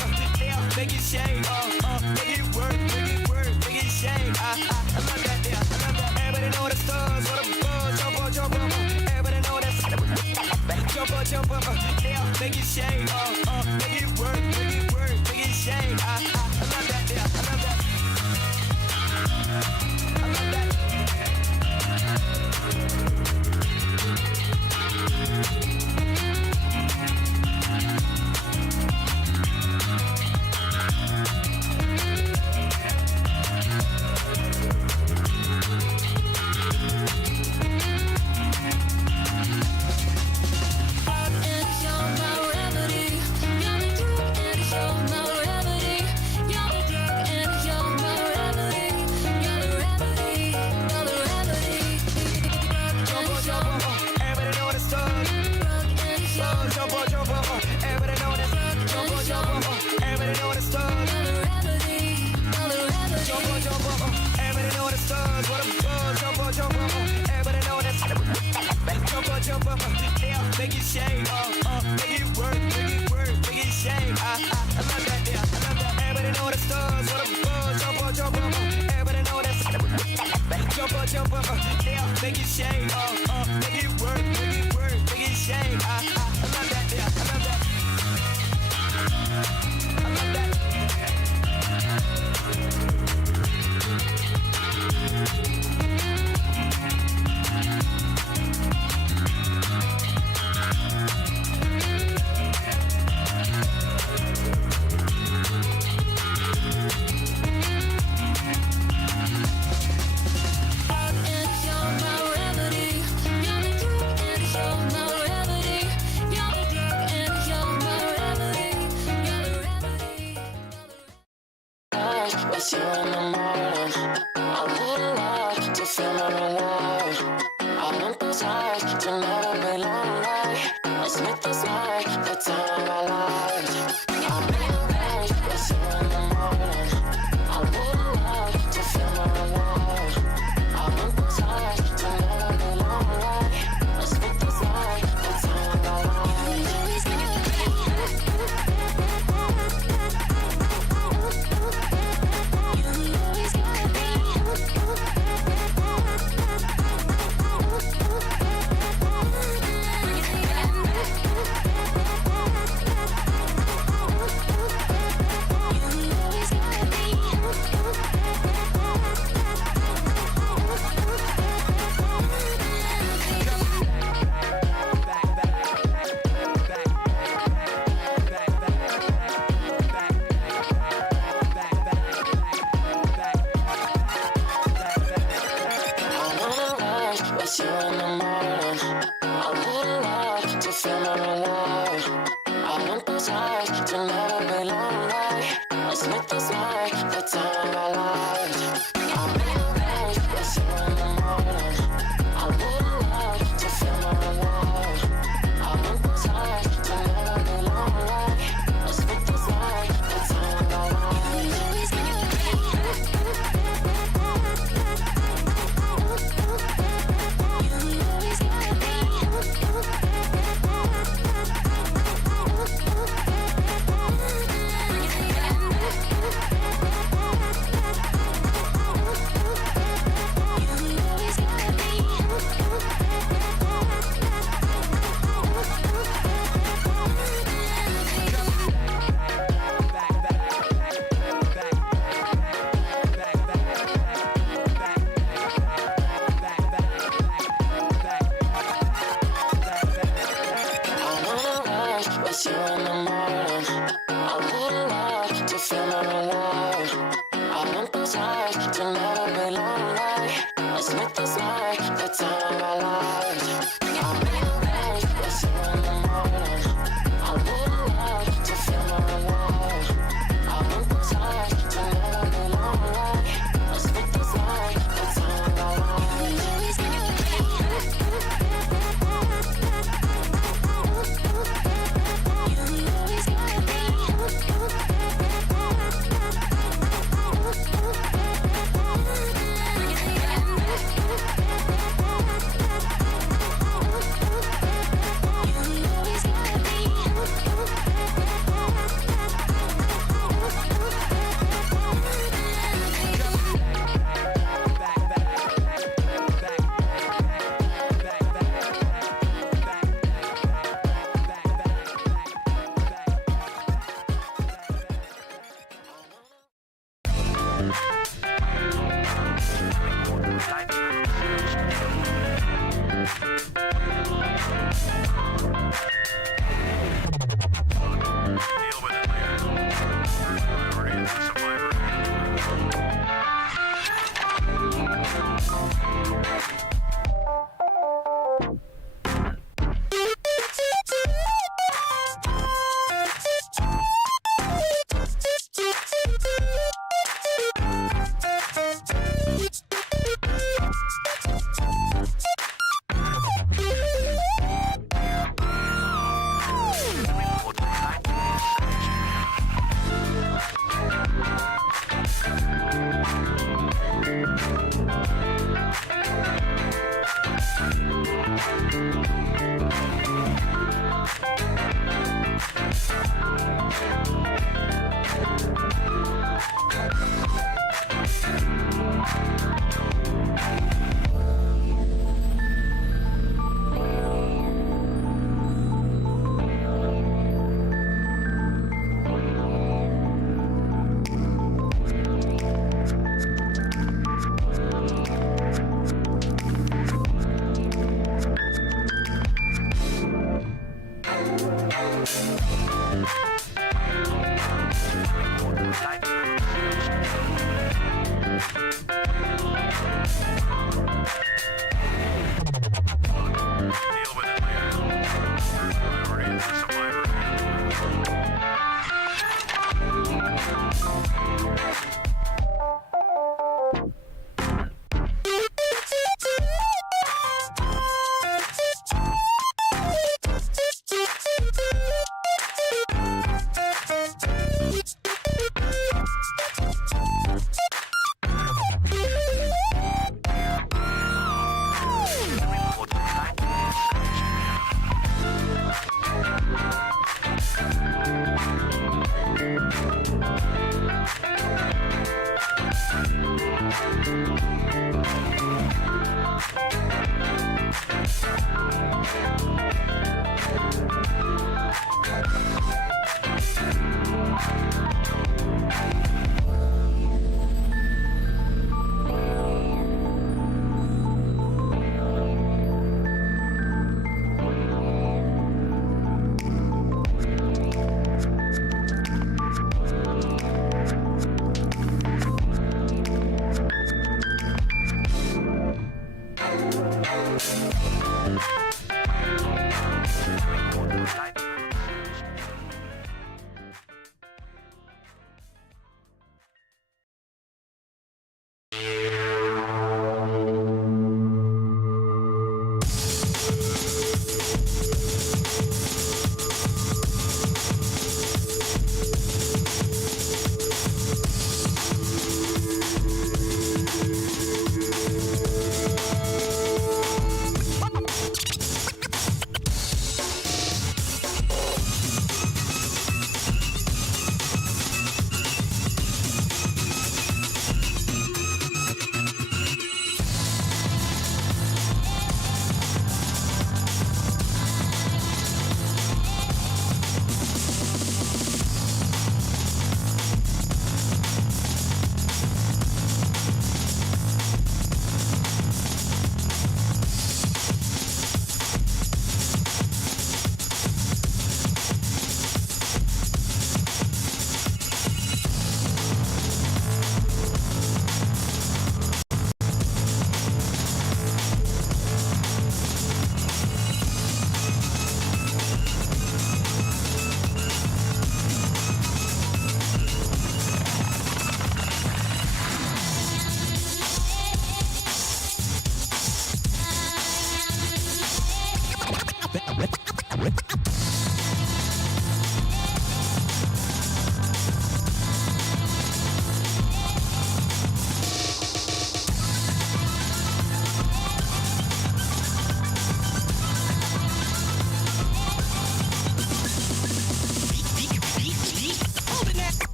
up, yeah, make it shake, make it work, make it shake. I love that, yeah, I love that. Everybody know the stars, what a buzz, jump up, everybody know that. Jump up, yeah, make it shake, make it work, make it shake. I love that, yeah, I love that. I love that. Jump up, yeah, make it shake, make it work, make it shake. I love that, yeah, I love that. Everybody know the stars, what a buzz, jump up, everybody know that. Jump up, yeah, make it shake, make it work, make it shake. I love that, yeah, I love that. I love that. With you in the morning, I wouldn't lie to feel more alive. I want those highs to never be lonely. Let's make this night the time of our lives. I'll be awake with you in the morning. I wouldn't lie to feel more alive. I want those highs to never be lonely. Let's make this night the time of our lives. With you in the morning, I wouldn't lie to feel more alive. I want those highs to never be lonely. Let's make this night the time of our lives. I'll be awake with you in the morning. I wouldn't lie to feel more alive. I want those highs to never be lonely. Let's make this night the time of our lives. With you in the morning, I wouldn't lie to feel more alive. I want those highs to never be lonely. Let's make this night the time of our lives. I'll be awake with you in the morning. I wouldn't lie to feel more alive. I want those highs to never be lonely. Let's make this night the time of our lives. Deal with it later. Priority is the survivor.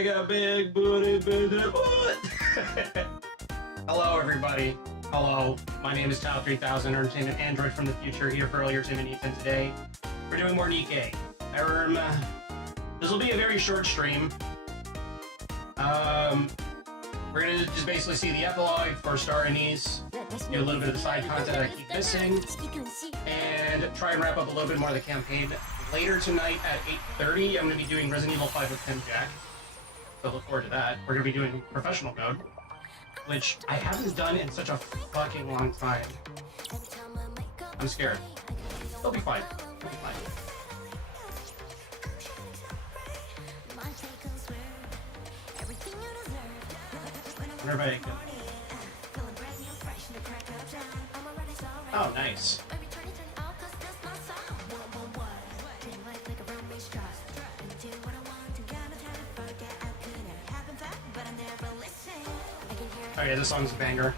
I got big booty, big boot. Hello, everybody. Hello. My name is Tau3000, Entertainment Android from the future, here for all your entertainment needs. And today, we're doing more NIKKE. This will be a very short stream. We're gonna just basically see the epilogue, first RNEs, do a little bit of the side content I keep missing, and try and wrap up a little bit more of the campaign. Later tonight at 8:30, I'm gonna be doing Resident Evil 5 with Tim Jack. So look forward to that. We're gonna be doing professional mode, which I haven't done in such a fucking long time. I'm scared. It'll be fine. It'll be fine. Everybody go. Oh, nice. Oh yeah, this song's a banger.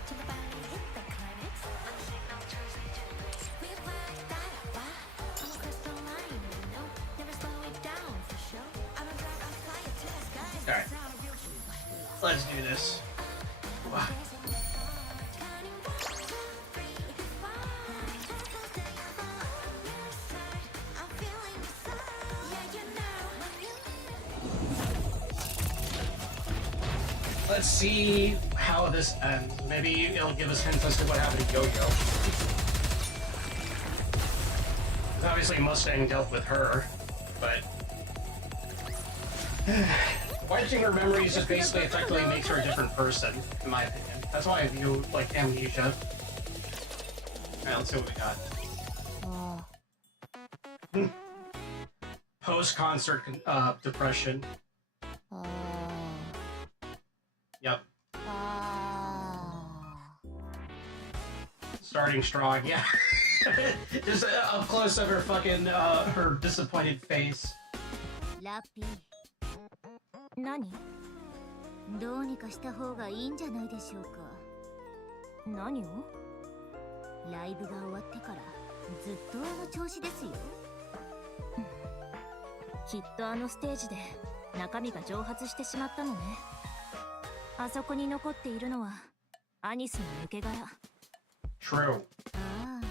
Alright. Let's do this. Wow. Let's see how this ends. Maybe it'll give us hints as to what happened to Yo-Yo. Obviously Mustang dealt with her, but... wiping her memories just basically effectively makes her a different person, in my opinion. That's why I view, like, amnesia. Alright, let's see what we got. Post-concert depression. Yep. Starting strong, yeah. Just up close of her fucking, her disappointed face. Lappy. Nani? どうにかした方がいいんじゃないでしょうか。何を？ライブが終わってからずっとあの調子ですよ。きっとあのステージで中身が蒸発してしまったのね。あそこに残っているのはアニスの抜け殻。True. ああ、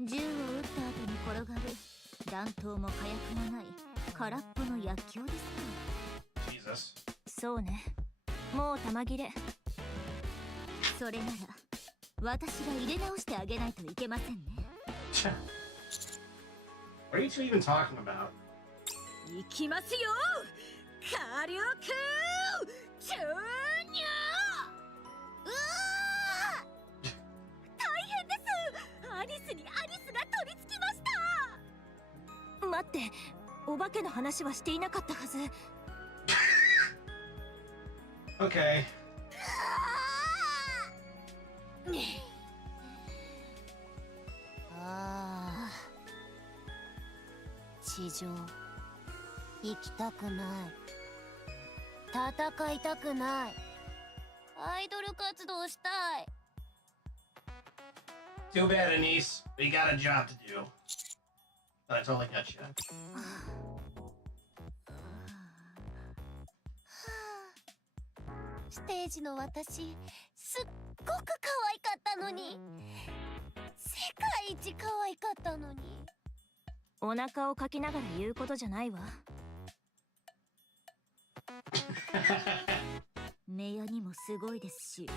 銃を撃った後に転がる弾頭も火薬もない空っぽの薬莢ですか。Jesus. そうね。もう弾切れ。それなら私が入れ直してあげないといけませんね。What are you two even talking about? いきますよ。火力注入。うわー！大変です。アリスにアリスが取り付きました。待って、お化けの話はしていなかったはず。Okay. ああ、地上行きたくない、戦いたくない、アイドル活動したい。 Too bad, Anise. We got a job to do. But I totally got you. ステージの私、すっごく可愛かったのに。世界一可愛かったのに。お腹をかきながら言うことじゃないわ。メヤにもすごいですし。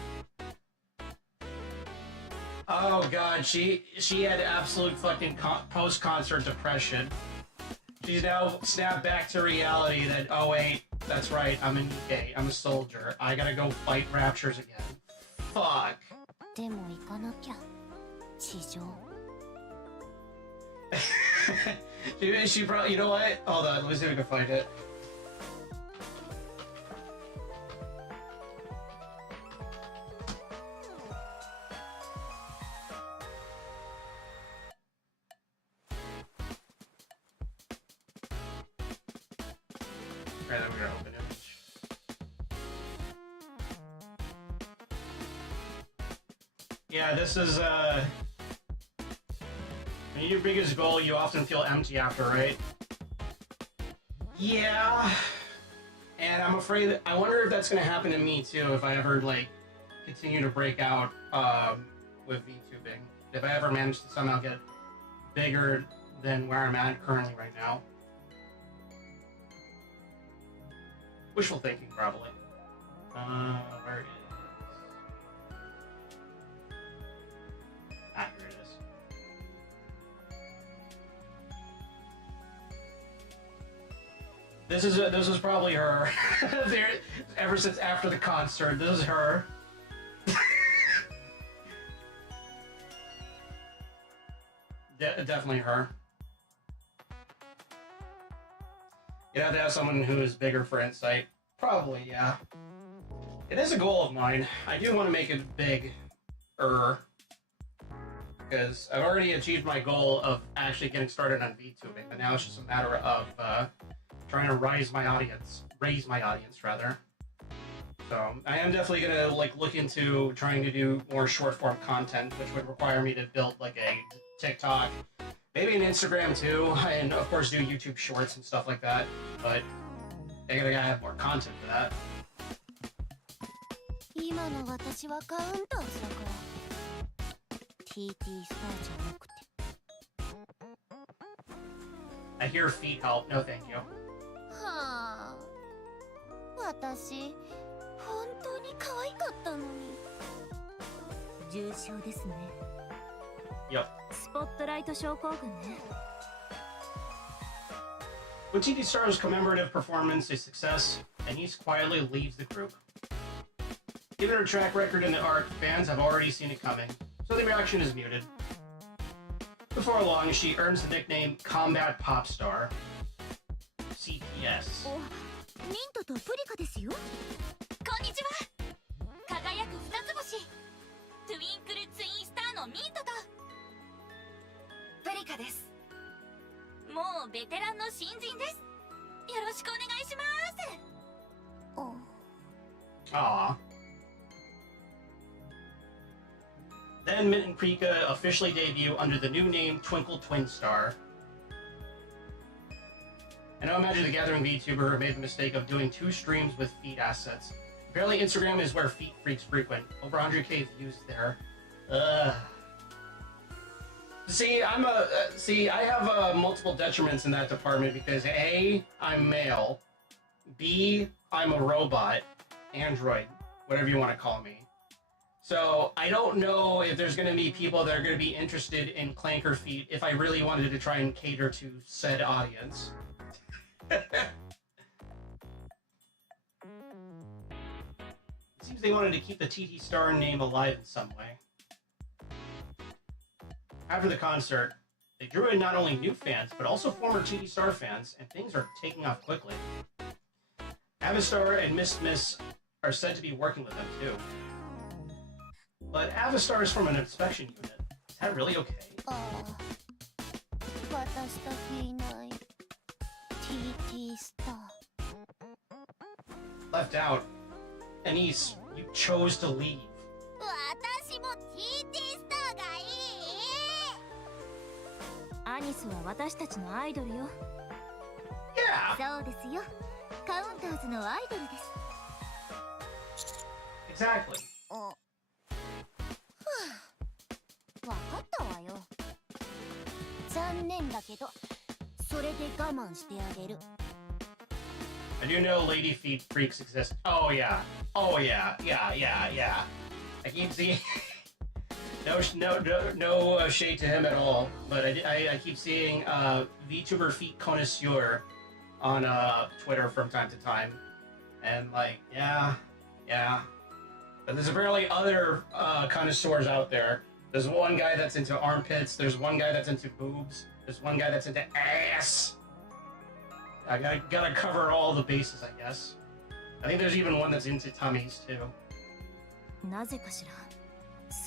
Oh god, she had absolute fucking post-concert depression. She's now snapped back to reality that, oh wait, that's right, I'm a NIKKE, I'm a soldier. I gotta go fight raptures again. Fuck. でも行かなきゃ。地上。she probably, you know what? Hold on, let me see if we can find it. Alright, then we're gonna open image. Yeah, this is, when your biggest goal, you often feel empty after, right? Yeah. And I'm afraid that, I wonder if that's going to happen to me too if I ever like continue to break out with VTubing. If I ever manage to somehow get bigger than where I'm at currently right now. Wishful thinking, probably. Where it is? Ah, here it is. This is probably her. Ever since after the concert, this is her. Definitely her. You'd have to have someone who is bigger for insight. Probably, yeah. It is a goal of mine. I do want to make it big. Because I've already achieved my goal of actually getting started on VTubing, but now it's just a matter of trying to raise my audience, rather. So I am definitely gonna like look into trying to do more short form content, which would require me to build like a TikTok, maybe an Instagram too, and of course do YouTube Shorts and stuff like that. But I gotta have more content for that. 今の私はカウンターだから TT スターじゃなくて I hear feet help. No, thank you. はあ私本当に可愛かったのに重症ですね Yep. スポットライト症候群ね When TT Star's commemorative performance is a success, Anise quietly leaves the group. Given her track record in the art, fans have already seen it coming, so the reaction is muted. Before long, she earns the nickname Combat Pop Star. CPS. ミントとプリカですよこんにちは輝く二つ星トゥインクルツインスターのミントとプリカですもうベテランの新人ですよろしくお願いします Aww. Then Mint and Krika officially debut under the new name Twinkle Twin Star. I now imagine the Gathering VTuber made the mistake of doing 2 streams with feet assets. Apparently Instagram is where feet freaks frequent. Over 100k views there. Ugh. See, I have multiple detriments in that department because A, I'm male. B, I'm a robot. Android. Whatever you want to call me. So, I don't know if there's going to be people that are going to be interested in clanker feet if I really wanted to try and cater to said audience. It seems they wanted to keep the TT Star name alive in some way. After the concert, they drew in not only new fans, but also former TT Star fans, and things are taking off quickly. Avistar and Miss are said to be working with them too. But Avistar is from an inspection unit. Is that really okay? 私だけいない TT スター Left out. Anise, you chose to leave. 私も TT スターがいいアニスは私たちのアイドルよ Yeah! そうですよカウンターズのアイドルです Exactly. わかったわよ残念だけどそれで我慢してあげる I do know lady feet freaks exist. Oh yeah. Oh yeah. Yeah. I keep seeing... no shade to him at all, but I keep seeing VTuber feet connoisseur on Twitter from time to time. And like, yeah. But there's apparently other connoisseurs out there. There's one guy that's into armpits, there's one guy that's into boobs, there's one guy that's into ass. I gotta cover all the bases, I guess. I think there's even one that's into tummies, too. なぜかしら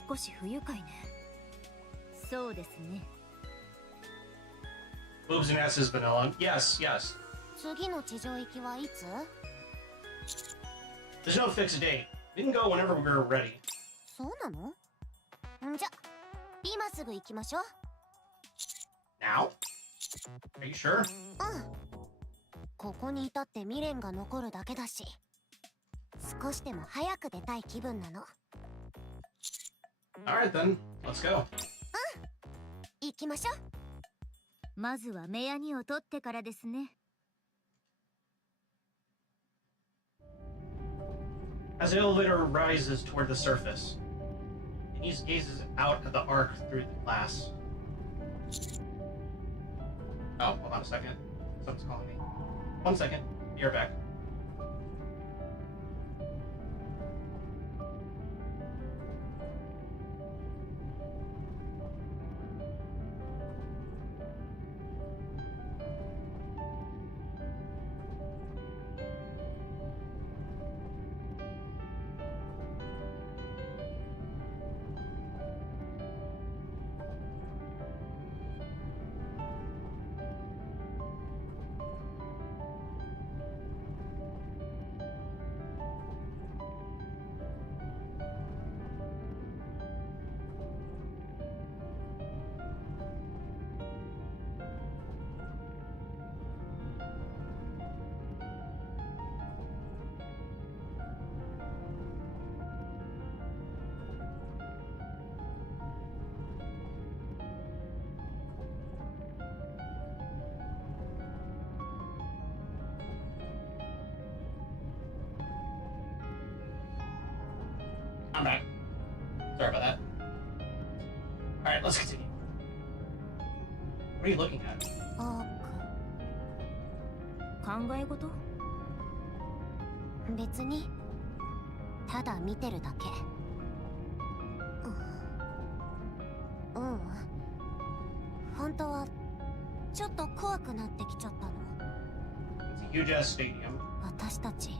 少し不愉快ねそうですね Boobs and ass is vanilla. Yes. 次の地上行きはいつ There's no fixed date. We can go whenever we're ready. そうなのじゃ今すぐ行きましょう Now? Are you sure? うんここにいたって未練が残るだけだし、少しでも早く出たい気分なの。 Alright then, let's go. 行きましょう。まずは目やにを取ってからですね。As the elevator rises toward the surface, Denise gazes out at the arc through the glass. Oh, hold on a second. Someone's calling me. 1 second. Be right back. I'm back. Sorry about that. Alright, let's continue. What are you looking at? アー考え事？ク、別にただ見てるだけ。本当はちょっと怖くなってきちゃったの。 It's a huge ass stadium. 私たち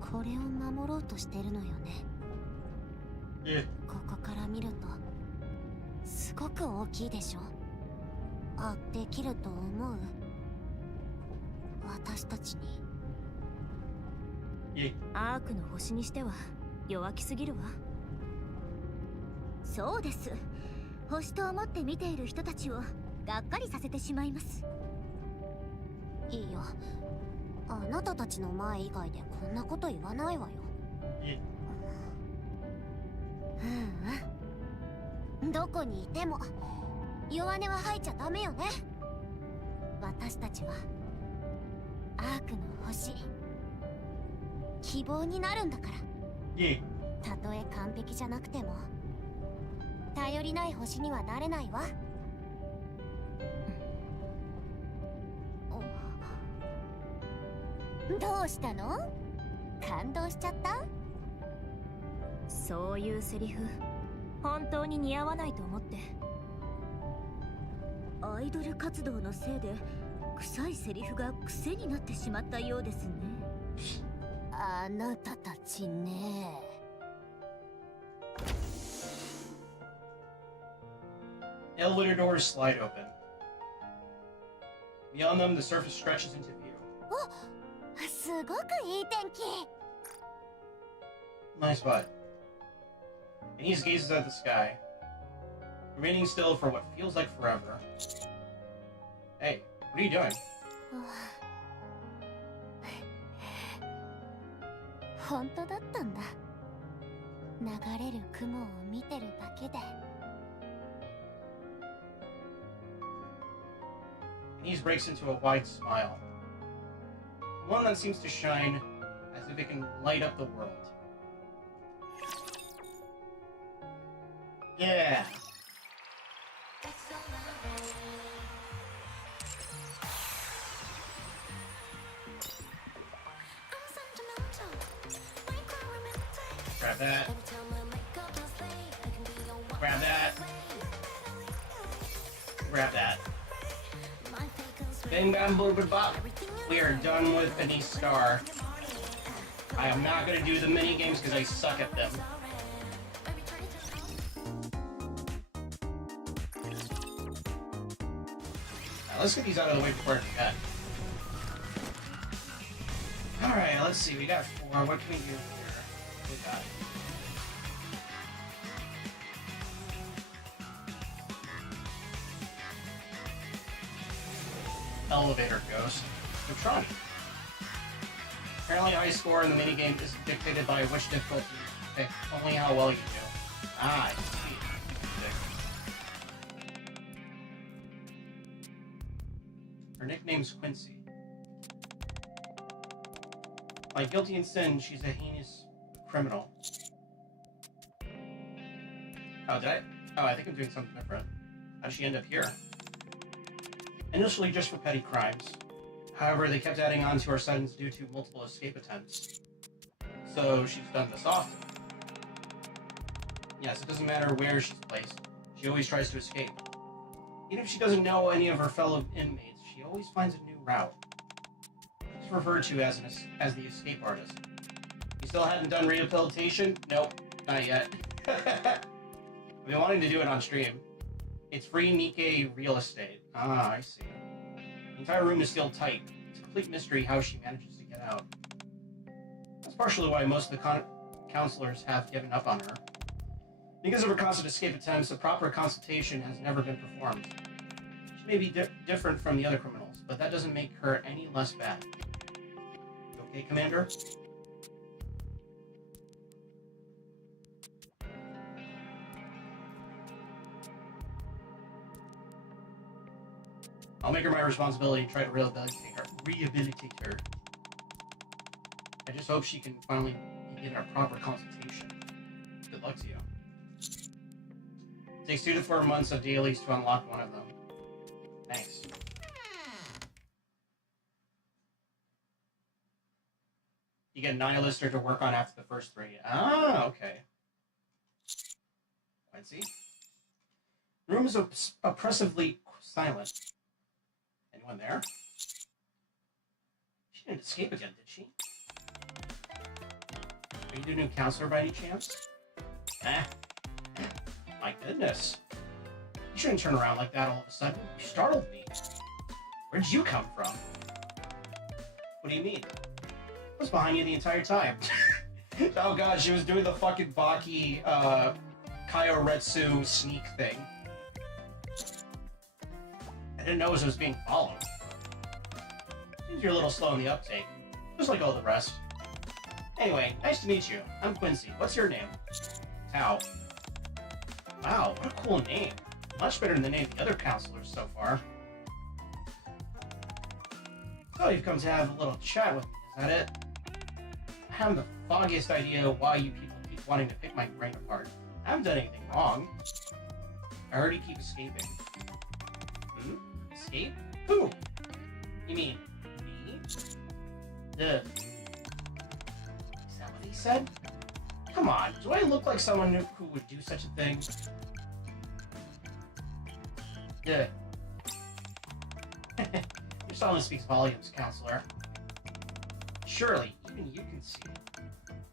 これを守ろうとしてるのよね。 Yeah. ここから見るとすごく大きいでしょ。あ、できると思う？私たちに。 Yeah. アークの星にしては弱気すぎるわ。そうです。星と思って見ている人たちをがっかりさせてしまいます。いいよ、あなたたちの前以外でこんなこと言わないわよ。 Yeah. どこにいても弱音は吐いちゃダメよね。私たちはアークの星、希望になるんだから。 Yeah. たとえ完璧じゃなくても頼りない星にはなれないわ。どうしたの？感動しちゃった？そういうセリフ本当に似合わないと思って。アイドル活動のせいで臭いセリフが癖になってしまったようですね。あなたたちね。 Elevator doors slide open. Beyond them, the surface stretches into view. すごくいい天気。 Nice spot. Denise gazes at the sky, remaining still for what feels like forever. Hey, what are you doing? 本当だったんだ。流れる雲を見てるだけで。 Denise breaks into a wide smile. One that seems to shine as if it can light up the world. Yeah! Grab that. Grab that. Grab that. Bing bam boom boom bop. We are done with Denise Star. I am not going to do the mini games because I suck at them. Now, let's get these out of the way before I forget. Alright, let's see. We got 4. What can we do here? We got. elevator ghost, Neutroni. Apparently, high score in the minigame is dictated by which difficulty you pick, only how well you do. Ah, I see. Her nickname's Quincy. Like guilty in sin, she's a heinous criminal. Oh, did I? Oh, I think I'm doing something different. How did she end up here? Initially just for petty crimes. However, they kept adding on to her sentence due to multiple escape attempts. So she's done this often. Yes, it doesn't matter where she's placed. She always tries to escape. Even if she doesn't know any of her fellow inmates, she always finds a new route. She's referred to as the escape artist. You still hadn't done rehabilitation? Nope, not yet. I've been wanting to do it on stream. It's free NIKKE real estate. Ah, I see. The entire room is still tight. It's a complete mystery how she manages to get out. That's partially why most of the counselors have given up on her. Because of her constant escape attempts, a proper consultation has never been performed. She may be different from the other criminals, but that doesn't make her any less bad. You okay, Commander? I'll make her my responsibility and try to rehabilitate her. I just hope she can finally begin a proper consultation. Good luck to you. It takes 2 to 4 months of dailies to unlock one of them. Thanks. You get Nihilister to work on after the first 3. Ah, okay. Quincy? The room is oppressively silent. Anyone there? She didn't escape again, did she? Are you the new counselor by any chance? My goodness. You shouldn't turn around like that all of a sudden. You startled me. Where did you come from? What do you mean? I was behind you the entire time. Oh god, she was doing the fucking Baki, Kyoretsu sneak thing. I didn't know it was being followed. Seems you're a little slow in the uptake, just like all the rest. Anyway, nice to meet you. I'm Quincy. What's your name? Tao. Wow, what a cool name. Much better than the name of the other counselors so far. So you've come to have a little chat with me, is that it? I haven't the foggiest idea why you people keep wanting to pick my brain apart. I haven't done anything wrong. I already keep escaping. Escape? Who? You mean me? Is that what he said? Come on, do I look like someone who would do such a thing? Your silence speaks volumes, counselor. Surely, even you can see.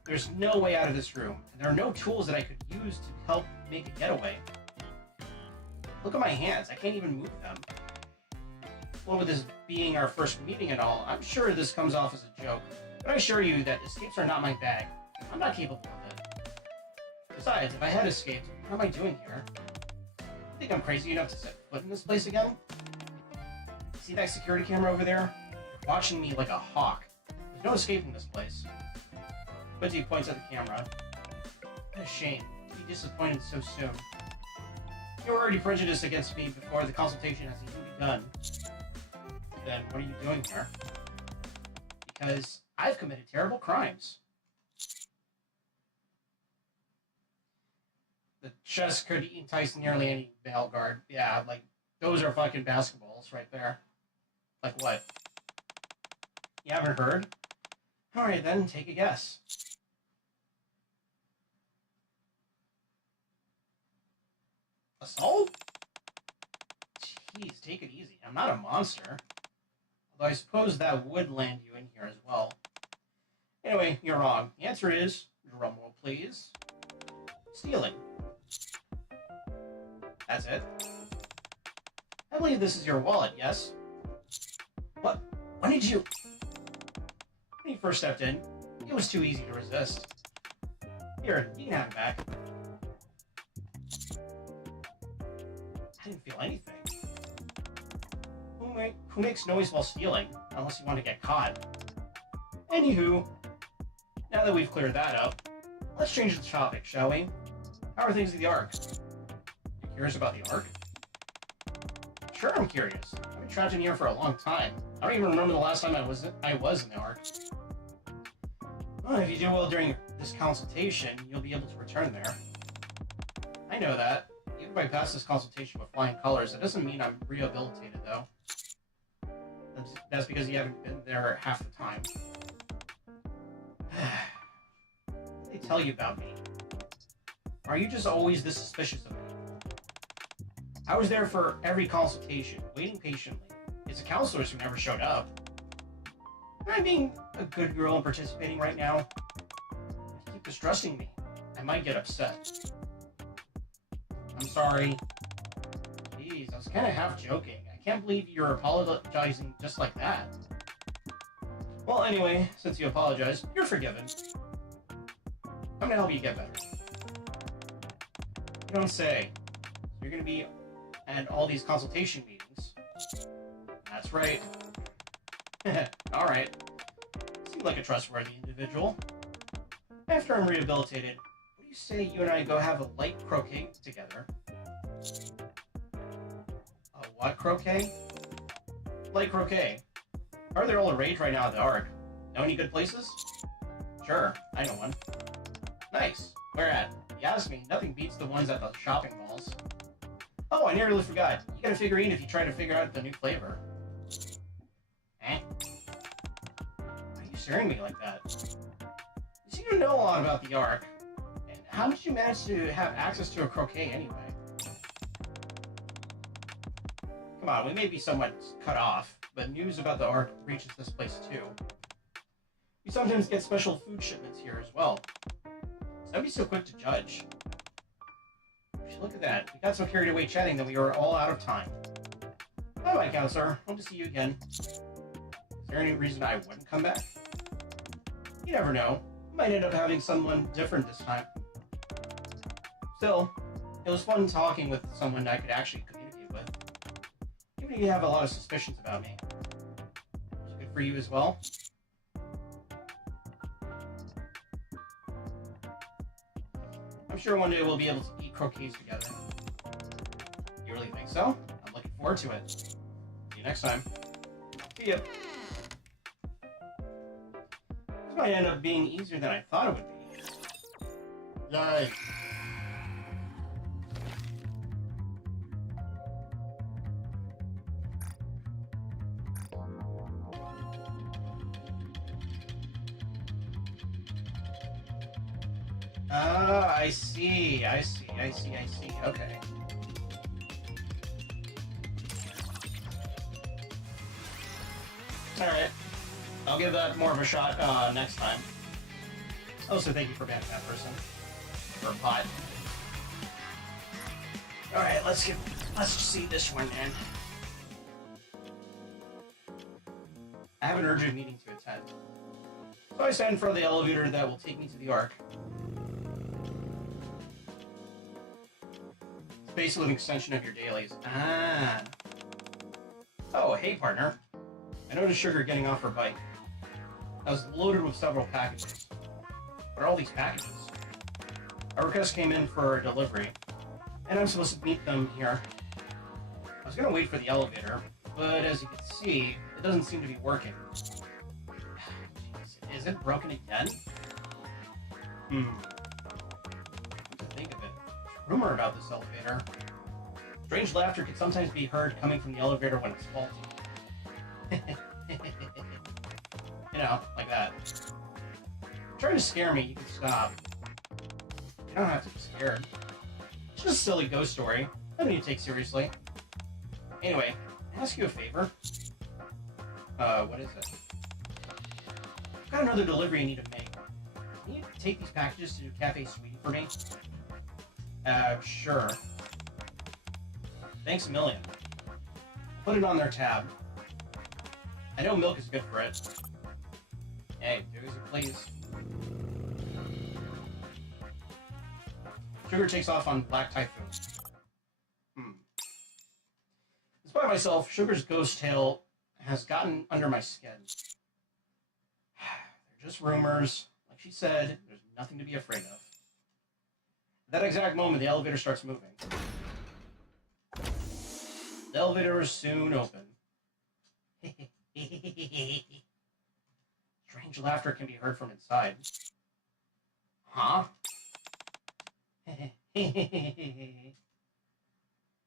There's no way out of this room, and there are no tools that I could use to help make a getaway. Look at my hands, I can't even move them. Well, with this being our first meeting and all, I'm sure this comes off as a joke, but I assure you that escapes are not my bag. I'm not capable of it. Besides, if I had escaped, what am I doing here? You think I'm crazy enough to set foot in this place again? See that security camera over there? You're watching me like a hawk. There's no escaping this place. Quincy points at the camera. What a shame to be disappointed so soon. You were already prejudiced against me before the consultation has even begun. Then what are you doing here? Because I've committed terrible crimes. The chess could entice nearly any male guard. Yeah, like, those are fucking basketballs right there. Like what? You haven't heard? Alright then, take a guess. Assault? Jeez, take it easy. I'm not a monster. Although I suppose that would land you in here as well. Anyway, you're wrong. The answer is, drumroll please, stealing. That's it. I believe this is your wallet, yes? What? When did you... When you first stepped in, it was too easy to resist. Here, you can have it back. I didn't feel anything. Who makes noise while stealing? Unless you want to get caught. Anywho, now that we've cleared that up, let's change the topic, shall we? How are things at the Ark? You curious about the Ark? Sure, I'm curious. I've been trapped in here for a long time. I don't even remember the last time I was in the Ark. Well, if you do well during this consultation, you'll be able to return there. I know that. Even if I pass this consultation with flying colors, that doesn't mean I'm rehabilitated, though. That's because you haven't been there half the time. What do they tell you about me? Are you just always this suspicious of me? I was there for every consultation, waiting patiently. It's the counselors who never showed up. Am I being a good girl and participating right now? You keep distrusting me. I might get upset. I'm sorry. Jeez, I was kind of half joking. I can't believe you're apologizing just like that. Well, anyway, since you apologized, you're forgiven. I'm gonna help you get better. You don't say. You're gonna be at all these consultation meetings. That's right. Alright. Seem like a trustworthy individual. After I'm rehabilitated, what do you say you and I go have a light croquet together? A what croquet? Light croquet. Are they all the rage right now at the Ark? Know any good places? Sure, I know one. Nice. Where at? You asked me, nothing beats the ones at the shopping malls. Oh, I nearly forgot. You get a figurine if you try to figure out the new flavor. Eh? Why are you staring at me like that? You seem to know a lot about the Ark. And how did you manage to have access to a croquet anyway? Come on, we may be somewhat cut off, but news about the Ark reaches this place too. We sometimes get special food shipments here as well. So don't be so quick to judge. Look at that. We got so carried away chatting that we were all out of time. Bye-bye, counselor. Hope to see you again. Is there any reason I wouldn't come back? You never know. We might end up having someone different this time. Still, it was fun talking with someone I could actually communicate with. Even if you have a lot of suspicions about me. It's good for you as well. I'm sure one day we'll be able to eat croquets together. You really think so? I'm looking forward to it. See you next time. See ya. This might end up being easier than I thought it would be. Yay. Ah, I see. Okay. Alright. I'll give that more of a shot next time. Also, thank you for banning that person. Or bot. Alright, let's see this one then. I have an urgent meeting to attend. So I stand for the elevator that will take me to the Ark. It's basically an extension of your dailies. Ah. Oh, hey partner. I noticed Sugar getting off her bike. I was loaded with several packages. What are all these packages? A request came in for a delivery, and I'm supposed to meet them here. I was gonna wait for the elevator, but as you can see, it doesn't seem to be working. Jeez, is it broken again? What to think of it? Rumor about this elevator. Strange laughter can sometimes be heard coming from the elevator when it's faulty. You know, like that. Try to scare me, you can stop. You don't have to be scared. It's just a silly ghost story. I don't need to take seriously. Anyway, can I ask you a favor? What is it? I've got another delivery I need to make. Can you take these packages to Cafe Sweetie for me? Sure. Thanks a million. Put it on their tab. I know milk is good for it. Hey, do as you please. Sugar takes off on Black Typhoon. Despite myself, Sugar's ghost tale has gotten under my skin. They're just rumors. Like she said, there's nothing to be afraid of. At that exact moment, the elevator starts moving. The elevator is soon open. Strange laughter can be heard from inside. Huh?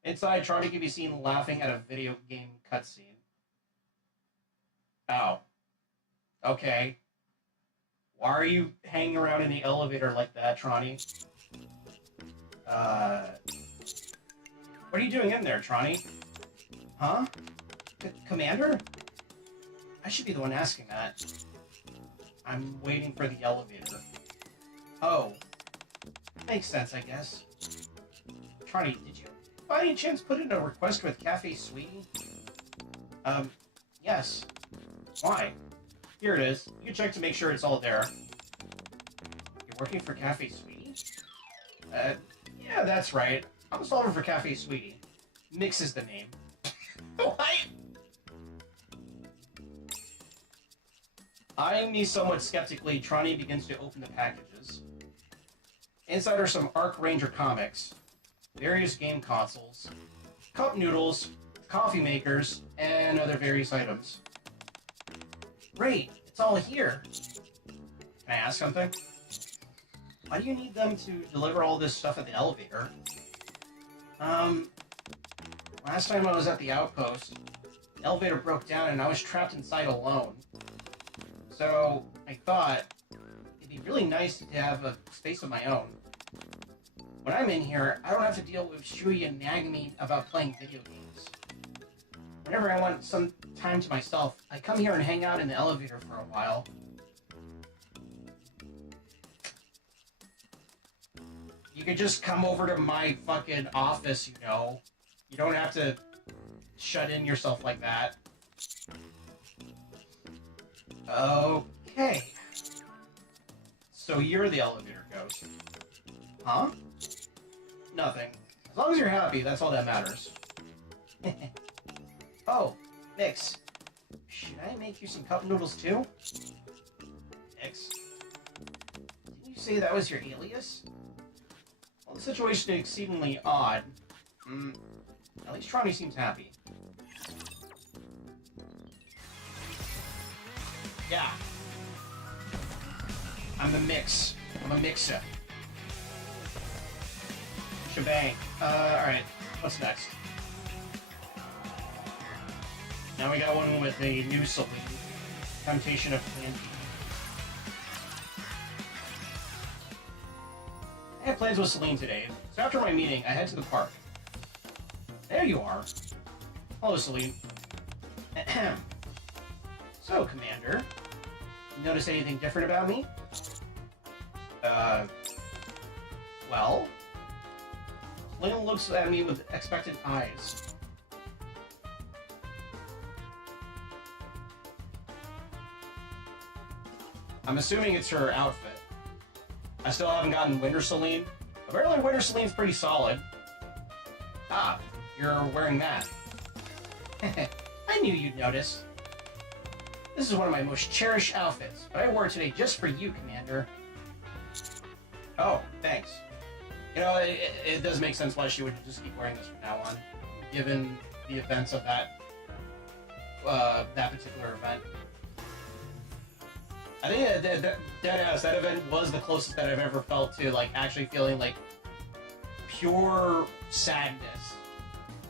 Inside, Charlie can be seen laughing at a video game cutscene. Oh. Okay. Why are you hanging around in the elevator like that, Tronny? What are you doing in there, Tronny? Huh? Commander? I should be the one asking that. I'm waiting for the elevator. Oh. Makes sense, I guess. Tronny, did you by any chance put in a request with Cafe Sweetie? Yes. Why? Here it is. You can check to make sure it's all there. You're working for Cafe Sweetie? Yeah, that's right. I'm a solver for Cafe Sweetie. Mix is the name. What? Eyeing me somewhat skeptically, Tronny begins to open the packages. Inside are some Arc Ranger comics, various game consoles, cup noodles, coffee makers, and other various items. Great, it's all here. Can I ask something? Why do you need them to deliver all this stuff at the elevator? Last time I was at the outpost, the elevator broke down and I was trapped inside alone. So, I thought it'd be really nice to have a space of my own. When I'm in here, I don't have to deal with Shui and nagging me about playing video games. Whenever I want some time to myself, I come here and hang out in the elevator for a while. You could just come over to my fucking office, you know. You don't have to shut in yourself like that. Okay. So you're the elevator ghost. Huh? Nothing. As long as you're happy, that's all that matters. Oh, Nix. Should I make you some cup noodles too? Nix. Didn't you say that was your alias? Well, the situation is exceedingly odd. At least Tronny seems happy. Yeah. I'm the mix. I'm a mixer. Shebang. Alright. What's next? Now we got one with a new saloon. Temptation of Plan B. I had plans with Celine today, so after my meeting, I head to the park. There you are. Hello, Celine. Ahem. So, Commander, you notice anything different about me? Well? Celine looks at me with expectant eyes. I'm assuming it's her outfit. I still haven't gotten Winter Celine. Apparently Winter Celine's pretty solid. Ah, you're wearing that. I knew you'd notice. This is one of my most cherished outfits, but I wore it today just for you, Commander. Oh, thanks. You know, it does make sense why she would just keep wearing this from now on, given the events of that particular event. I think deadass, that event was the closest that I've ever felt to, like, actually feeling, like, pure sadness.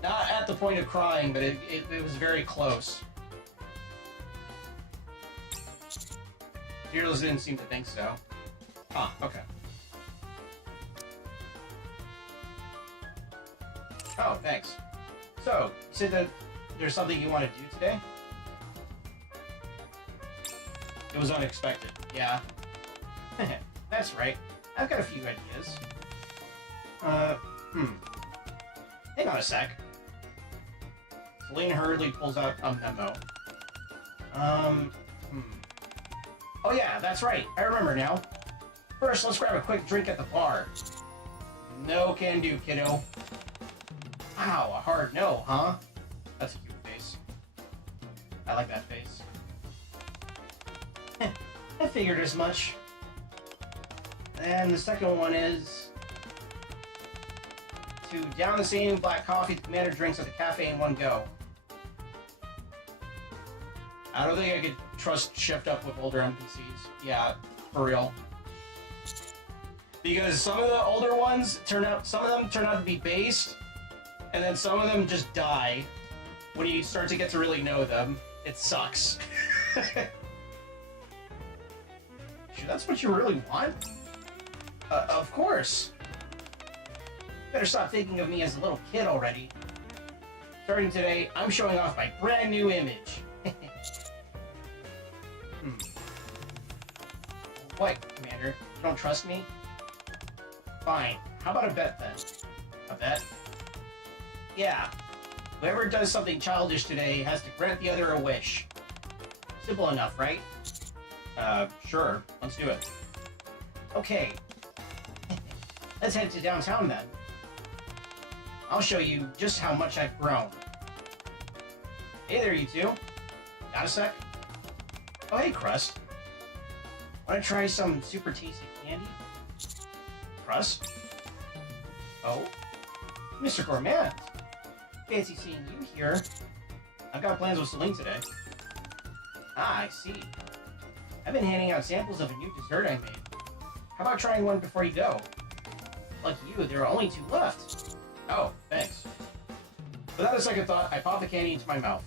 Not at the point of crying, but it was very close. Heroes didn't seem to think so. Huh, okay. Oh, thanks. So, you said that there's something you want to do today? It was unexpected, yeah. That's right. I've got a few ideas. Hang on a sec. Celine hurriedly pulls out a memo. Oh yeah, that's right. I remember now. First, let's grab a quick drink at the bar. No can do, kiddo. Wow, a hard no, huh? That's a cute face. I like that face. I figured as much. And the second one is to down the same black coffee the commander drinks at the cafe in one go. I don't think I could trust shift up with older NPCs. Yeah, for real. Because some of the older ones some of them turn out to be based, and then some of them just die when you start to get to really know them. It sucks. Shoot, that's what you really want? Of course. Better stop thinking of me as a little kid already. Starting today, I'm showing off my brand new image. What, Commander? You don't trust me? Fine. How about a bet then? A bet? Yeah. Whoever does something childish today has to grant the other a wish. Simple enough, right? Sure. Let's do it. Okay. Let's head to downtown then. I'll show you just how much I've grown. Hey there, you two. Got a sec? Oh, hey, Crust. Want to try some super tasty candy? Crust? Oh? Mr. Gourmand. Fancy seeing you here. I've got plans with Celine today. Ah, I see. I've been handing out samples of a new dessert I made. How about trying one before you go? Like you, there are only 2 left. Oh, thanks. Without a second thought, I pop the candy into my mouth.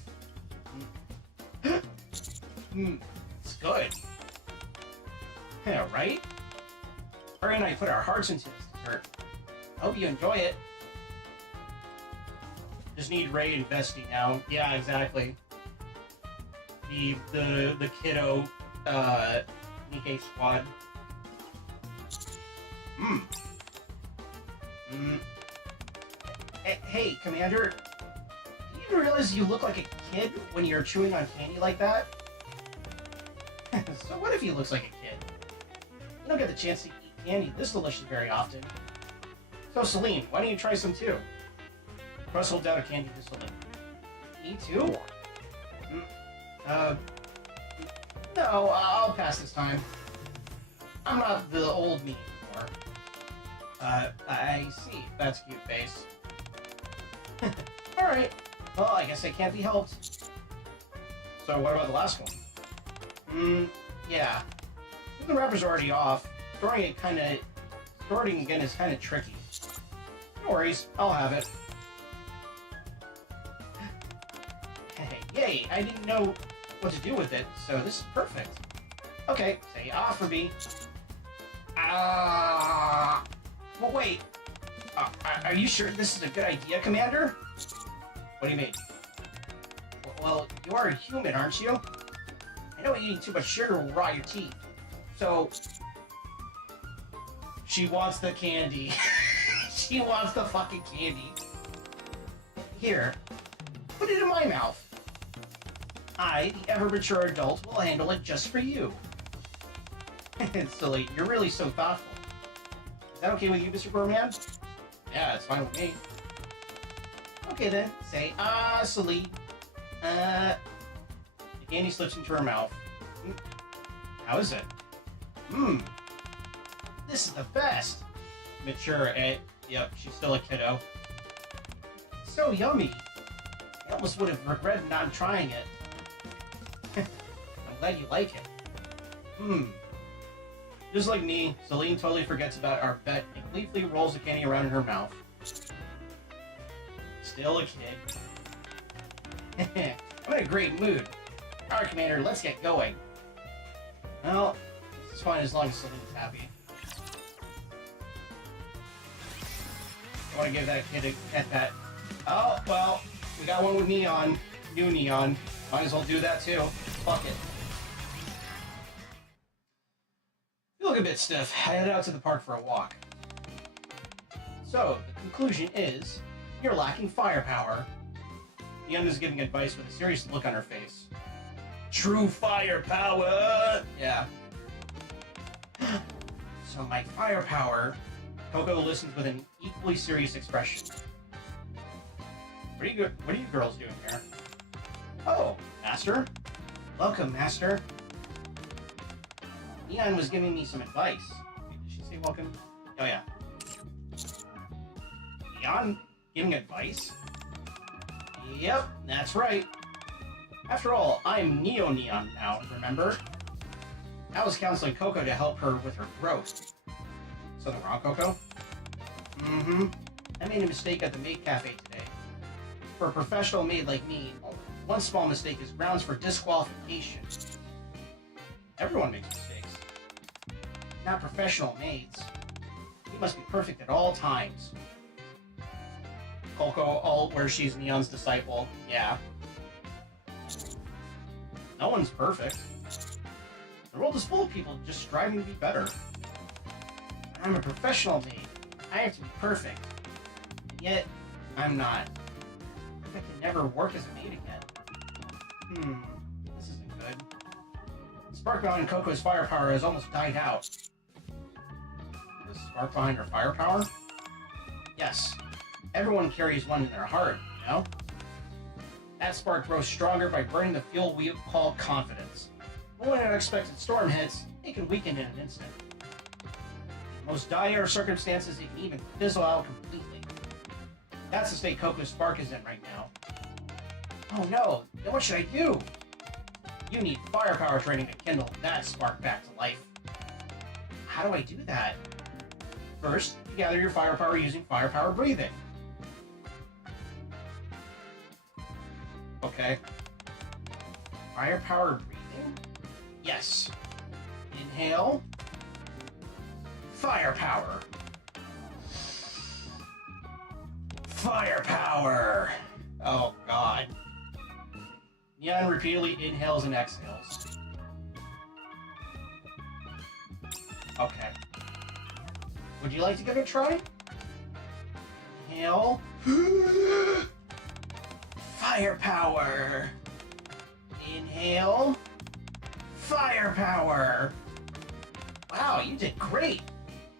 It's good. Yeah, right? Her and I put our hearts into this dessert. I hope you enjoy it. Just need Ray and Vesty now. Yeah, exactly. The kiddo Nikkei squad. Hey, Commander. Do you even realize you look like a kid when you're chewing on candy like that? So what if he looks like a kid? You don't get the chance to eat candy this delicious very often. So Celine, why don't you try some too? Russ holds out a candy to Celine. Me too? No, I'll pass this time. I'm not the old me anymore. I see. That's a cute face. Alright. Well, I guess I can't be helped. So what about the last one? Yeah. The wrapper's already off. Storing again is kinda tricky. No worries, I'll have it. Hey, yay, I didn't know what to do with it, so this is perfect. Okay, say ah for me. Ah. Well, wait. Are you sure this is a good idea, Commander? What do you mean? Well, you are a human, aren't you? I know eating too much sugar will rot your teeth. So, she wants the candy. She wants the fucking candy. Here, put it in my mouth. I, the ever-mature adult, will handle it just for you. Silly, you're really so thoughtful. Is that okay with you, Mr. Gourmand? Yeah, it's fine with me. Okay then, say, silly. The candy slips into her mouth. How is it? This is the best. Mature, yep, she's still a kiddo. So yummy. I almost would have regretted not trying it. I'm glad you like it. Just like me, Celine totally forgets about our bet and gleefully rolls the candy around in her mouth. Still a kid. I'm in a great mood. Alright, Commander, let's get going. Well, it's fine as long as Celine's happy. I want to give that kid a pet pat. Oh, well, we got one with neon. New neon. Might as well do that too. Fuck it. You look a bit stiff. I headed out to the park for a walk. So, the conclusion is, you're lacking firepower. Neon is giving advice with a serious look on her face. True firepower! Yeah. So my firepower... Coco listens with an equally serious expression. What are you girls doing here? Oh, Master. Welcome, Master. Neon was giving me some advice. Wait, did she say welcome? Oh, yeah. Neon giving advice? Yep, that's right. After all, I'm Neo Neon now, remember? I was counseling Coco to help her with her growth. Something wrong, Coco? Mm-hmm. I made a mistake at the maid cafe today. For a professional maid like me, one small mistake is grounds for disqualification. Everyone makes mistakes. Not professional maids. You must be perfect at all times. Coco, where she's Neon's disciple. Yeah. No one's perfect. The world is full of people just striving to be better. I'm a professional maid. I have to be perfect. And yet, I'm not. Perfect can never work as a maid again. This isn't good. The spark behind Coco's firepower has almost died out. The spark behind her firepower? Yes. Everyone carries one in their heart, you know? That spark grows stronger by burning the fuel we call confidence. But when an unexpected storm hits, it can weaken in an instant. In the most dire circumstances, it can even fizzle out completely. That's the state Coco's spark is in right now. Oh no, then what should I do? You need firepower training to kindle that spark back to life. How do I do that? First, you gather your firepower using firepower breathing. Okay. Firepower breathing? Yes. Inhale. Firepower. Firepower! Oh, God. Neon repeatedly inhales and exhales. Okay. Would you like to give it a try? Inhale. Firepower. Inhale. Firepower. Wow, you did great.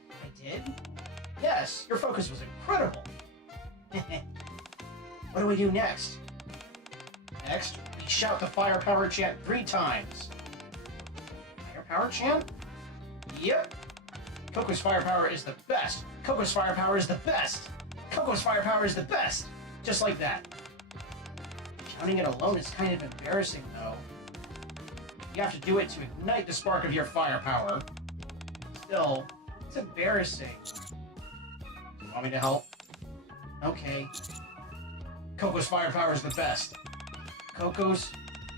I did? Yes, your focus was incredible. What do we do next? Next, we shout the firepower chant 3 times. Firepower chant? Yep. Coco's firepower is the best. Coco's firepower is the best. Coco's firepower is the best. Just like that. Shouting it alone is kind of embarrassing, though. You have to do it to ignite the spark of your firepower. Still, it's embarrassing. You want me to help? Okay. Coco's firepower is the best. Coco's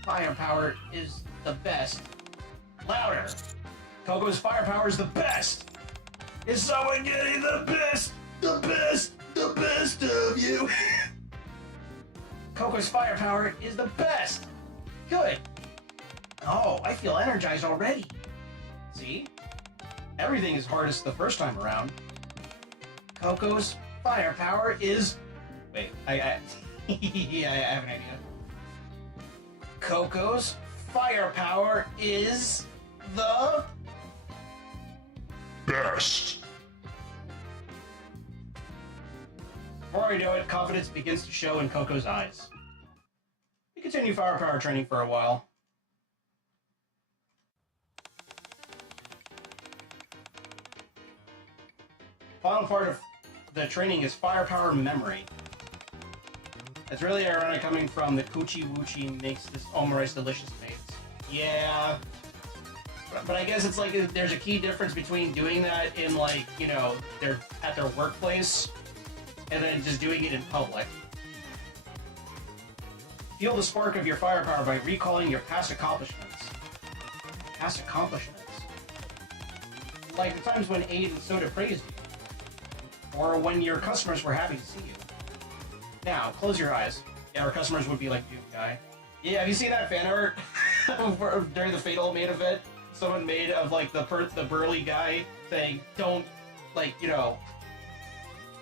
firepower is the best. Louder! Coco's firepower is the best! Is someone getting the best? The best! The best of you! Coco's firepower is the best! Good! Oh, I feel energized already. See? Everything is hardest the first time around. Coco's firepower is... Wait, I have an idea. Coco's firepower is the... Best. Before I know it, confidence begins to show in Coco's eyes. We continue firepower training for a while. Final part of the training is firepower memory. It's really ironic coming from the Coochie Woochie makes this omurice delicious mates. Yeah. But I guess it's like there's a key difference between doing that in, like, you know, at their workplace and then just doing it in public. Feel the spark of your firepower by recalling your past accomplishments. Past accomplishments? Like the times when Aid and Soda praised you. Or when your customers were happy to see you. Now, close your eyes. Yeah, our customers would be like, dude, guy. Yeah, have you seen that fan art during the Fatal main event? Someone made of, like, the burly guy saying, don't, like, you know,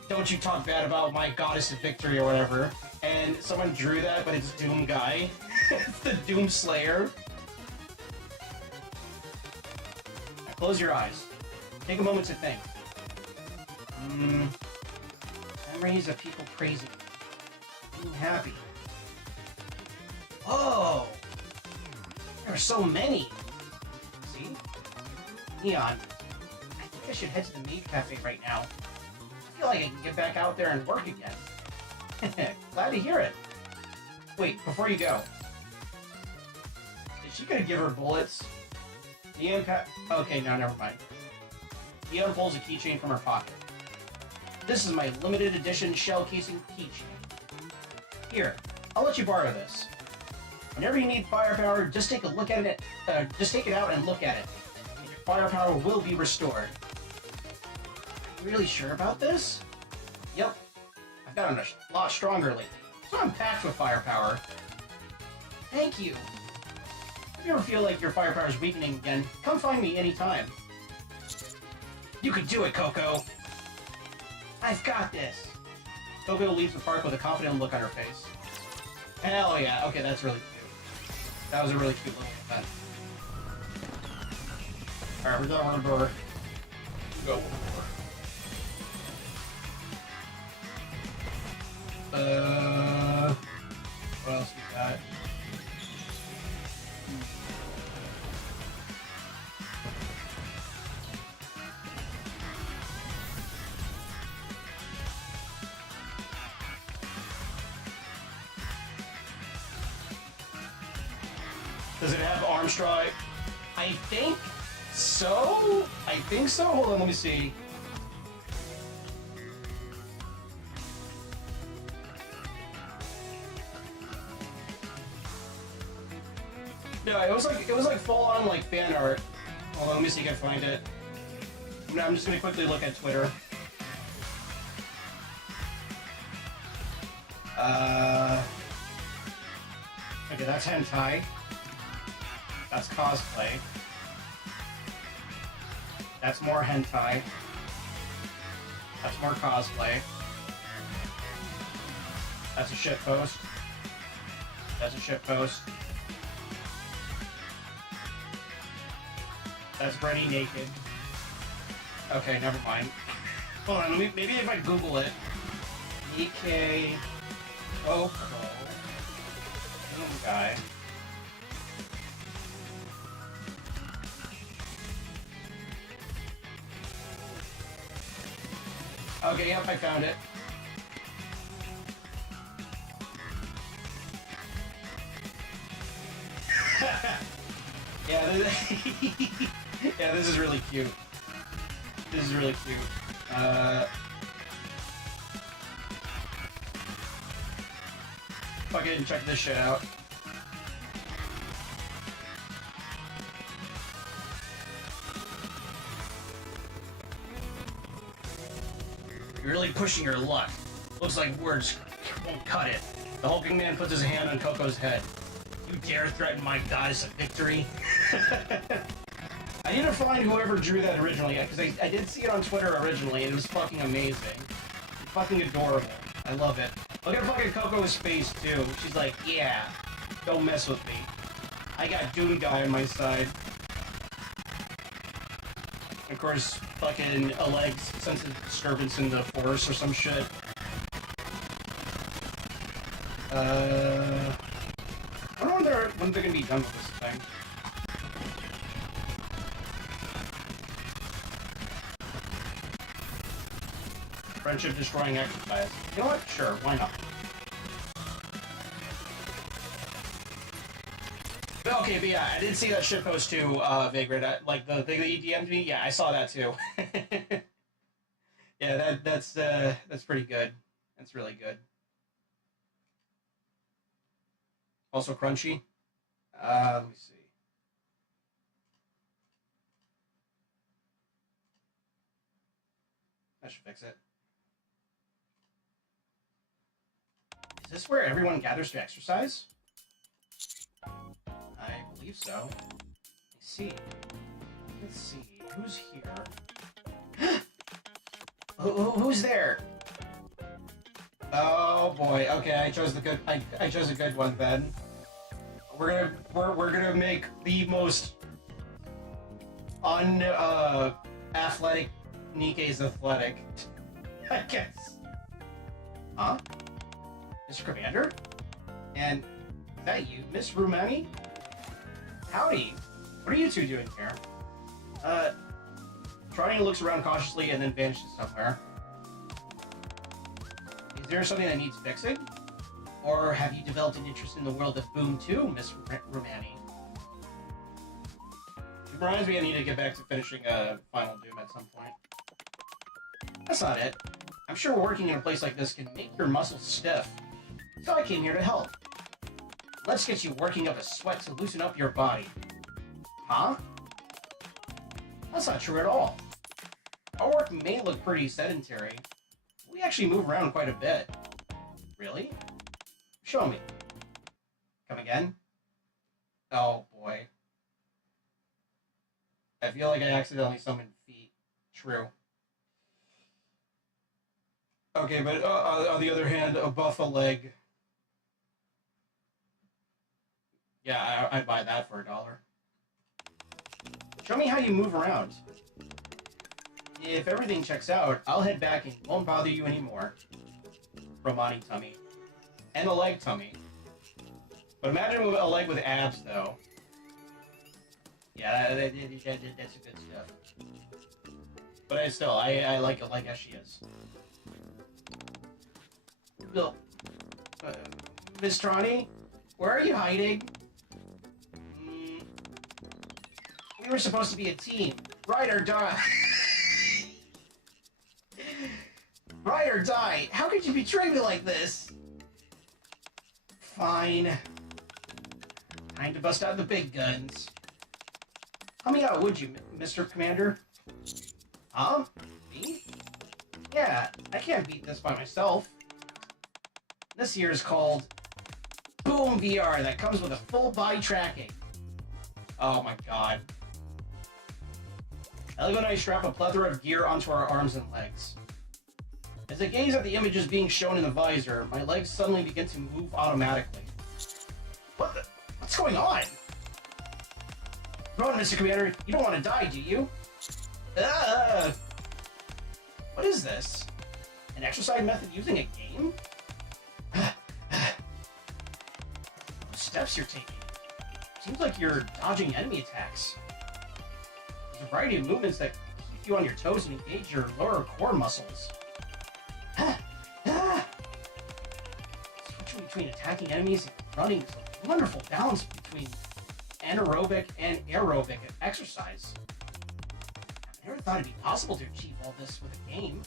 don't you talk bad about my goddess of victory or whatever. And someone drew that, but it's Doom Guy. It's the Doom Slayer. Now, close your eyes. Take a moment to think. Memories of people praising you. Being happy. Oh! There are so many! See? Neon. I think I should head to the maid cafe right now. I feel like I can get back out there and work again. Glad to hear it. Wait, before you go. Is she gonna give her bullets? Neon okay, no, never mind. Neon pulls a keychain from her pocket. This is my limited edition shell casing keychain. Here, I'll let you borrow this. Whenever you need firepower, just take a look at it. Just take it out and look at it. And your firepower will be restored. You really sure about this? Yep. I've gotten a lot stronger lately, so I'm packed with firepower. Thank you. If you ever feel like your firepower is weakening again, come find me anytime. You can do it, Coco. I've got this. Coco leaves the park with a confident look on her face. Hell yeah. Okay, that's really cute. That was a really cute little event. Alright, we're done on the door. Go. What else we got? Does it have arm strike? I think so. I think so. Hold on, let me see. No, it was like full on like fan art. Hold on, let me see if I can find it. No, I'm just gonna quickly look at Twitter. Okay, that's hentai. That's cosplay. That's more hentai. That's more cosplay. That's a shitpost. That's a shitpost. That's Brenny naked. Okay, never mind. Hold on, maybe if I Google it. NIKKE Coco guy. Okay, yep, I found it. Yeah, yeah, this is really cute. This is really cute. Fucking check this shit out. You're really pushing your luck. Looks like words won't cut it. The hulking man puts his hand on Coco's head. You dare threaten my goddess of victory? I need to find whoever drew that originally, because I did see it on Twitter originally, and it was fucking amazing. Fucking adorable. I love it. Look at fucking Coco's face, too. She's like, yeah, don't mess with me. I got Doom Guy on my side. Of course, fucking Aleg's sense of disturbance in the forest or some shit. I wonder when they're gonna be done with this thing. Friendship destroying exercise. You know what? Sure, why not? But okay, but yeah, I did see that shitpost too, Vagrant. Like the thing that you DM'd me. Yeah, I saw that too. Yeah, that's pretty good. That's really good. Also crunchy. Let me see. I should fix it. Is this where everyone gathers to exercise? I believe so. Let's see. Let's see. Who's here? Who's there? Oh boy. Okay, I chose the good. I chose a good one then. We're gonna make the most athletic Nikke's athletic. I guess. Huh? Mr. Commander? And is that you, Miss Rumani? Howdy. What are you two doing here? Trotting looks around cautiously and then vanishes somewhere. Is there something that needs fixing? Or have you developed an interest in the world of Boom too, Miss Rumani? It reminds me I need to get back to finishing Final Doom at some point. That's not it. I'm sure working in a place like this can make your muscles stiff. So I came here to help. Let's get you working up a sweat to loosen up your body. Huh? That's not true at all. Our work may look pretty sedentary. We actually move around quite a bit. Really? Show me. Come again? Oh boy. I feel like I accidentally summoned feet. True. Okay, but on the other hand, a buff a leg. Yeah, I'd buy that for $1. Show me how you move around. If everything checks out, I'll head back and won't bother you anymore. Romani tummy. And a leg tummy. But imagine a leg with abs, though. Yeah, that's a good stuff. But I like a leg as she is. Look, Miss Trani, where are you hiding? We were supposed to be a team. Ride or die. Ride or die. How could you betray me like this? Fine. Time to bust out the big guns. Help me out, would you, Mr. Commander? Huh? Me? Yeah, I can't beat this by myself. This here is called Boom VR that comes with a full body tracking. Oh my god. Elgo and I strap a plethora of gear onto our arms and legs. As I gaze at the images being shown in the visor, my legs suddenly begin to move automatically. What's going on? Run, Mr. Commander, you don't want to die, do you? What is this? An exercise method using a game? The steps you're taking. Seems like you're dodging enemy attacks. There's a variety of movements that keep you on your toes and engage your lower core muscles. Switching between attacking enemies and running is a wonderful balance between anaerobic and aerobic exercise. I never thought it'd be possible to achieve all this with a game.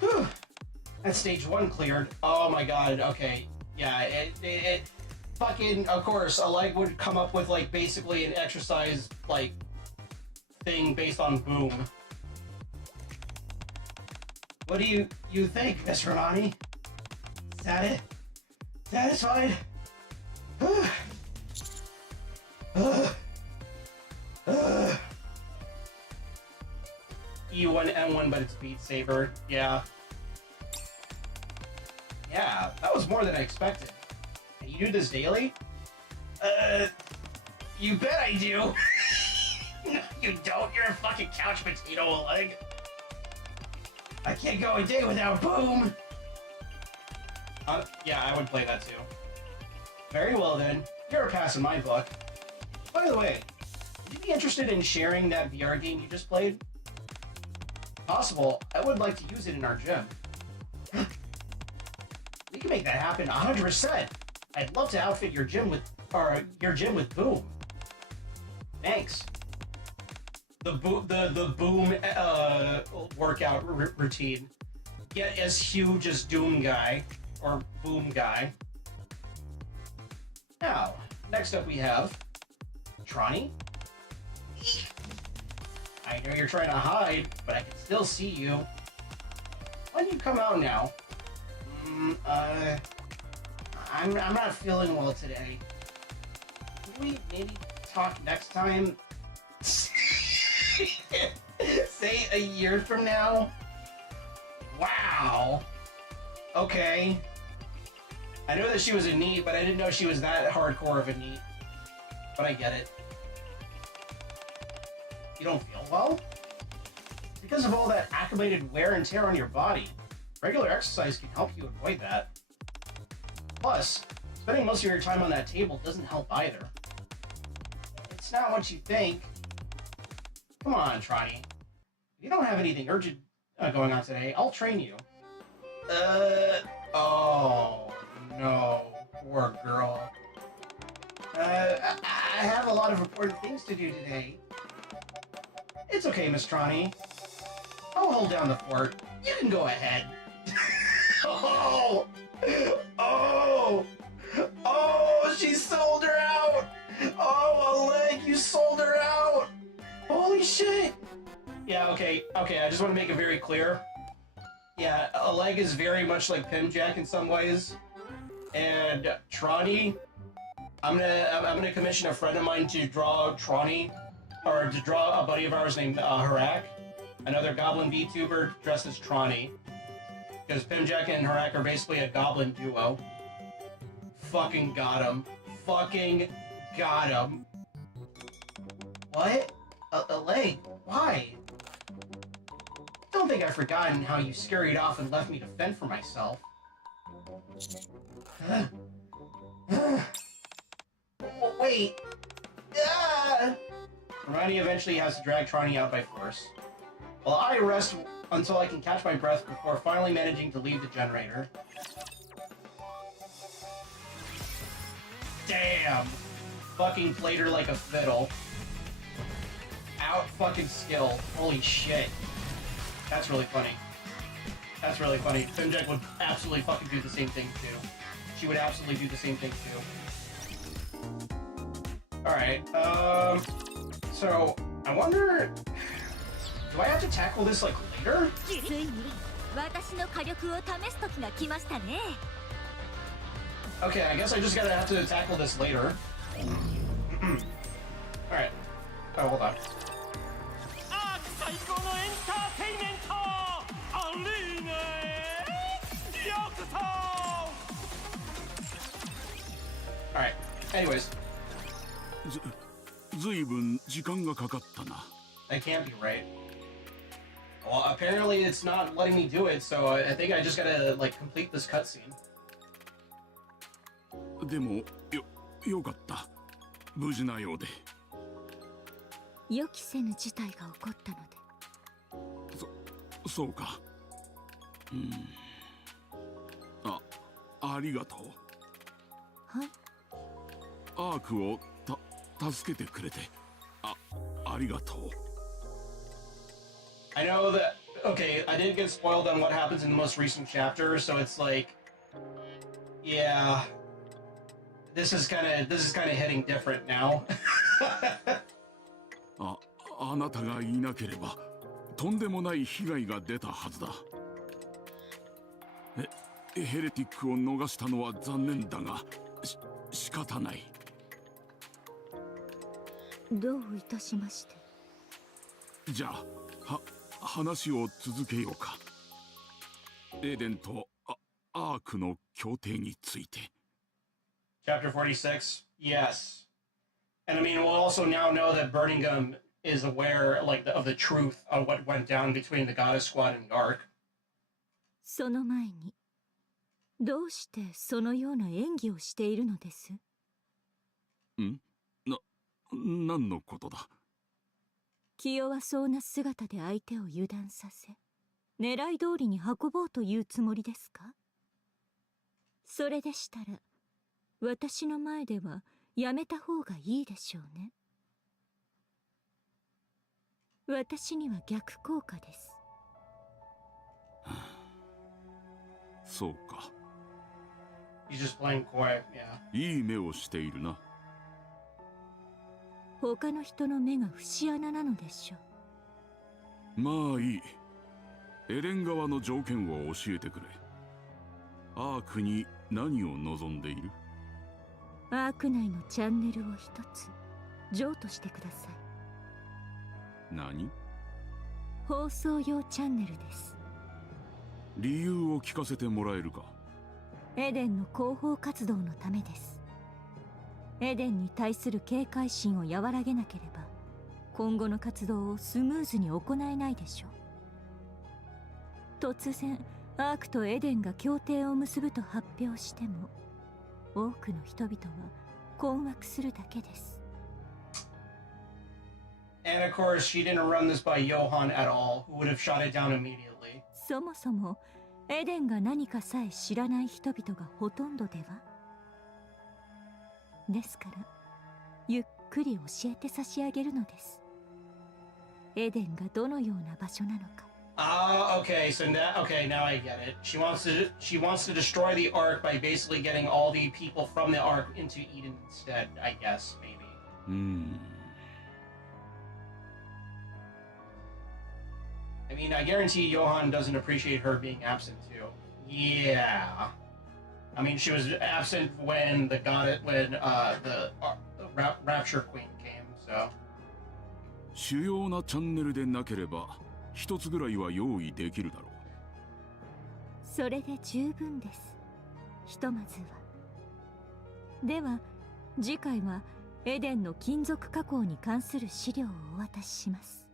Whew. That's stage 1 cleared. Oh my god, okay. Yeah, it fucking, of course, a leg would come up with, like, basically an exercise, like, thing based on Boom. What do you think, Miss Romani? Is that it? Satisfied? E1, M1, but it's Beat Saber. Yeah. Yeah, that was more than I expected. And you do this daily? You bet I do. No, you don't. You're a fucking couch potato, leg. I can't go a day without Boom. Yeah, I would play that too. Very well then. You're a pass in my book. By the way, would you be interested in sharing that VR game you just played? Possible. I would like to use it in our gym. We can make that happen 100%. I'd love to outfit your gym with Boom. Thanks. The Boom workout routine. Get as huge as Doom Guy or Boom Guy. Now, next up we have Trani. I know you're trying to hide, but I can still see you. Why don't you come out now? I'm not feeling well today. Can we maybe talk next time? Say a year from now? Wow. Okay. I know that she was a NEET, but I didn't know she was that hardcore of a NEET. But I get it. You don't feel well? It's because of all that accumulated wear and tear on your body. Regular exercise can help you avoid that. Plus, spending most of your time on that table doesn't help either. It's not what you think. Come on, Trotty. If you don't have anything urgent going on today, I'll train you. Oh, no. Poor girl. I have a lot of important things to do today. It's okay, Miss Trani. I'll hold down the fort. You can go ahead. Oh! Oh! Oh, she sold her out! Oh, Oleg, you sold her out! Holy shit! Yeah, okay, I just want to make it very clear. Yeah, Oleg is very much like Pimjack in some ways. And Trani, I'm gonna commission a friend of mine to draw Trani, or to draw a buddy of ours named Harak, another goblin VTuber dressed as Trani. Because Pimjack and Harak are basically a goblin duo. Fucking got him. Fucking got him. What? A leg? Why? Don't think I've forgotten how you scurried off and left me to fend for myself. Wait. Hermione eventually has to drag Trani out by force. While I rest until I can catch my breath before finally managing to leave the generator. Damn! Fucking played her like a fiddle. Out fucking skill. Holy shit. That's really funny. That's really funny. Pimjack would absolutely fucking do the same thing too. She would absolutely do the same thing too. Alright, so, I wonder... Do I have to tackle this, like, later? Okay, I guess I just gotta have to tackle this later. Alright. Oh, hold on. Alright, anyways. That can't be right. Well, apparently it's not letting me do it, so I think I just gotta, like, complete this cutscene. でも、よかった。無事なようで。予期せぬ事態が起こったので。そうか。ありがとう。はい。アークを助けてくれて、ありがとう。I know that, okay, I didn't get spoiled on what happens in the most recent chapter, so it's like, yeah, this is kind of hitting different now. あなたがいなければ、とんでもない被害が出たはずだ。ヘレティックを逃したのは残念だが、仕方ない。どういたしまして。じゃあ、話を続けようか。エデンとアークの協定について。Chapter 46, yes. And I mean, we'll also now know that Birmingham is aware, like, of the truth of what went down between the Goddess Squad and Dark. その前に、どうしてそのような演技をしているのです？何のことだ？気弱そうな姿で相手を油断させ、狙い通りに運ぼうというつもりですか？それでしたら、私の前ではやめた方がいいでしょうね。私には逆効果です。そうか。He's just playing coy, yeah. いい目をしているな。他の人の目が節穴なのでしょう。まあいい。エレン側の条件を教えてくれ。アークに何を望んでいる？アーク内のチャンネルを一つ譲渡してください。何？放送用チャンネルです。理由を聞かせてもらえるか？エデンの広報活動のためです。エデンに対する警戒心を和らげなければ、今後の活動をスムーズに行えないでしょう。突然アークとエデンが協定を結ぶと発表しても、多くの人々は困惑するだけです。And of course, she didn't run this by Johan at all, who would have shot it down immediately. そもそもエデンが何かさえ知らない人々がほとんどでは。ですからゆっくり教えて差し上げるのです。エデンがどのような場所なのか。Okay, so now I get it. She wants to destroy the Ark by basically getting all the people from the Ark into Eden instead, I guess, maybe. I mean, I guarantee Johan doesn't appreciate her being absent too. Yeah. I mean, she was absent when the Rapture Queen came, so. 主要なチャンネルでなければ一つぐらいは用意できるだろう。それで十分です。ひとまずは。では次回はエデンの金属加工に関する資料をお渡しします。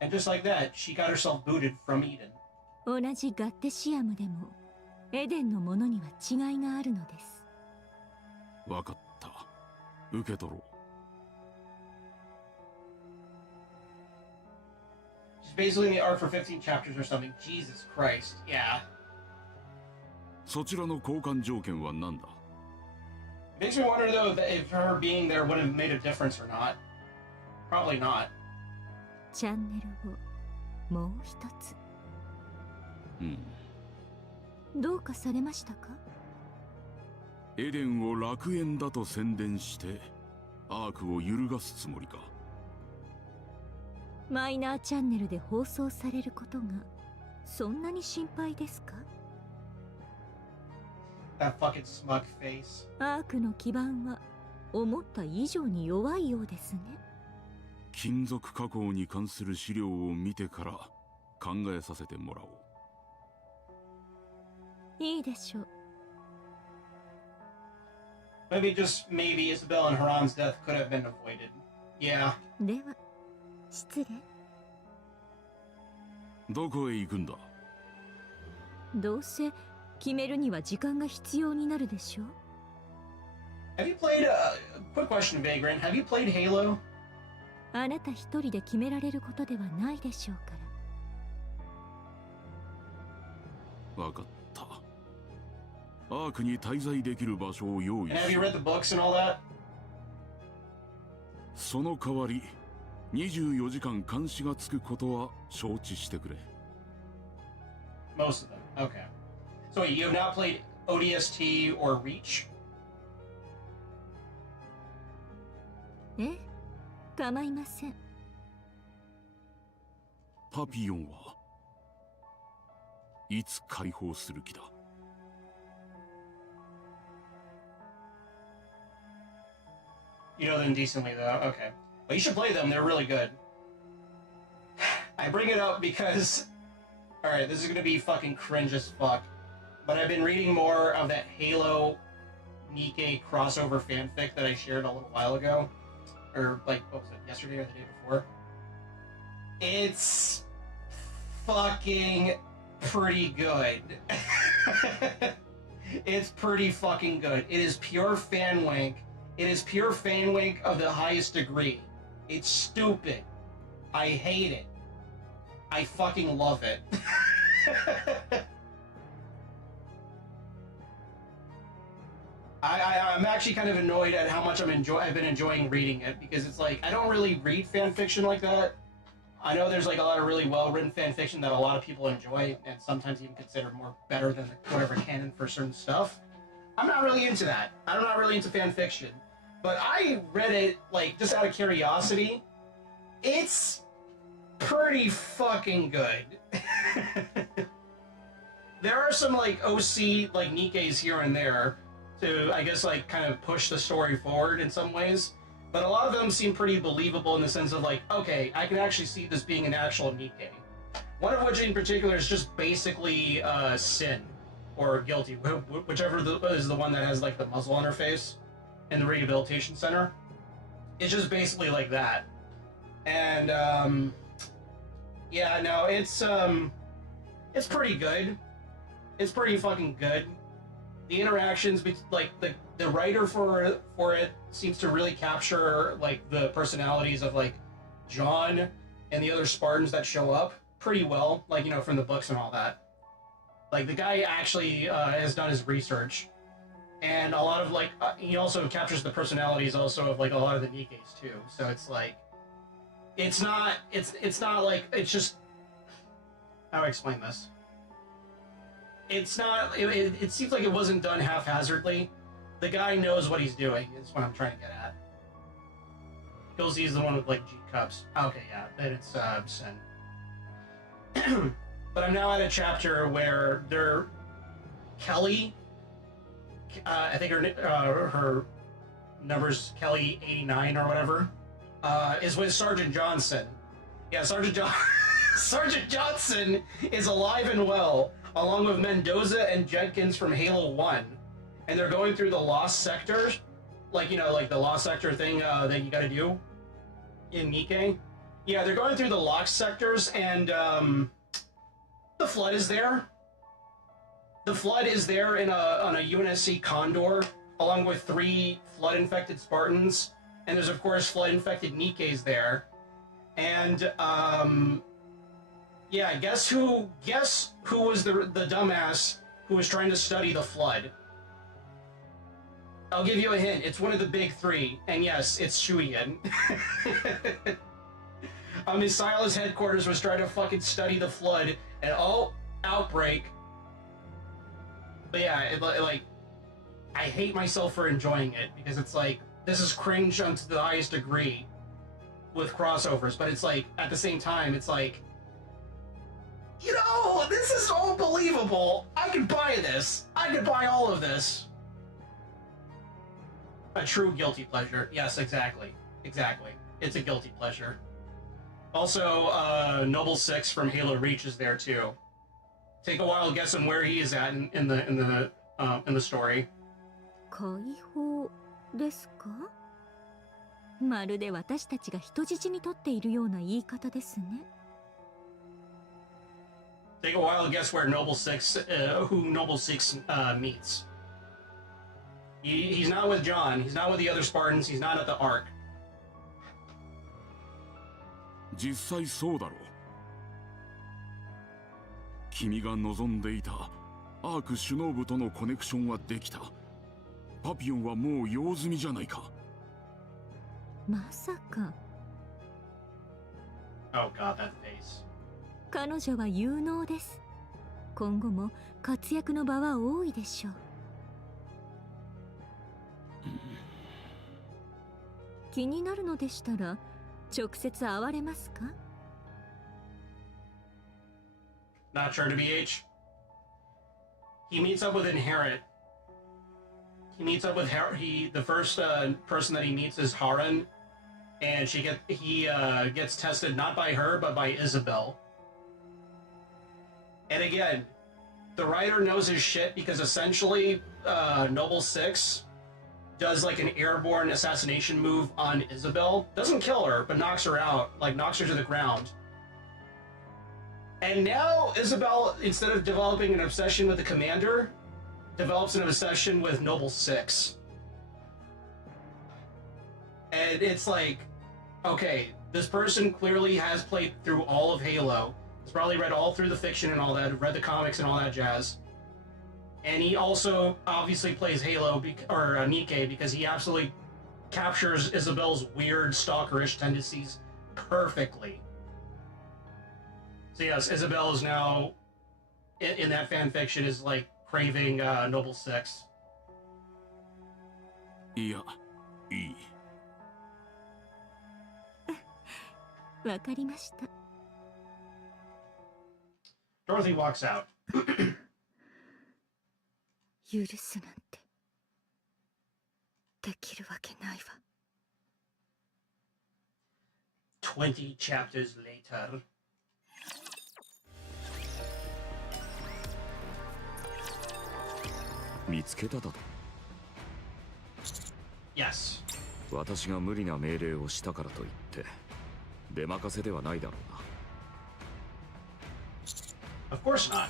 And just like that, she got herself booted from Eden. 同じガッテシアムでもエデンのものには違いがあるのです。わかった。受け取ろう。She's basically in the Ark for 15 chapters or something. Jesus Christ. Yeah. そちらの交換条件は何だ？ It makes me wonder though that if her being there would have made a difference or not. Probably not. チャンネルをもう一つ。どうかされましたか？エデンを楽園だと宣伝してアークを揺るがすつもりか？マイナーチャンネルで放送されることがそんなに心配ですか？ That fucking smug face. アークの基盤は思った以上に弱いようですね。金属加工に関する資料を見てから考えさせてもらおう。いいでしょう。Maybe Isabel and Haran's death could have been avoided. Yeah. では失礼。どこへ行くんだ？どうせ決めるには時間が必要になるでしょう。Have you played quick question, Vagrant? Have you played Halo? あなた一人で決められることではないでしょうから。わかった。アークに滞在できる場所を用意し。And have you read the books and all that? その代わり24時間監視がつくことは承知してくれ。Most of them. Okay. So wait, you have not played ODST or Reach? え、構いません。パピヨンはいつ解放する気だ？ You know them decently though. Okay. Well, you should play them. They're really good. I bring it up because, alright, this is gonna be fucking cringe as fuck. But I've been reading more of that Halo NIKKE crossover fanfic that I shared a little while ago. Or, like, what was it, yesterday or the day before? It's fucking pretty good. It's pretty fucking good. It is pure fan wank. It is pure fan wank of the highest degree. It's stupid. I hate it. I fucking love it. I'm actually kind of annoyed at how much I've been enjoying reading it, because it's like, I don't really read fan fiction like that. I know there's like a lot of really well-written fan fiction that a lot of people enjoy, and sometimes even consider more better than whatever canon for certain stuff. I'm not really into that. I'm not really into fan fiction. But I read it, like, just out of curiosity. It's pretty fucking good. There are some, like, OC, like, Nikkes here and there to, I guess, like, kind of push the story forward in some ways. But a lot of them seem pretty believable in the sense of, like, okay, I can actually see this being an actual Nikke. One of which in particular is just basically Sin, or Guilty, whichever is the one that has, like, the muzzle on her face in the rehabilitation center. It's just basically like that. And, yeah, no, it's, It's pretty good. It's pretty fucking good. The interactions, like the writer for it seems to really capture like the personalities of like John and the other Spartans that show up pretty well, like, you know, from the books and all that. Like, the guy actually has done his research, and a lot of like he also captures the personalities also of like a lot of the Nikkes too. So it's like it's not like, it's just, how do I explain this? It's not, it seems like it wasn't done haphazardly. The guy knows what he's doing, is what I'm trying to get at. Gilsey's the one with like G cups. Okay, yeah, then it's Sin. But I'm now at a chapter where Kelly, I think her number's Kelly 89 or whatever, is with Sergeant Johnson. Yeah, Sergeant Johnson is alive and well, along with Mendoza and Jenkins from Halo 1. And they're going through the Lost Sectors, like, you know, like the Lost Sector thing that you gotta do in NIKKE. Yeah, they're going through the Lost Sectors, and the Flood is there. The Flood is there on a UNSC Condor, along with 3 Flood-infected Spartans. And there's, of course, Flood-infected Nikkes there. And, yeah, guess who was the dumbass who was trying to study the Flood? I'll give you a hint. It's one of the big 3. And yes, it's Shuyan. His Silas headquarters was trying to fucking study the Flood, and outbreak. But yeah, like, I hate myself for enjoying it, because it's like, this is cringe unto the highest degree with crossovers, but it's like, at the same time, it's like, you know, this is all believable. I could buy this. I could buy all of this. A true guilty pleasure. Yes, exactly. Exactly. It's a guilty pleasure. Also, Noble 6 from Halo Reach is there too. Take a while guessing where he is at in the story. 解放ですか？まるで私たちが人質に取っているような言い方ですね。Take a while guess where Noble 6, who Noble 6 meets. He's not with John. He's not with the other Spartans. He's not at the Ark. 実際そうだろう。君が望んでいたアーク首脳部とのコネクションはできた。パピヨンはもう用済みじゃないか。まさか。Oh God, that face. 彼女は有能です。今後も活躍の場は多いでしょう。気になるのでしたら直接会われますか？ Not sure to BH. He meets up with Inherit. He meets up with the first person that he meets is Haran, and he gets tested not by her but by Isabel. And again, the writer knows his shit, because essentially Noble 6 does like an airborne assassination move on Isabel. Doesn't kill her, but knocks her out, like knocks her to the ground. And now Isabel, instead of developing an obsession with the commander, develops an obsession with Noble 6. And it's like, okay, this person clearly has played through all of Halo. He's probably read all through the fiction and all that, read the comics and all that jazz. And he also obviously plays Halo, or NIKKE, because he absolutely captures Isabel's weird stalkerish tendencies perfectly. So yes, Isabel is now, in that fan fiction, is like craving Noble 6. いや、いい。わかりました。Dorothy walks out. 許すなんてできるわけないわ。20 chapters later. 見つけただと。Yes. 私が無理な命令をしたからといって出任せではないだろうな。Of course not.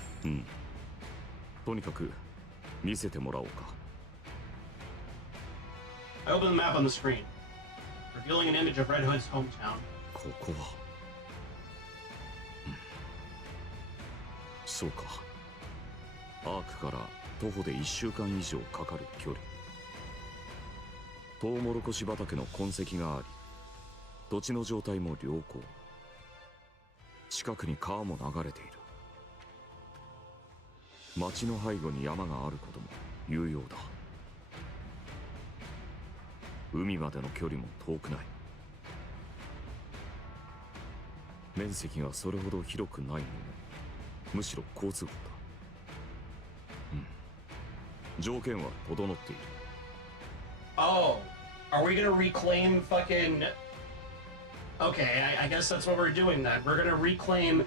とにかく見せてもらおうか。 I open the map on the screen, revealing an image of Red Hood's hometown. ここは、そうか。アークから徒歩で1週間以上かかる距離。トウモロコシ畑の痕跡があり、土地の状態も良好。近くに川も流れている。町の背後に山があることも有用だ。海までの距離も遠くない。面積がそれほど広くないのもむしろ好都合だ。条件は整っている。Oh, are we gonna reclaim fucking... Okay, I guess that's what we're doing then. We're gonna reclaim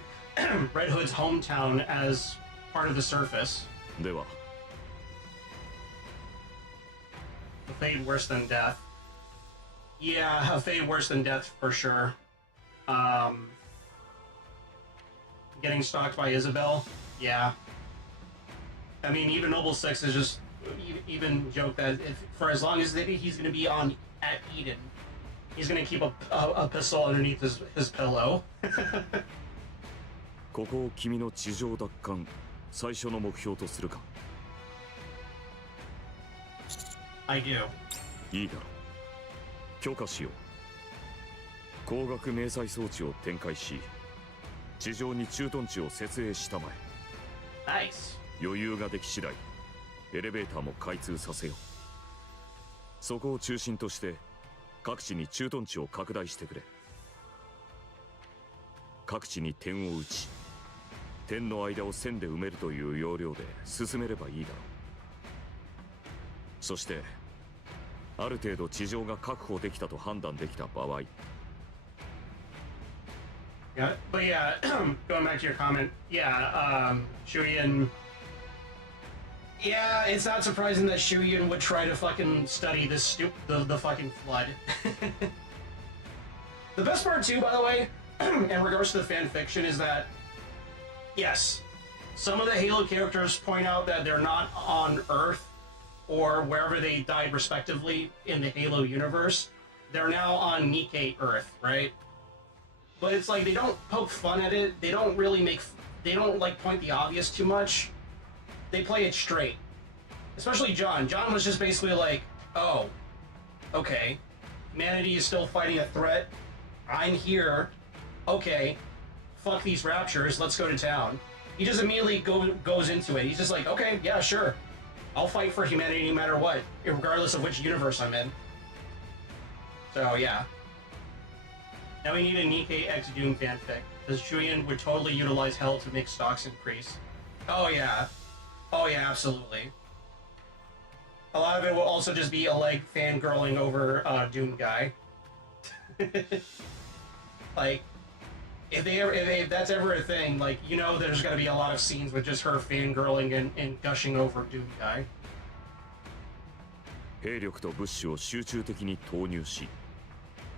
Red Hood's hometown as part of the surface. では A fate worse than death. Yeah, a fate worse than death for sure. Getting stalked by Isabel? Yeah. I mean, even Noble Six is just even joke that if, for as long as he's gonna be on at Eden, he's gonna keep a pistol underneath his pillow. ここを君の地上奪還最初の目標とするか。 I do. いいだろう。許可しよう。光学迷彩装置を展開し、地上に駐屯地を設営したまえ。 Nice. 余裕ができ次第エレベーターも開通させよう。そこを中心として各地に駐屯地を拡大してくれ。各地に点を打ち、点の間を線で埋めるという要領で進めればいいだろう。そしてある程度地上が確保できたと判断できた場合、 Yeah, but yeah, going back to your comment, yeah, Shuyin. Yeah, it's not surprising that Shuyin would try to fucking study this the fucking flood. The best part too, by the way, in regards to the fan fiction, is that yes, some of the Halo characters point out that they're not on Earth or wherever they died respectively in the Halo universe. They're now on NIKKE Earth, right? But it's like they don't poke fun at it. They don't really they don't like point the obvious too much. They play it straight. Especially John. John was just basically like, oh, okay, humanity is still fighting a threat. I'm here. Okay, fuck these raptures. Let's go to town. He just immediately goes into it. He's just like, okay, yeah, sure. I'll fight for humanity no matter what, regardless of which universe I'm in. So yeah. Now we need a NIKKE X Doom fanfic, because Shuyin would totally utilize Hell to make stocks increase. Oh yeah. Oh yeah, absolutely. A lot of it will also just be a like fangirling over Doom guy. Like, if that's ever a thing, like, you know there's gonna be a lot of scenes with just her fangirling and gushing over Doom guy. 兵力と物資を集中的に投入し、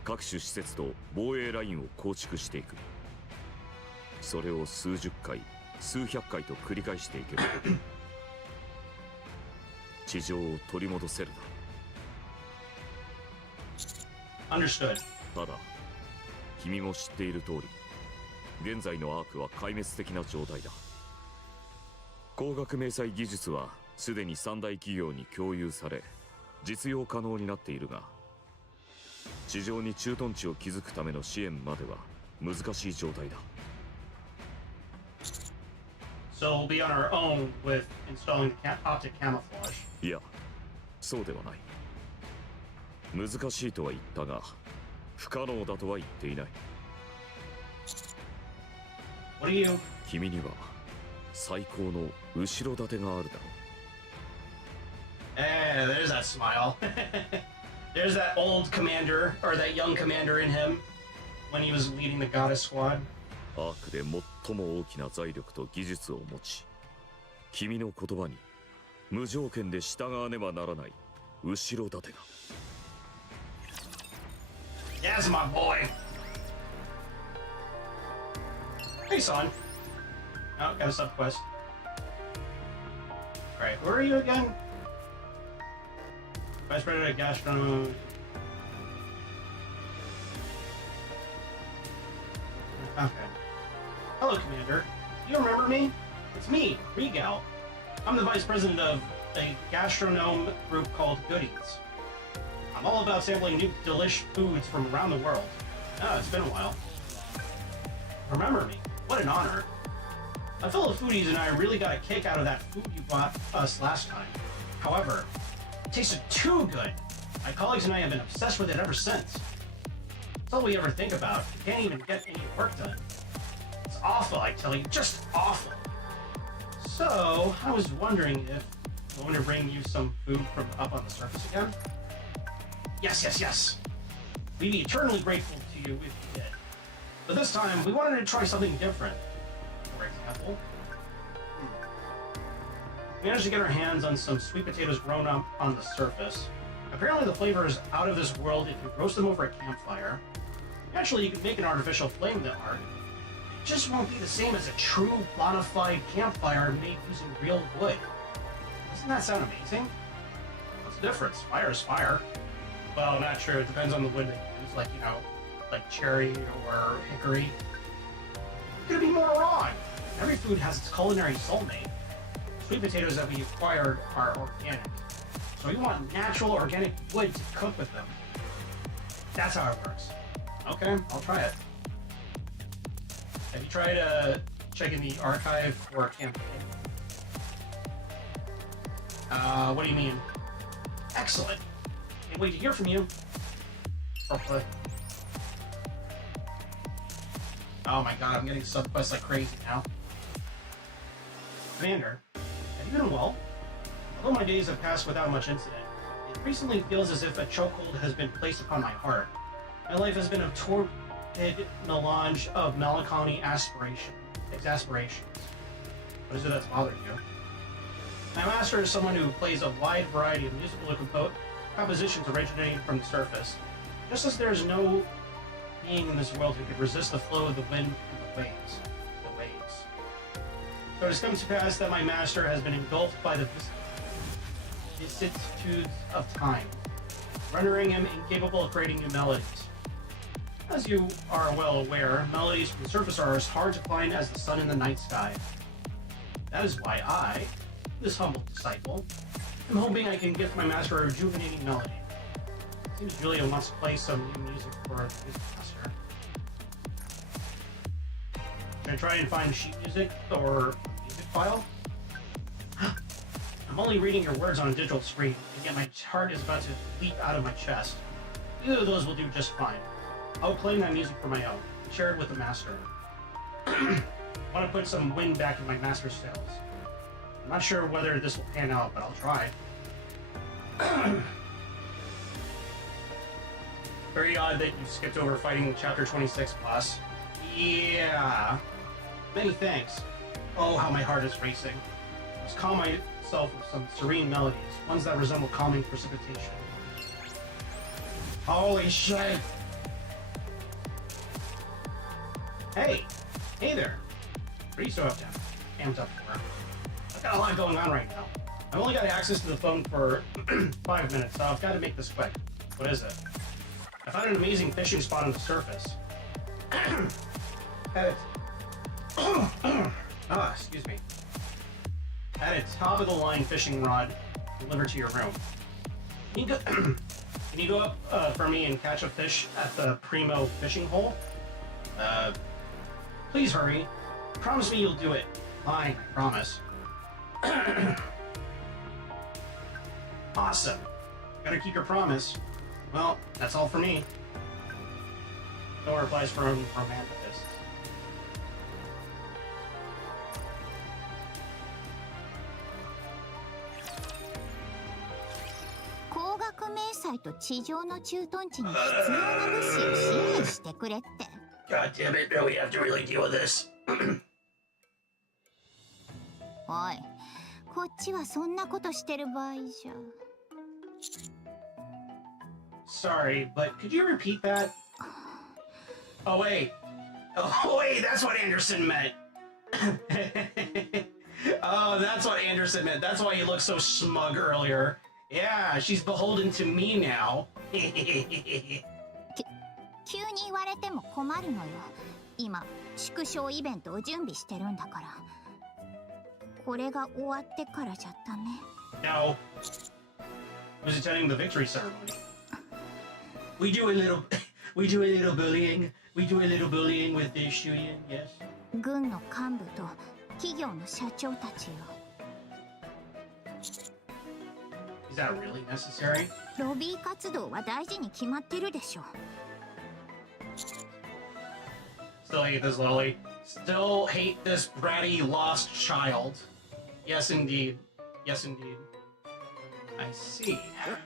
各種施設と防衛ラインを構築していく。それを数十回、数百回と繰り返していけば地上を取り戻せるだ。 Understood. ただ、君も知っている通り、現在のアークは壊滅的な状態だ。光学迷彩技術はすでに三大企業に共有され、実用可能になっているが、地上に駐屯地を築くための支援までは難しい状態だ。 So we'll be on our own with installing the optic camouflage. いや、そうではない。難しいとは言ったが、不可能だとは言っていない。 What do you? 君には最高の後ろ盾があるだろう。 Eh, there's that smile. There's that old commander, or that young commander in him, when he was leading the goddess squad. アークで最も大きな財力と技術を持ち、君の言葉に無条件で従わねばならない後ろ盾が。 Yes, my boy. Hey, son. Oh, got a sub quest. Alright, who are you again? Vice President of Gastronomy. Okay. Hello, Commander. Do you remember me? It's me, Regal. I'm the Vice President of a gastronome group called Goodies. I'm all about sampling new delish foods from around the world. Ah, it's been a while. Remember me? What an honor. My fellow foodies and I really got a kick out of that food you brought us last time. However, it tasted too good. My colleagues and I have been obsessed with it ever since. It's all we ever think about. We can't even get any work done. It's awful, I tell you, just awful. So, I was wondering if I want to bring you some food from up on the surface again? Yes. We'd be eternally grateful to you if you did. But this time, we wanted to try something different. For example, we managed to get our hands on some sweet potatoes grown up on the surface. Apparently the flavor is out of this world if you roast them over a campfire. Naturally, you can make an artificial flame that are. It just won't be the same as a true bona fide campfire made using real wood. Doesn't that sound amazing? What's the difference? Fire is fire. Well, not true. It depends on the wood they use, like, you know, like cherry or hickory. Could be more wrong. Every food has its culinary soulmate. Sweet potatoes that we acquired are organic. So we want natural organic wood to cook with them. That's how it works. Okay, I'll try it. Have you tried checking the archive for a campaign? What do you mean? Excellent. Can't wait to hear from you. Hopefully. Oh my god, I'm getting subquests like crazy now. Commander, have you been well? Although my days have passed without much incident, it recently feels as if a chokehold has been placed upon my heart. My life has been a torpid melange of melancholy exasperations. What is it that's bothering you? My master is someone who plays a wide variety of musical compositions originating from the surface. Just as there is no being in this world who could resist the flow of the wind and the waves. So it has come to pass that my master has been engulfed by the vicissitudes of time, rendering him incapable of creating new melodies. As you are well aware, melodies from the surface are as hard to find as the sun in the night sky. That is why I, this humble disciple, am hoping I can give my master a rejuvenating melody. It seems Julia wants to play some new music for the music master. Should I try and find sheet music or a music file? I'm only reading your words on a digital screen, and yet my heart is about to leap out of my chest. Either of those will do just fine. I'll play my music for my own, and share it with the master. I want to put some wind back in my master's sails. I'm not sure whether this will pan out, but I'll try. Very odd that you skipped over fighting the Chapter 26 boss. Yeah. Many thanks. Oh, how my heart is racing. I must calm myself with some serene melodies, ones that resemble calming precipitation. Holy shit! Hey! Hey there! What are you so amped up for? I've got a lot going on right now. I've only got access to the phone for 5 minutes, so I've got to make this quick. What is it? I found an amazing fishing spot on the surface. Excuse me. Had a top-of-the-line fishing rod delivered to your room. Can you go up for me and catch a fish at the Primo fishing hole? Please hurry. Promise me you'll do it. Fine, I promise. Awesome. Gotta keep your promise. Well, that's all for me. No replies from romanticists. 光学迷彩と地上の駐屯地に必要な物資を支援してくれって。God damn it, do we have to really deal with this? おい、こっちはそんなことしてる場合じゃ。Sorry, but could you repeat that? Oh wait, that's what Anderson meant. Oh, that's what Anderson meant. That's why he looked so smug earlier. Yeah, she's beholden to me now. 急に言われても困るのよ。今縮小イベントを準備してるんだから。これが終わってからじゃダメ。 No. Who's attending the victory ceremony? We do a little bullying. We do a little bullying with the Shuyin, yes. 軍の幹部と企業の社長たちよ。 Is that really necessary? ロビー活動は大事に決まってるでしょ。 Still hate this lolly. Still hate this bratty lost child. Yes, indeed. Yes, indeed. I see.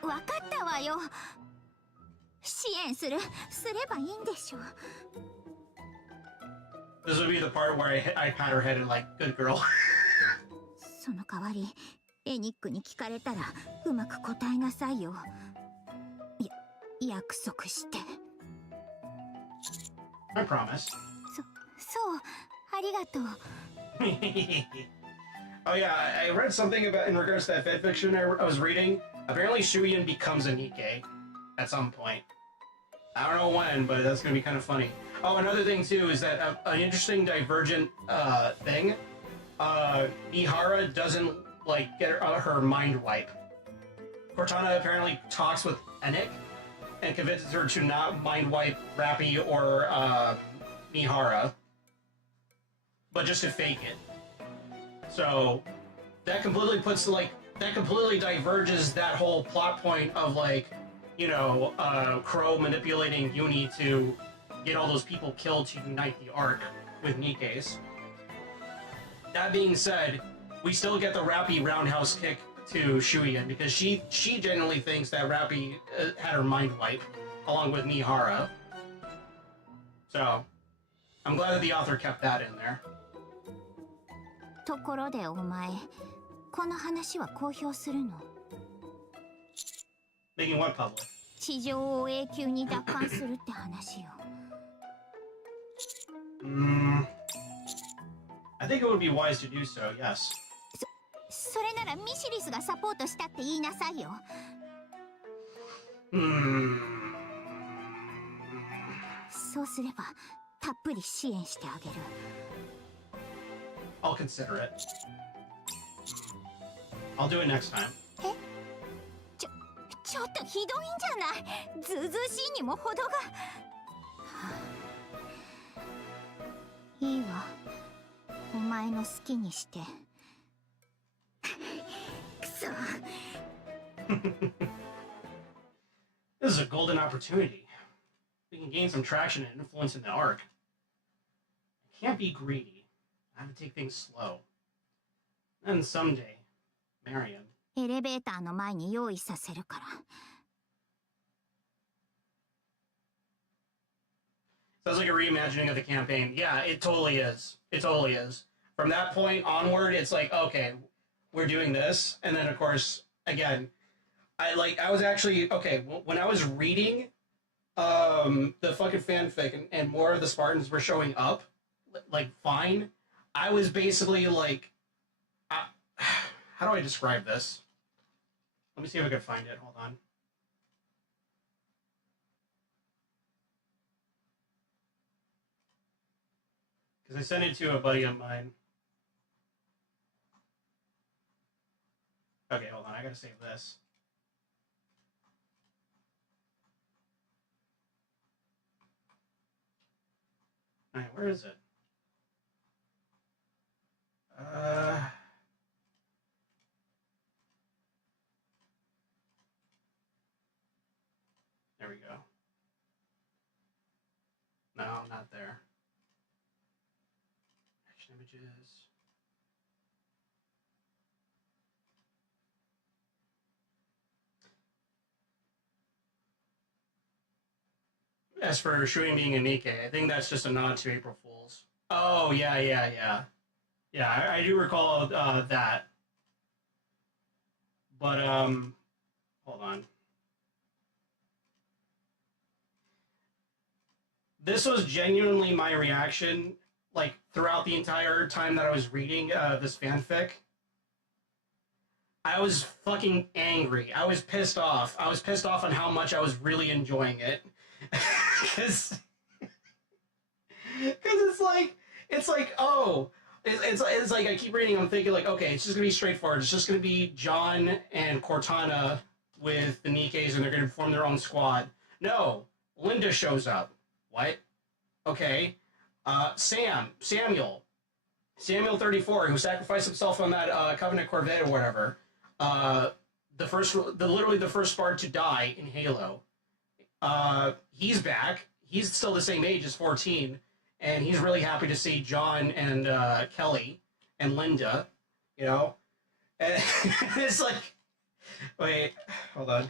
わかったわよ。支援すればいいんでしょ。 This would be the part where I pat her head and like, good girl. その代わりエニックに聞かれたらうまく答えなさいよ。約束して。 I promise. そうありがとう。Oh yeah, I read something about in regards to that fanfiction I was reading. Apparently Shuyin becomes a NIKKE at some point. I don't know when, but that's gonna be kind of funny. Oh, another thing too is that an interesting divergent thing. Mihara doesn't like get her mind wipe. Cortana apparently talks with Enik and convinces her to not mind wipe Rappy or Mihara, but just to fake it. So that completely diverges that whole plot point of like, you know, Crow manipulating Uni to get all those people killed to unite the arc with Nikkes. That being said, we still get the Rappy roundhouse kick to Shuyin because she genuinely thinks that Rappy had her mind wipe along with Mihara. So I'm glad that the author kept that in there. ところでお前、この話は公表するの？ Making what public? 地上を永久に奪還するって話よ。I think it would be wise to do so, yes. それならミシリスがサポートしたって言いなさいよ。そうすればたっぷり支援してあげる。 I'll consider it. I'll do it next time. ちょっとひどいんじゃない。ずうずうしいにも程が。いいわ。お前の好きにして。くそ。This is a golden opportunity. We can gain some traction and influence in the arc. I can't be greedy. I have to take things slow. And someday, Marion. エレベーターの前に用意させるから。Sounds like a reimagining of the campaign. Yeah, it totally is. It totally is. From that point onward, it's like, okay, we're doing this. And then, of course, again, I was actually, okay, when I was reading the fucking fanfic and more of the Spartans were showing up, like, fine, I was basically like, how do I describe this? Let me see if I can find it. Hold on. Because I sent it to a buddy of mine. Okay, hold on. I gotta save this. Alright, where is it? There we go. No, not there. Action images. As for Shuyin being a NIKKE, I think that's just a nod to April Fools. Oh, yeah. Yeah, I do recall that. But, hold on. This was genuinely my reaction, like, throughout the entire time that I was reading this fanfic. I was fucking angry. I was pissed off. I was pissed off on how much I was really enjoying it. Because it's like, oh, it's like I keep reading, I'm thinking like, okay, it's just gonna be straightforward. It's just gonna be John and Cortana with the Nikkes, and they're gonna form their own squad. No, Linda shows up. What? Okay. Samuel 34, who sacrificed himself on that Covenant Corvette or whatever. Literally the first Spark to die in Halo. He's back. He's still the same age as 14, and he's really happy to see John and Kelly and Linda, you know? And it's like, wait, hold on.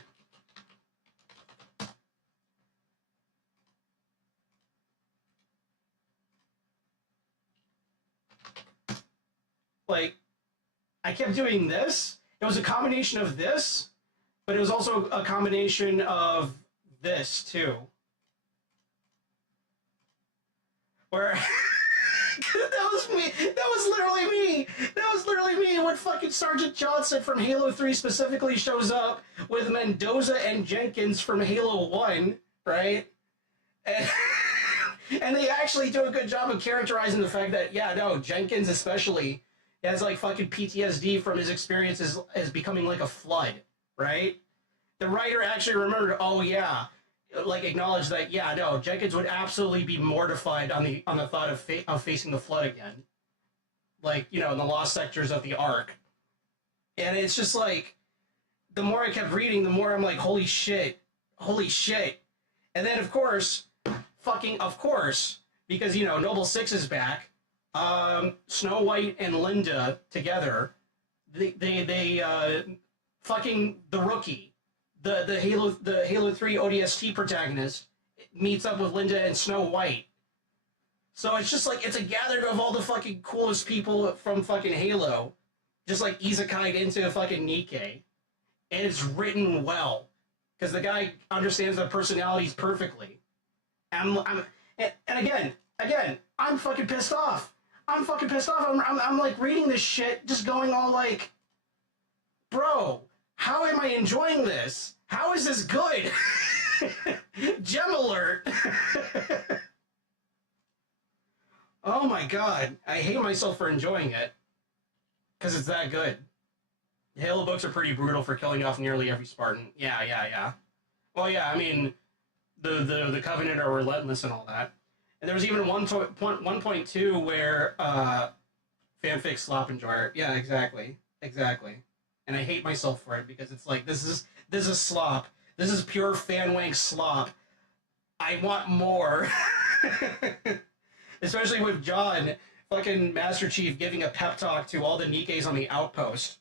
Like, I kept doing this. It was a combination of this, but it was also a combination of this, too. Where... that was me. That was literally me. That was literally me when fucking Sergeant Johnson from Halo 3 specifically shows up with Mendoza and Jenkins from Halo 1, right? And, and they actually do a good job of characterizing the fact that, yeah, no, Jenkins especially has like fucking PTSD from his experiences as becoming like a flood, right? The writer actually remembered, oh yeah, like acknowledged that, yeah, no, Jenkins would absolutely be mortified on the thought of facing the flood again, like, you know, in the lost sectors of the Ark. And it's just like, the more I kept reading, the more I'm like, holy shit, and then of course, because, you know, Noble Six is back. Snow White and Linda together, they fucking the rookie. The Halo 3 ODST protagonist meets up with Linda and Snow White. So it's just like, it's a gathering of all the fucking coolest people from fucking Halo, just like isekai'd into fucking NIKKE. And it's written well, because the guy understands the personalities perfectly. And again, I'm fucking pissed off. I'm like reading this shit, just going all like, bro, how am I enjoying this? How is this good? Gem alert. Oh my god. I hate myself for enjoying it. Because it's that good. The Halo books are pretty brutal for killing off nearly every Spartan. Yeah. Well, yeah, I mean, the Covenant are relentless and all that. And there was even 1.2 where fanfic slop enjoyer. Yeah, exactly. And I hate myself for it because it's like, this is slop. This is pure fanwank slop. I want more. Especially with John, fucking Master Chief, giving a pep talk to all the Nikkes on the outpost.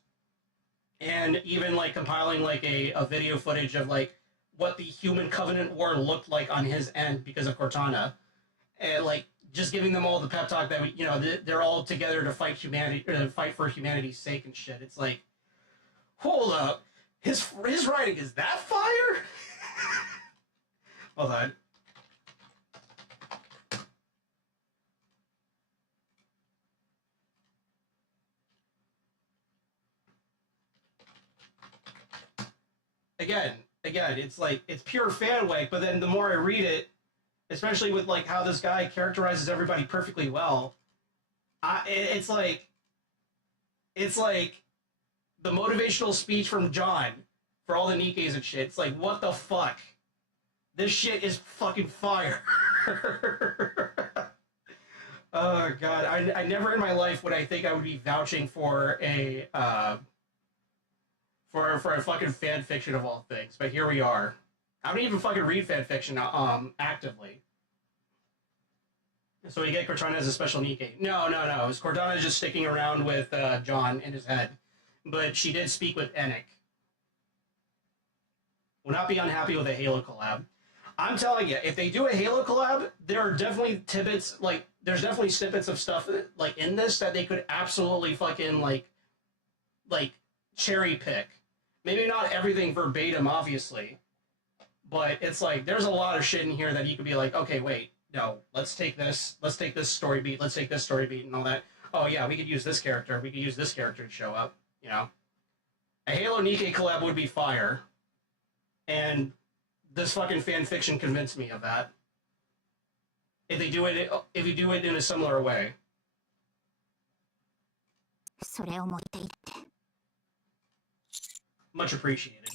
And even like compiling like a video footage of like what the human Covenant war looked like on his end because of Cortana. And like just giving them all the pep talk that you know they're all together to fight humanity, fight for humanity's sake and shit. It's like, hold up, his writing is that fire? Hold on. Again, it's like, it's pure fanwake, but then the more I read it, especially with like how this guy characterizes everybody perfectly well, it's like the motivational speech from John for all the Nikkes and shit. It's like, what the fuck? This shit is fucking fire. Oh god, I never in my life would I think I would be vouching for a for a fucking fan fiction of all things, but here we are. I don't even fucking read fan fiction actively. So you get Cortana as a special Nikke. No. It's Cortana just sticking around with John in his head. But she did speak with Enoch. Will not be unhappy with a Halo collab. I'm telling you, if they do a Halo collab, there are definitely tidbits, like, there's definitely snippets of stuff, like, in this that they could absolutely fucking, like, cherry pick. Maybe not everything verbatim, obviously. But it's like, there's a lot of shit in here that you could be like, okay, wait, no, let's take this story beat, let's take this story beat and all that. Oh yeah, we could use this character, we could use this character to show up, you know. A Halo Nikke collab would be fire. And this fucking fan fiction convinced me of that. If you do it in a similar way. それを持っていって。 Much appreciated.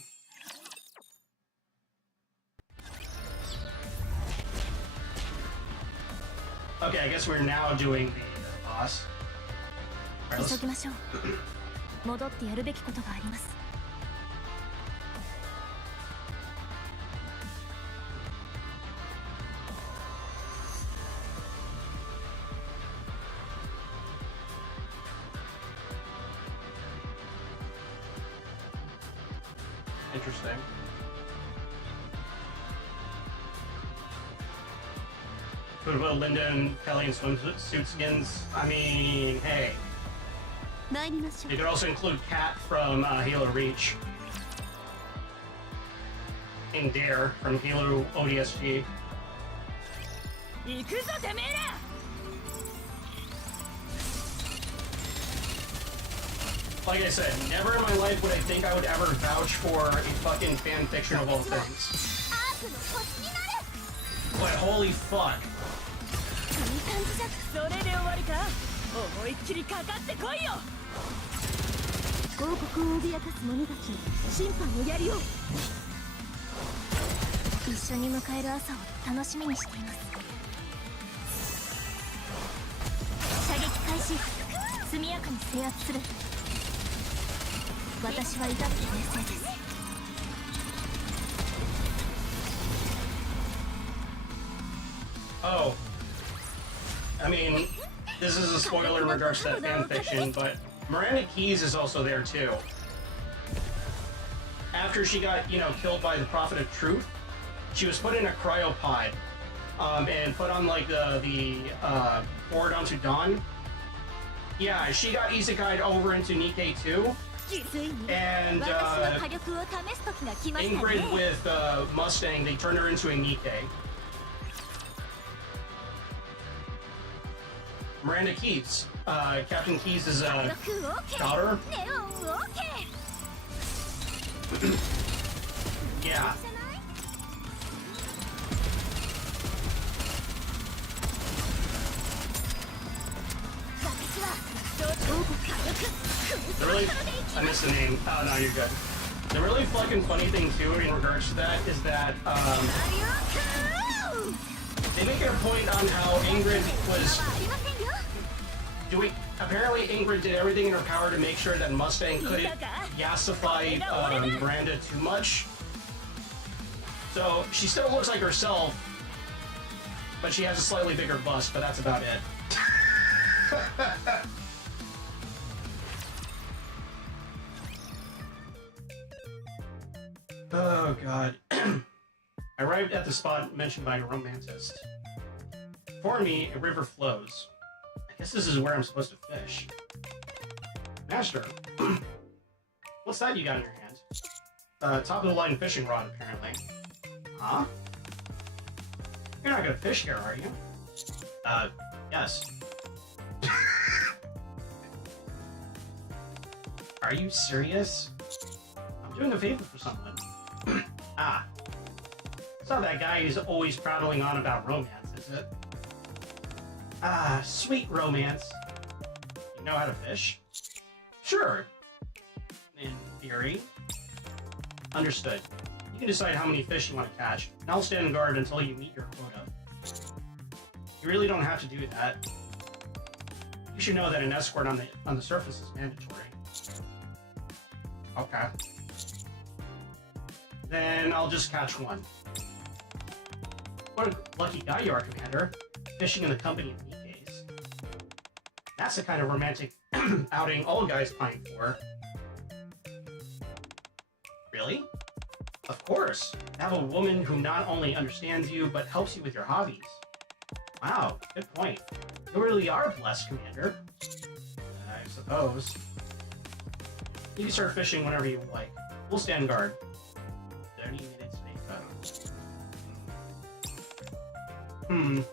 Okay, I guess we're now doing the boss. All right, 急ぎましょう。戻ってやるべきことがあります。 Interesting. What about Linda and Kelly in swimsuit skins? I mean, hey. 参りましょう。 You could also include Kat from Halo Reach. And Dare from Halo ODSG. 行くぞてめえら。 Like I said, never in my life would I think I would ever vouch for a fucking fan fiction of all things. アークの星になる。 But holy fuck. いい感じじゃ。それで終わりか。思いっきりかかってこいよ。王国を脅かす者たちに審判をやりよう。一緒に迎える朝を楽しみにしています。射撃開始。速やかに制圧する。 私は至って冷静です。 Oh. I mean, this is a spoiler in regards to that fanfiction, but Miranda Keyes is also there too. After she got, you know, killed by the Prophet of Truth, she was put in a cryopod, and put on like the board onto Dawn. Yeah, she got isekai'd over into Nikke too. And Ingrid with Mustang, they turned her into a Nikke. Miranda Keyes, Captain Keyes' daughter. Yeah. The really, I missed the name. Oh no, you're good. The really fucking funny thing too in regards to that is that they make it a point on how Ingrid was doing. Apparently, Ingrid did everything in her power to make sure that Mustang couldn't yassify Miranda too much. So she still looks like herself, but she has a slightly bigger bust. But that's about it. Oh god. I arrived at the spot mentioned by a romancist. Before me, a river flows. I guess this is where I'm supposed to fish. Master, what's that you got in your hand? Top of the line fishing rod, apparently. Huh? You're not gonna fish here, are you? Yes. Are you serious? I'm doing a favor for someone. Ah. It's not that guy who's always prattling on about romance, is it? Ah, sweet romance. You know how to fish? Sure. In theory. Understood. You can decide how many fish you want to catch, and I'll stand guard until you meet your quota. You really don't have to do that. You should know that an escort on the surface is mandatory. Okay. Then I'll just catch one. What a lucky guy you are, Commander. Fishing in the company of Nikkes. That's the kind of romantic outing all guys pine for. Really? Of course. Have a woman who not only understands you, but helps you with your hobbies. Wow, good point. You really are blessed, Commander. I suppose. You can start fishing whenever you like. We'll stand guard. 30 minutes later.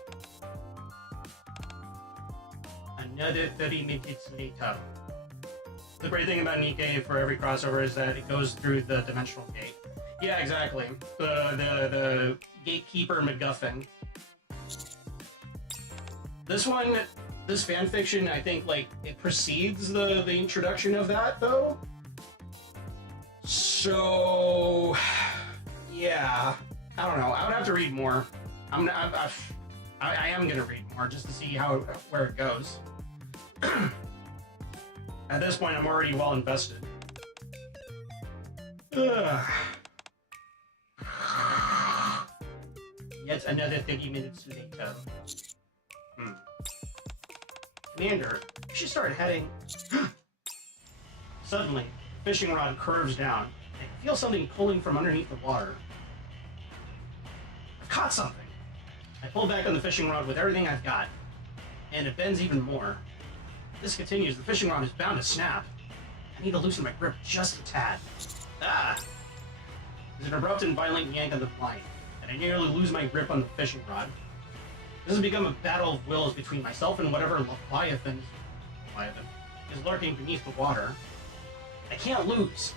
another 30 minutes later. The great thing about NIKKE for every crossover is that it goes through the dimensional gate. Yeah, exactly. The gatekeeper MacGuffin. This one, this fanfiction, I think, like, it precedes the introduction of that, though. So, yeah, I don't know. I would have to read more. I am gonna read more just to see where it goes. At this point, I'm already well invested. Ugh. Yet another 30 minutes later. Commander, you should start heading. Suddenly, the fishing rod curves down. I can feel something pulling from underneath the water. I've caught something. I pull back on the fishing rod with everything I've got, and it bends even more. If this continues, the fishing rod is bound to snap. I need to loosen my grip just a tad. Ah! There's an abrupt and violent yank on the line, and I nearly lose my grip on the fishing rod. This has become a battle of wills between myself and whatever Leviathan is lurking beneath the water. I can't lose.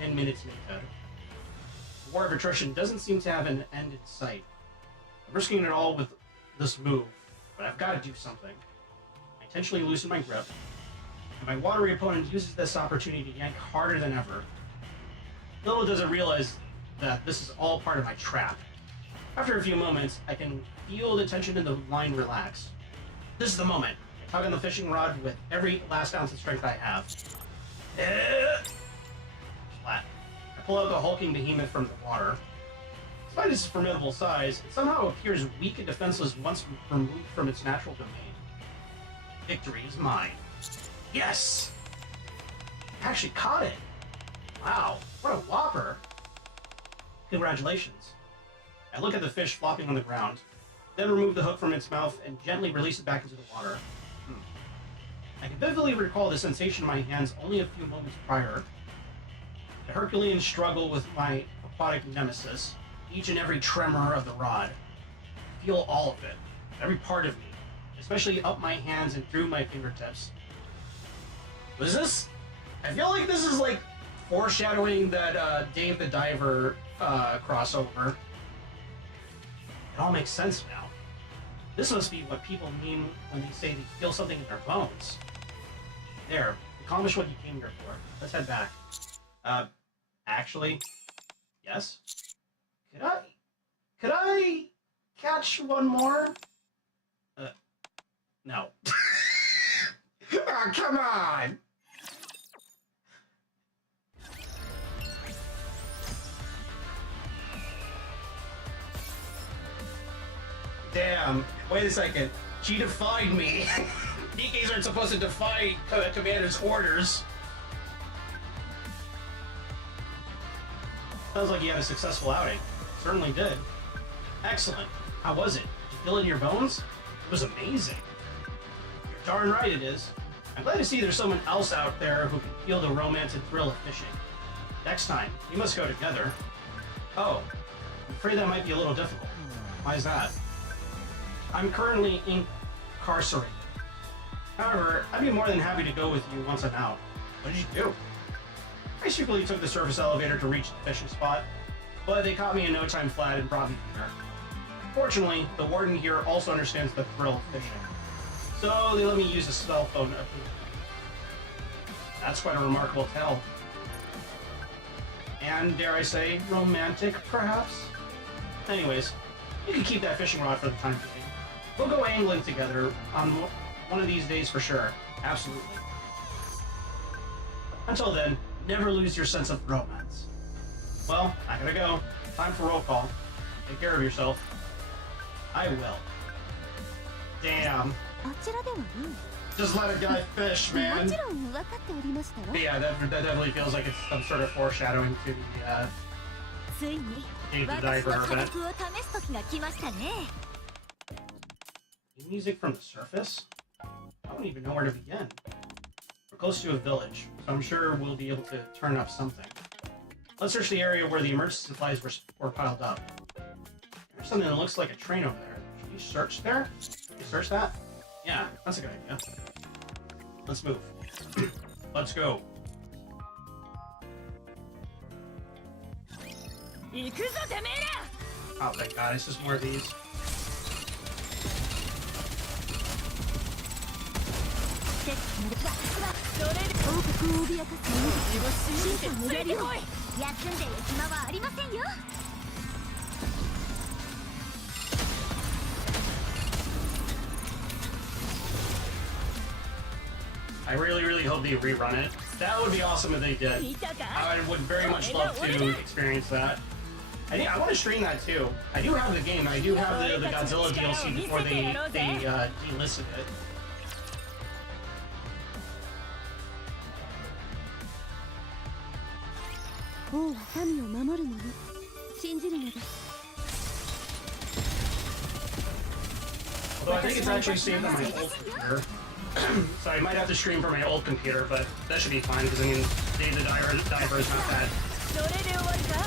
10 minutes later. The war of attrition doesn't seem to have an end in sight. I'm risking it all with this move, but I've got to do something. I intentionally loosen my grip, and my watery opponent uses this opportunity to yank harder than ever. Little does it realize that this is all part of my trap. After a few moments, I can feel the tension in the line relax. This is the moment. I tug on the fishing rod with every last ounce of strength I have. Flat. I pull out the hulking behemoth from the water. Despite its formidable size, it somehow appears weak and defenseless once removed from its natural domain. Victory is mine. Yes! I actually caught it! Wow, what a whopper! Congratulations. I look at the fish flopping on the ground, then remove the hook from its mouth and gently release it back into the water. I can vividly recall the sensation in my hands only a few moments prior. The Herculean struggle with my aquatic nemesis, each and every tremor of the rod. I feel all of it, every part of me, especially up my hands and through my fingertips. Was this? I feel like this is like foreshadowing that Dave the Diver crossover. It all makes sense now. This must be what people mean when they say they feel something in their bones. There, accomplish what you came here for. Let's head back. Actually, yes? Could I catch one more? No. Oh, come on! Damn, wait a second. She defied me. Nikkes aren't supposed to defy Commander's orders. Sounds like you had a successful outing. Certainly did. Excellent. How was it? Did you feel it in your bones? It was amazing. You're darn right it is. I'm glad to see there's someone else out there who can feel the romance and thrill of fishing. Next time, we must go together. Oh, I'm afraid that might be a little difficult. Why is that? I'm currently incarcerated. However, I'd be more than happy to go with you once I'm out. What did you do? I secretly took the surface elevator to reach the fishing spot, but they caught me in no time flat and brought me here. Fortunately, the warden here also understands the thrill of fishing, so they let me use a cell phone to approve. That's quite a remarkable tale. And, dare I say, romantic, perhaps? Anyways, you can keep that fishing rod for the time being. We'll go angling together on one of these days for sure. Absolutely. Until then, never lose your sense of romance. Well, I gotta go. Time for roll call. Take care of yourself. I will. Damn. Just let a guy fish, man. Yeah, that definitely feels like it's some sort of foreshadowing to the Dave the Diver event. New music from the surface? I don't even know where to begin. We're close to a village, so I'm sure we'll be able to turn up something. Let's search the area where the emergency supplies were piled up. There's something that looks like a train over there. Should we search there? Can we search that? Yeah, that's a good idea. Let's move. Let's go. 行くぞてめえら Oh, thank God. It's just more of these. それで王国を脅かす者たちを信じて無理よ休んでる暇はありませんよ I really hope they rerun it. That would be awesome if they did. I would very much love to experience that. I want to stream that too. I do have the game. I do have the Godzilla DLC before they delisted it. 王は民を守るのに信じるのです Although I think it's actually saved on my old computer. So I might have to stream from my old computer, but that should be fine because I mean, the diver is not that それで終わりか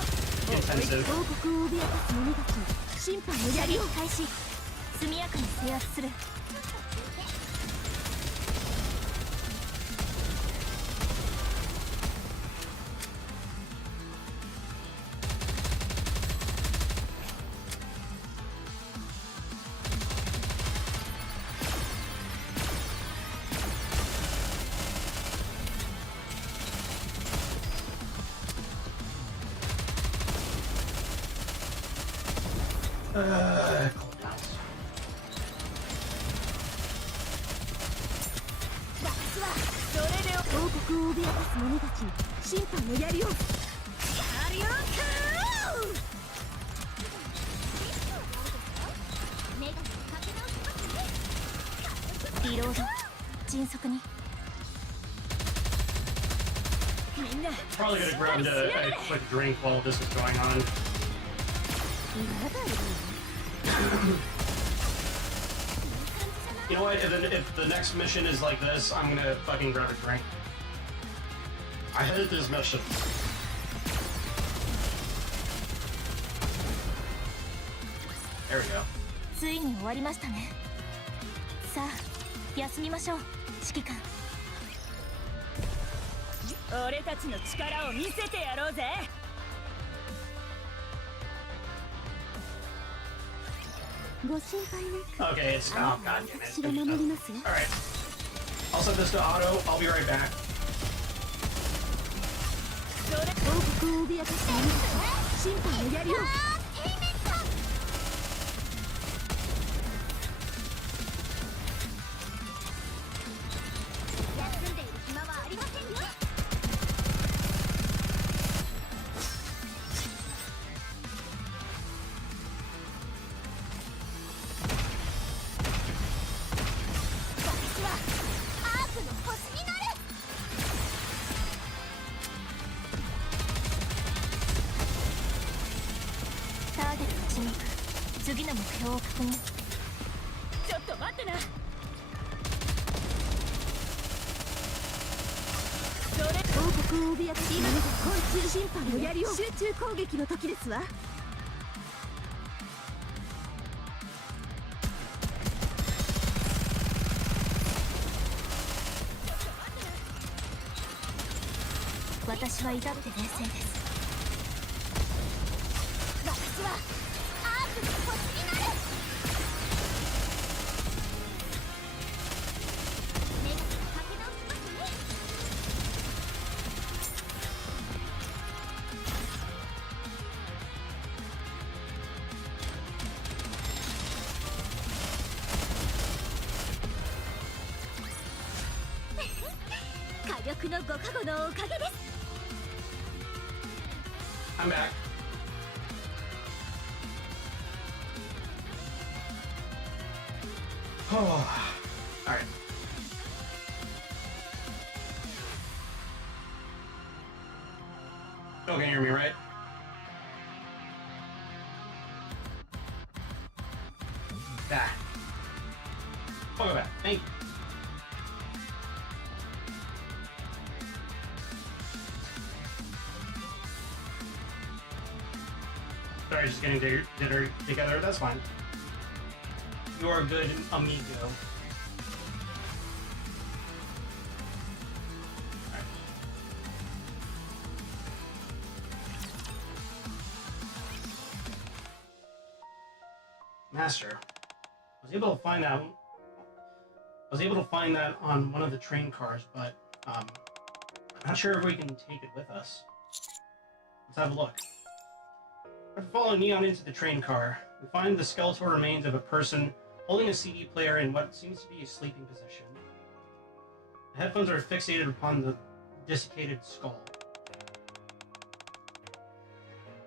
intensive. 王国を脅かす者たちの審判の槍を開始速やかに制圧する 私はそれで王国を脅かす者たちに審判の槍をカリオンクーリロード迅速に Probably gonna grab a quick drink while this is going on. You know what? If the next mission is like this, I'm gonna fucking grab a drink. I hated this mission. There we go. ついに終わりましたねさあ休みましょう指揮官俺たちの力を見せてやろうぜ Okay, it's oh god damn it. Alright. I'll set this to auto, I'll be right back. 王国を脅かす者たち審判の槍を 次の目標を確認ちょっと待ってなそれ王国を脅かす今の昆虫審判の槍を集中攻撃の時ですわ私は至って冷静です私はアークの星になる目がかけ直しますね火力のご加護のおかげです I'm back. Oh, alright. You can hear me, right? Ah. Welcome back. Thank you. Sorry, just getting dinner together. That's fine. You are a good amigo. Master, I was able to find that on one of the train cars, but I'm not sure if we can take it with us. Let's have a look. After following Neon into the train car, we find the skeletal remains of a person holding a CD player in what seems to be a sleeping position. The headphones are fixated upon the desiccated skull.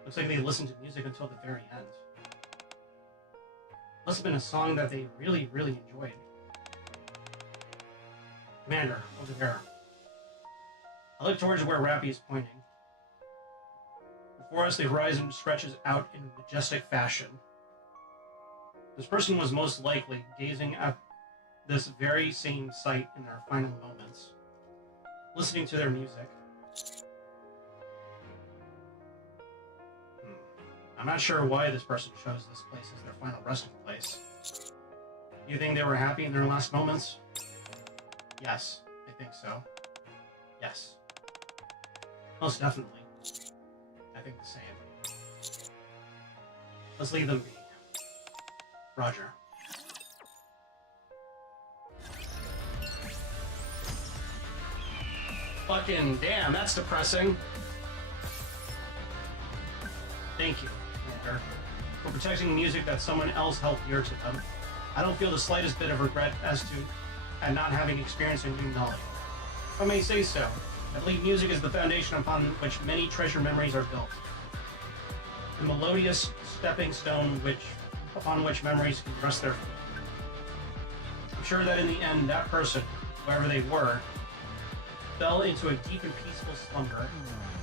Looks like they listened to music until the very end. Must have been a song that they really, really enjoyed. Commander, over there. I look towards where Rappy is pointing. Before us, the horizon stretches out in majestic fashion. This person was most likely gazing at this very same sight in their final moments, listening to their music. I'm not sure why this person chose this place as their final resting place. Do you think they were happy in their last moments? Yes, I think so. Yes. Most definitely. I think the same. Let's leave them be. Roger. Fucking damn, that's depressing. Thank you, Commander, for protecting music that someone else held dear to them. I don't feel the slightest bit of regret as to at not having experienced a new knowledge. If I may say so, I believe music is the foundation upon which many treasure memories are built. The melodious stepping stone upon which memories can rest their feet. I'm sure that in the end, that person, whoever they were, fell into a deep and peaceful slumber,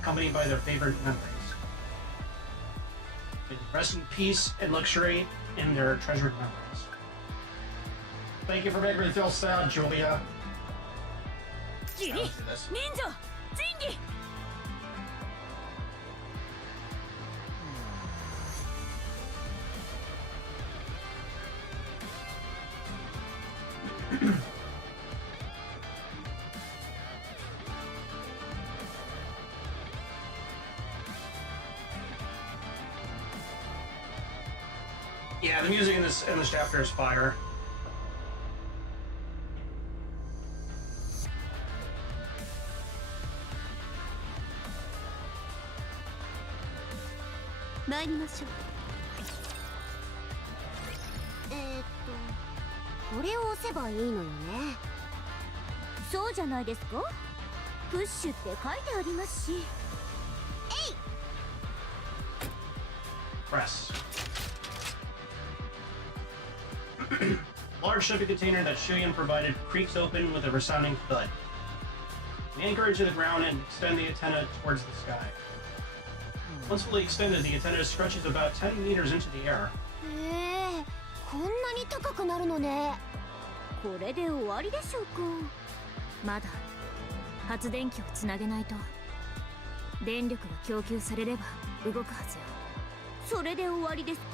accompanied by their favorite memories. They rest in peace and luxury in their treasured memories. Thank you for making me feel sad, Julia. Giri, Ninja, Zingi! Yeah, the music in this chapter is fire. Go. これを押せばいいのよね。そうじゃないですか？プッシュって書いてありますし。Press. Large shipping container that Shuyan provided creaks open with a resounding thud. We anchor it to the ground and extend the antenna towards the sky. Once fully extended, the antenna stretches about 10 meters into the air. こんなに高くなるのね。これで終わりでしょうか。まだ発電機をつなげないと電力が供給されれば動くはずよ。それで終わりですか？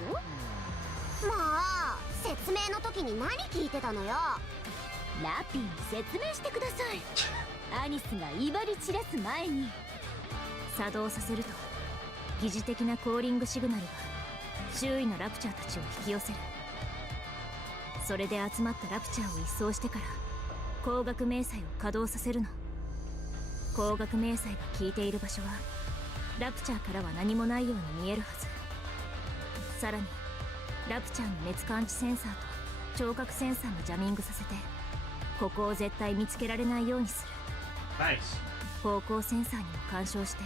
まあ説明の時に何聞いてたのよ。ラピーに説明してください。アニスが威張り散らす前に作動させると疑似的なコーリングシグナルが周囲のラプチャーたちを引き寄せる。それで集まったラプチャーを一掃してから光学迷彩を稼働させるの。光学迷彩が効いている場所はラプチャーからは何もないように見えるはず。さらにラプチャーの熱感知センサーと聴覚センサーもジャミングさせてここを絶対見つけられないようにする。方向センサーにも干渉して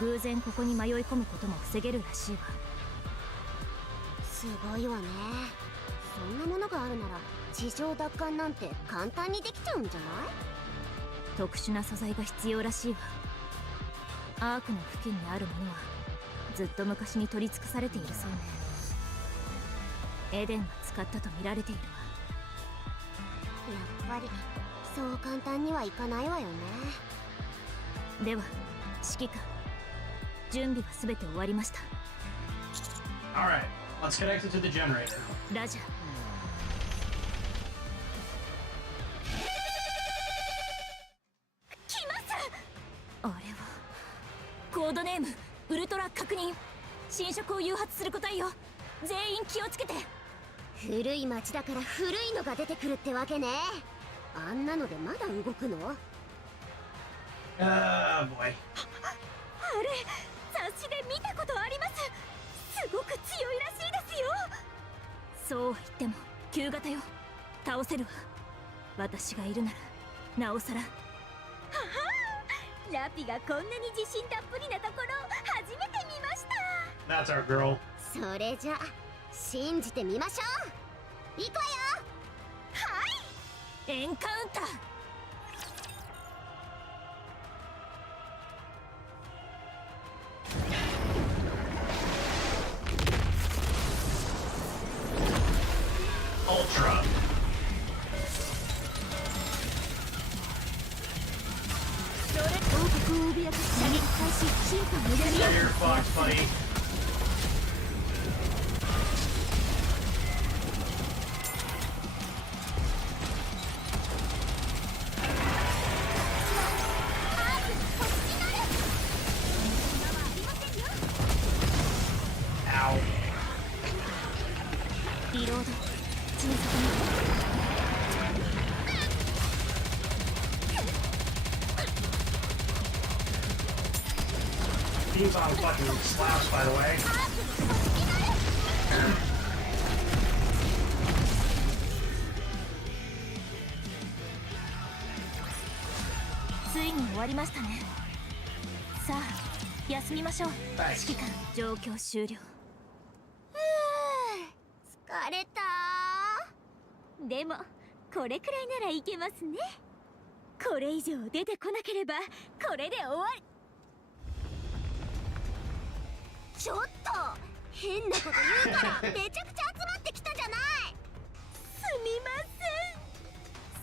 偶然ここに迷い込むことも防げるらしいわ。すごいわね。そんなものがあるなら地上奪還なんて簡単にできちゃうんじゃない？特殊な素材が必要らしいわ。アークの付近にあるものはずっと昔に取り尽くされているそうね。エデンが使ったと見られているわ。やっぱりそう簡単にはいかないわよね。では指揮官、準備は全て終わりました。 Alright, let's connect it to the generator. ラジャー。来ます。あれはコードネームウルトラ確認。侵食を誘発する個体よ。全員気をつけて。古い町だから古いのが出てくるってわけね。あんなのでまだ動くの？ boy. あれ、雑誌で見たことあります。すごく強いらしいですよ。そうは言っても旧型よ。倒せるわ。私がいるならなおさら。ははー、ラピがこんなに自信たっぷりなところ初めて見ました。 That's our girl. それじゃ信じてみましょう。行くわよ。はい、エンカウンター。Ultra. それ王国を脅かす射撃開始。進化無理やり。 So you're fucked, buddy. リロード。迅速に。 Team's on fucking slaps, by the way. ついに終わりましたね。さあ休みましょう。指揮官状況終了。疲れた。でもこれくらいならいけますね。これ以上出てこなければこれで終わり。ちょっと変なこと言うからめちゃくちゃ集まってきたじゃない。すみま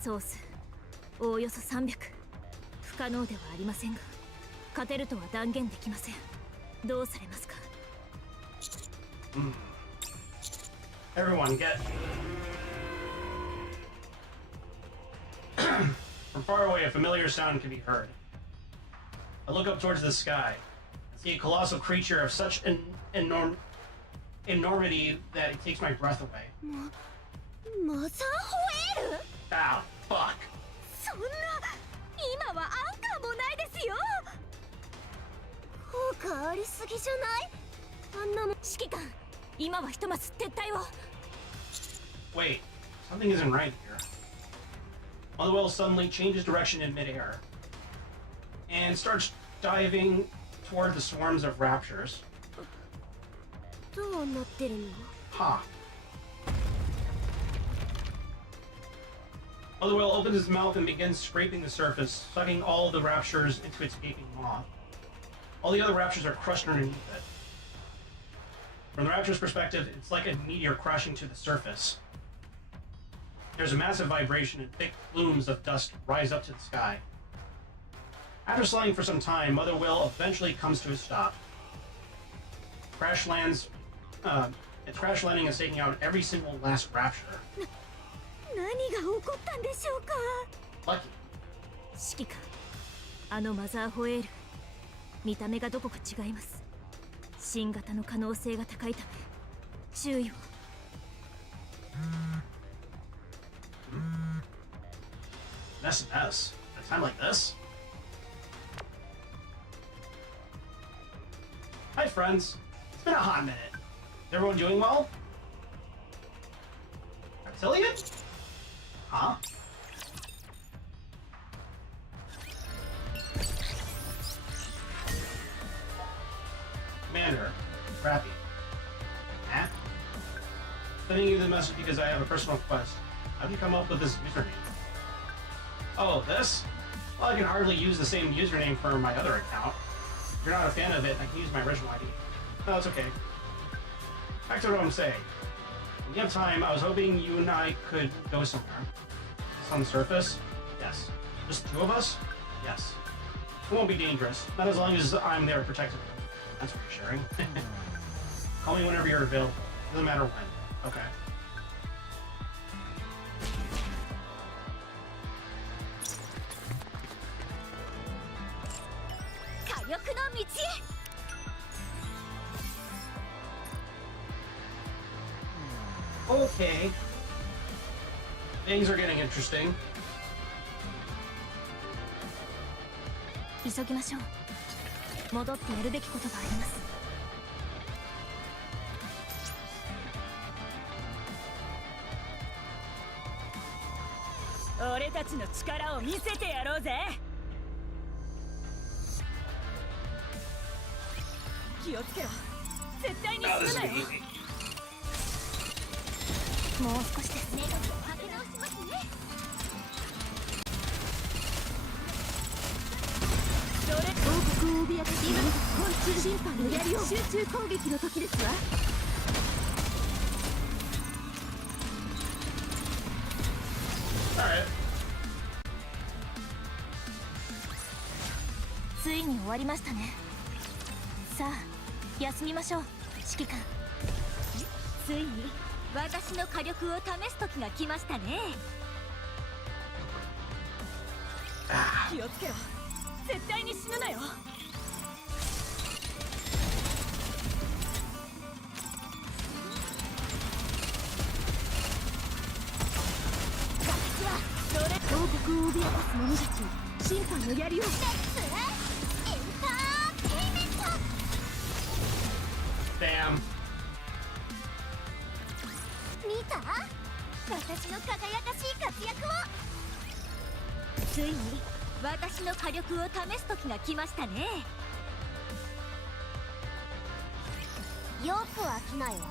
せん。ソースおおよそ300。不可能ではありませんが勝てるとは断言できません。どうされますか？ Everyone get. From far away, a familiar sound can be heard. I look up towards the sky. I see a colossal creature of such an enormity that it takes my breath away. マザーホエール？ Ow, fuck. そんな、今はアンカーもないですよ。効果ありすぎじゃない？あんなもん。指揮官、今はひとまず撤退を。 Wait, something isn't right here. Motherwell suddenly changes direction in midair and starts diving toward the swarms of raptors. どうなってるの？ Huh. Motherwell opens its mouth and begins scraping the surface, sucking all the raptors into its gaping maw. All the other raptors are crushed underneath it. From the raptor's perspective, it's like a meteor crashing to the surface. There's a massive vibration and thick plumes of dust rise up to the sky. After sliding for some time, Motherwell eventually comes to a stop. Crash lands. Its crash landing is taking out every single last raptor. 何が起こったんでしょうか？ Lucky. 指揮官、あのマザーホエール、見た目がどこか違います。新型の可能性が高いため注意を。 Mess and mess. At a time like this. Hi, friends. It's been a hot minute. Is everyone doing well? Reptilian? Huh? Commander. Crappy. Huh? Sending you the message because I have a personal request. How did you come up with this username? Oh, this? Well, I can hardly use the same username for my other account. If you're not a fan of it, I can use my original ID. No, it's okay. Back to what I'm saying. When you have time, I was hoping you and I could go somewhere. Just on the surface? Yes. Just two of us? Yes. It won't be dangerous. Not as long as I'm there protecting you. That's reassuring. Call me whenever you're available. Doesn't matter when. Okay. Okay. Things are getting interesting. 急ぎましょう。戻ってやるべきことがあります。俺たちの力を見せてやろうぜ。気をつけろ。絶対に Oh, this 死 will ぬ be なよ。 easy. もう少しです。目がかけ直しますね。それ王国を脅かす今昆虫審判のやりを集中攻撃の時ですわ。Alright. ついに終わりましたね。さあ休みましょう指揮官。ついに私の火力を試す時が来ましたね。気をつけろ。絶対に死ぬなよ。私はそれ王国を脅かす者たち審判のやりを。エンターテイメント。 Damn. 見た？私の輝かしい活躍を。ついに私の火力を試す時が来ましたね。よく飽きないわね。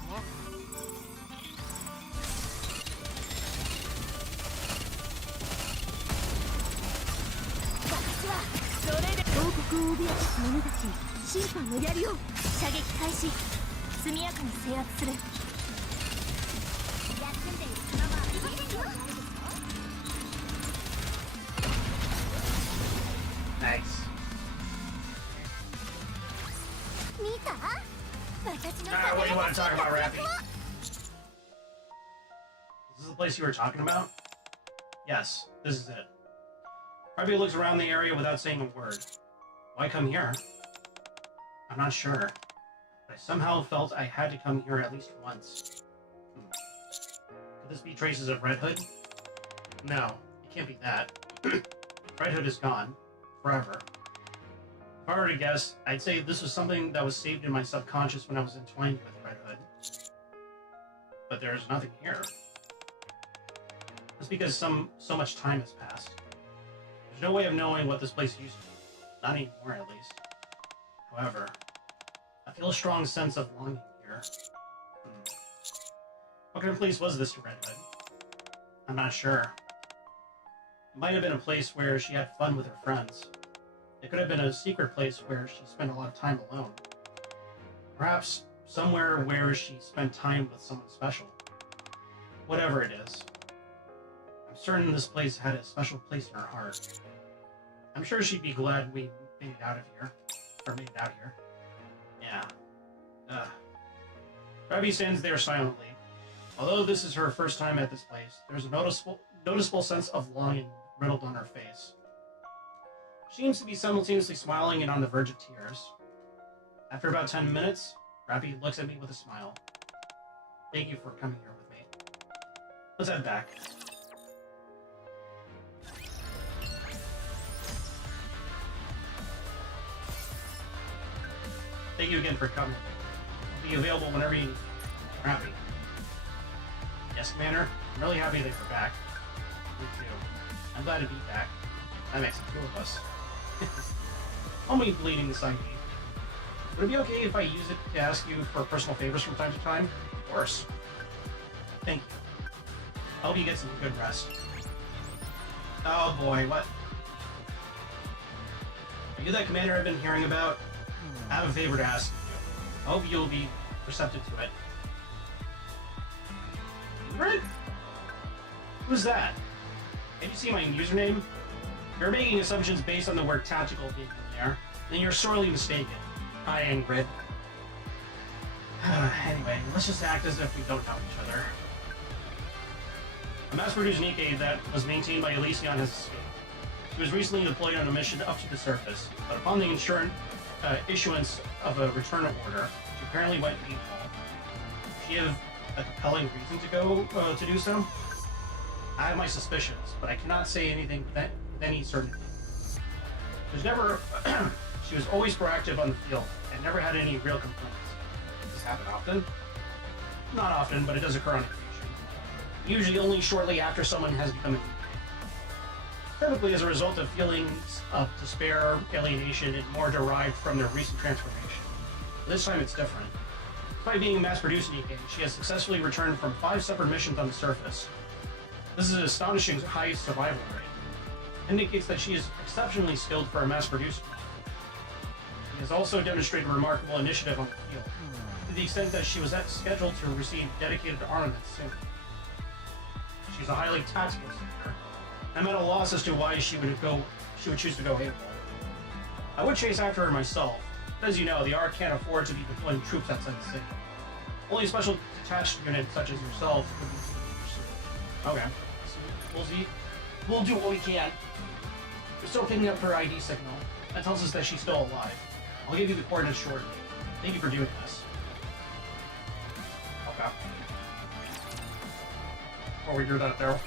私はそれで王国を脅かす者たち審判のやりを。射撃開始。速やかに制圧する。休んでいる暇はありませんよ。 Nice. 見た？私の Alright, what do you want to talk about, 輝 Rappy? かしい活躍を。 Is this the place you were talking about? Yes, this is it. Rappy looks around the area without saying a word. Why come here? I'm not sure. But I somehow felt I had to come here at least once. Could this be traces of Red Hood? No, it can't be that. Red Hood is gone. Forever. If I were to guess, I'd say this was something that was saved in my subconscious when I was entwined with Red Hood. But there's nothing here. That's because so much time has passed. There's no way of knowing what this place used to be. Not anymore, at least. However, I feel a strong sense of longing here. What kind of place was this to Red Hood? I'm not sure. It might have been a place where she had fun with her friends. It could have been a secret place where she spent a lot of time alone. Perhaps somewhere where she spent time with someone special. Whatever it is. I'm certain this place had a special place in her heart. I'm sure she'd be glad we made it out of here. Or made it out here. Yeah. Ravi stands there silently. Although this is her first time at this place, there's a noticeable sense of longing riddled on her face. She seems to be simultaneously smiling and on the verge of tears. After about 10 minutes, Ravi looks at me with a smile. Thank you for coming here with me. Let's head back. Thank you again for coming. I'll be available whenever you need me. Ravi. Yes, Commander. I'm really happy that you're back. Me too. I'm glad to be back. That makes two of us. I'll be bleeding this ID. Would it be okay if I use it to ask you for personal favors from time to time? Of course. Thank you. I hope you get some good rest. Oh boy, what? Are you that commander I've been hearing about? I have a favor to ask you. I hope you'll be receptive to it. Ingrid? Who's that? Have you seen my username? You're making assumptions based on the word tactical being in there, and you're sorely mistaken. Hi, Ingrid. Anyway, let's just act as if we don't know each other. A mass-produced NIKKE that was maintained by Elysion has escaped. She was recently deployed on a mission up to the surface, but upon the issuance of a return order, she apparently went paintball. She have a compelling reason to go to do so. I have my suspicions, but I cannot say anything with any certainty. She was always proactive on the field and never had any real complaints. Does this happen often? Not often, but it does occur on occasion. Usually only shortly after someone has become a typically as a result of feelings of despair, alienation, and more derived from their recent transformation. This time it's different. Despite being mass-produced NIKKE, she has successfully returned from 5 separate missions on the surface. This is an astonishing high survival rate. It indicates that she is exceptionally skilled for a mass-produced mission. She has also demonstrated remarkable initiative on the field, to the extent that she was scheduled to receive dedicated armaments soon. She's a highly tactical seeker. I'm at a loss as to why she would choose to go AWOL. I would chase after her myself. As you know, the ARC can't afford to be deploying troops outside the city. Only a special detached unit such as yourself would be pursued. Okay. So we'll see. We'll do what we can. We're still picking up her ID signal. That tells us that she's still alive. I'll give you the coordinates shortly. Thank you for doing this. Okay. Before we do that there.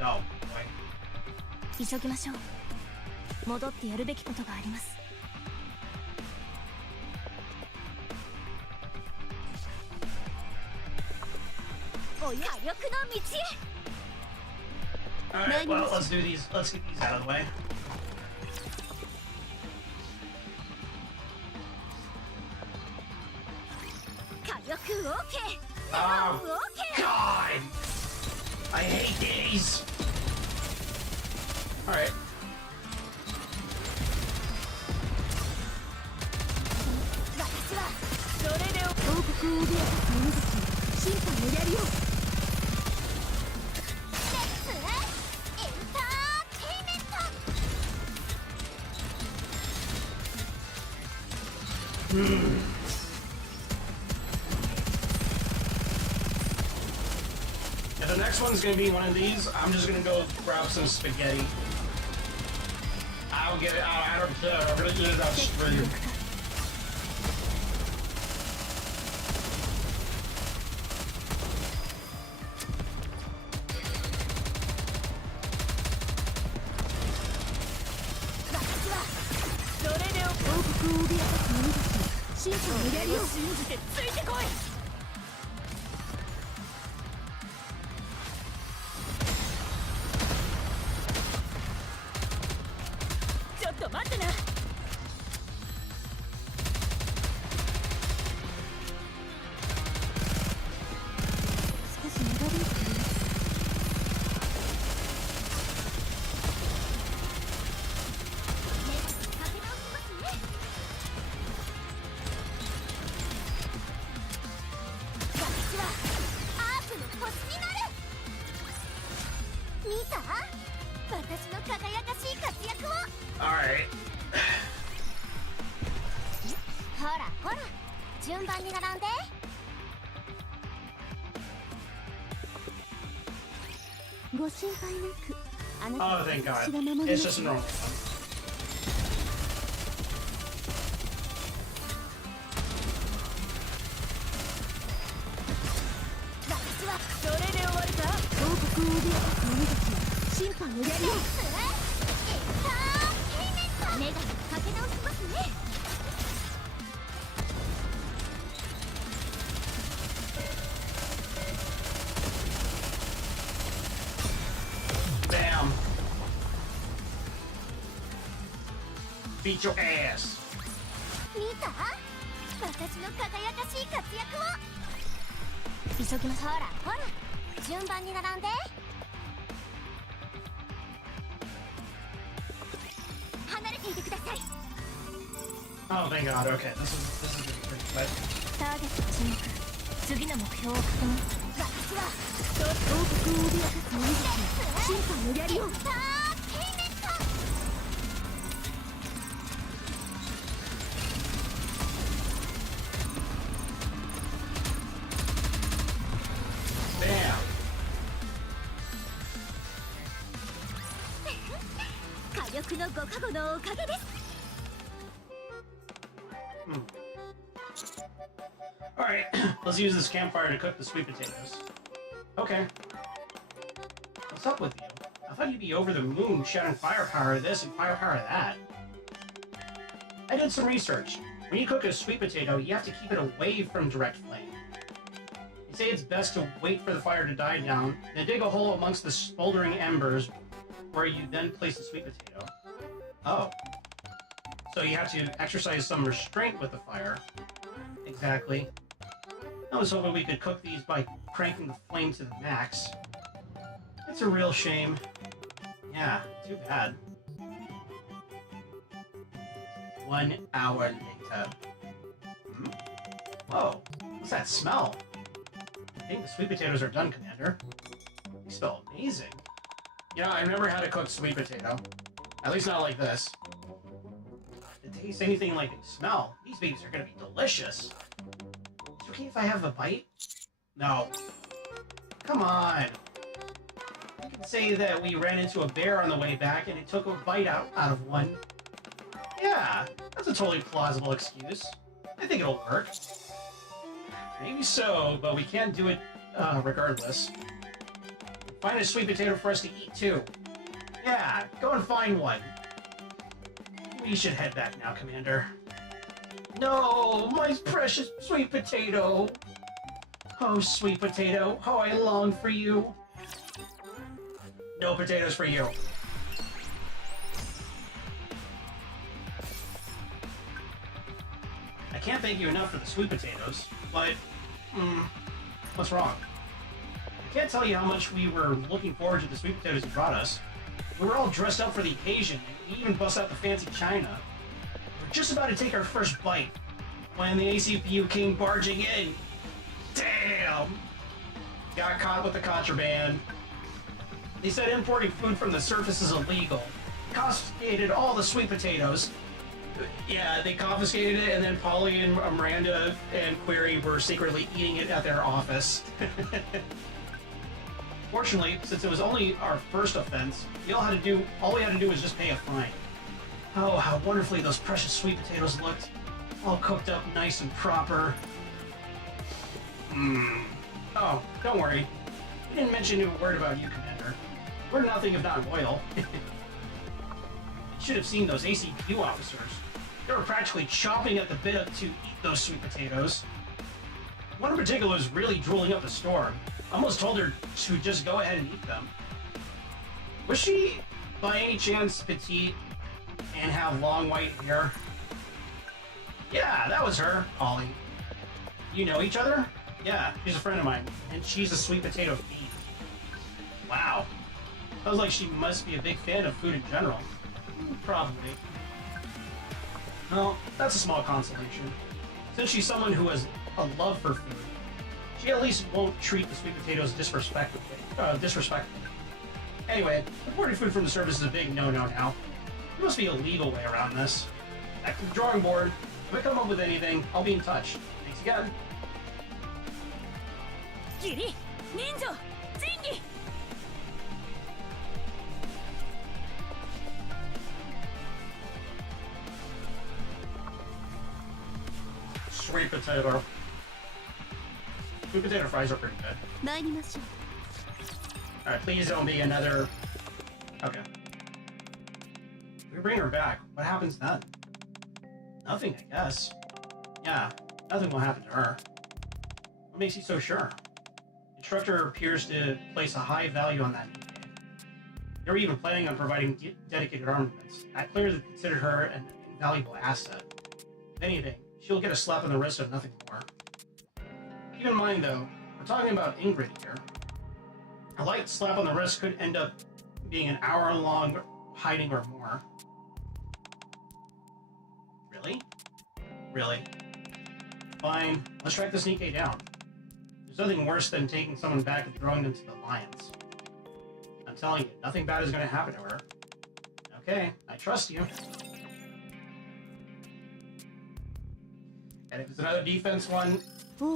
No, wait. 急ぎましょう。戻ってやるべきことがあります。おや、火力の道へ。Alright, well, let's do these. Let's get these out of the way. Oh, God! I hate these! Alright. If the next one's gonna be one of these, I'm just gonna go grab some spaghetti. I'll get it out. I don't care. I'm gonna eat it out straight. Alright. ほらほら、順番に並んで。ご心配なく。あなた Oh, thank God. It's just a normal one. Bam. Beat your ass. 見た？私の輝かしい活躍を。急ぎましょう。ほらほら、順番に並んで。離れていてください。 Oh, thank God. Okay, this is gonna be pretty quick. ターゲット注目。次の目標を確認。私は王国を脅かす鬼たち審判の槍を。火力のご加護のおかげです。Alright, let's use this campfire to cook the sweet potatoes. Okay. What's up with you? I thought you'd be over the moon shouting firepower this and firepower that. I did some research. When you cook a sweet potato, you have to keep it away from direct flame. They say it's best to wait for the fire to die down, then dig a hole amongst the smoldering embers where you then place the sweet potato. Oh. So you have to exercise some restraint with the fire. Exactly. I was hoping we could cook these by cranking the flame to the max. It's a real shame. Yeah, too bad. 1 hour later. Whoa, what's that smell? I think the sweet potatoes are done, Commander. They smell amazing. You know, I never had a cooked sweet potato. At least not like this. If it tastes anything like they smell, these babies are gonna be delicious. Is it okay if I have a bite? No. Come on. You can say that we ran into a bear on the way back and it took a bite out of one. Yeah, that's a totally plausible excuse. I think it'll work. Maybe so, but we can't do it regardless. Find a sweet potato for us to eat too. Yeah, go and find one. We should head back now, Commander. No, my precious sweet potato. Oh, sweet potato, how I long for you. No potatoes for you. I can't thank you enough for the sweet potatoes, but, what's wrong? I can't tell you how much we were looking forward to the sweet potatoes you brought us. We were all dressed up for the occasion, and we even bust out the fancy china. We're just about to take our first bite when the ACPU came barging in. Damn! Got caught with the contraband. They said importing food from the surface is illegal. Confiscated all the sweet potatoes. Yeah, they confiscated it, and then Polly and Miranda and Query were secretly eating it at their office. Fortunately, since it was only our first offense, all we had to do was just pay a fine. Oh, how wonderfully those precious sweet potatoes looked. All cooked up nice and proper. Oh, don't worry. We didn't mention a word about you, Commander. We're nothing if not loyal. You should have seen those ACPU officers. They were practically chomping at the bit to eat those sweet potatoes. One in particular was really drooling up a storm. I almost told her to just go ahead and eat them. Was she, by any chance, petite and have long white hair? Yeah, that was her, Polly. You know each other? Yeah, she's a friend of mine, and she's a sweet potato fiend. Wow. Sounds like she must be a big fan of food in general. Probably. Well, that's a small consolation. Since she's someone who has a love for food, she at least won't treat the sweet potatoes disrespectfully. Anyway, importing food from the surface is a big no-no now. There must be a legal way around this. Back to the drawing board. If I come up with anything, I'll be in touch. Thanks again. Giri, Ninja, Zingi! Sweet potato. Sweet potato fries are pretty good. Alright, please don't be another... Okay. If we bring her back, what happens then? Nothing, I guess. Yeah, nothing will happen to her. What makes you so sure? The instructor appears to place a high value on that NIKKE. They were even planning on providing dedicated armaments. That clearly considered her an invaluable asset. If anything, she'll get a slap on the wrist and nothing more. Keep in mind, though, we're talking about Ingrid here. A light slap on the wrist could end up being an hour-long hiding or more. Really? Really? Fine, let's track this NIKKE down. There's nothing worse than taking someone back and throwing them to the lions. I'm telling you, nothing bad is going to happen to her. Okay, I trust you. And if it's another defense one... I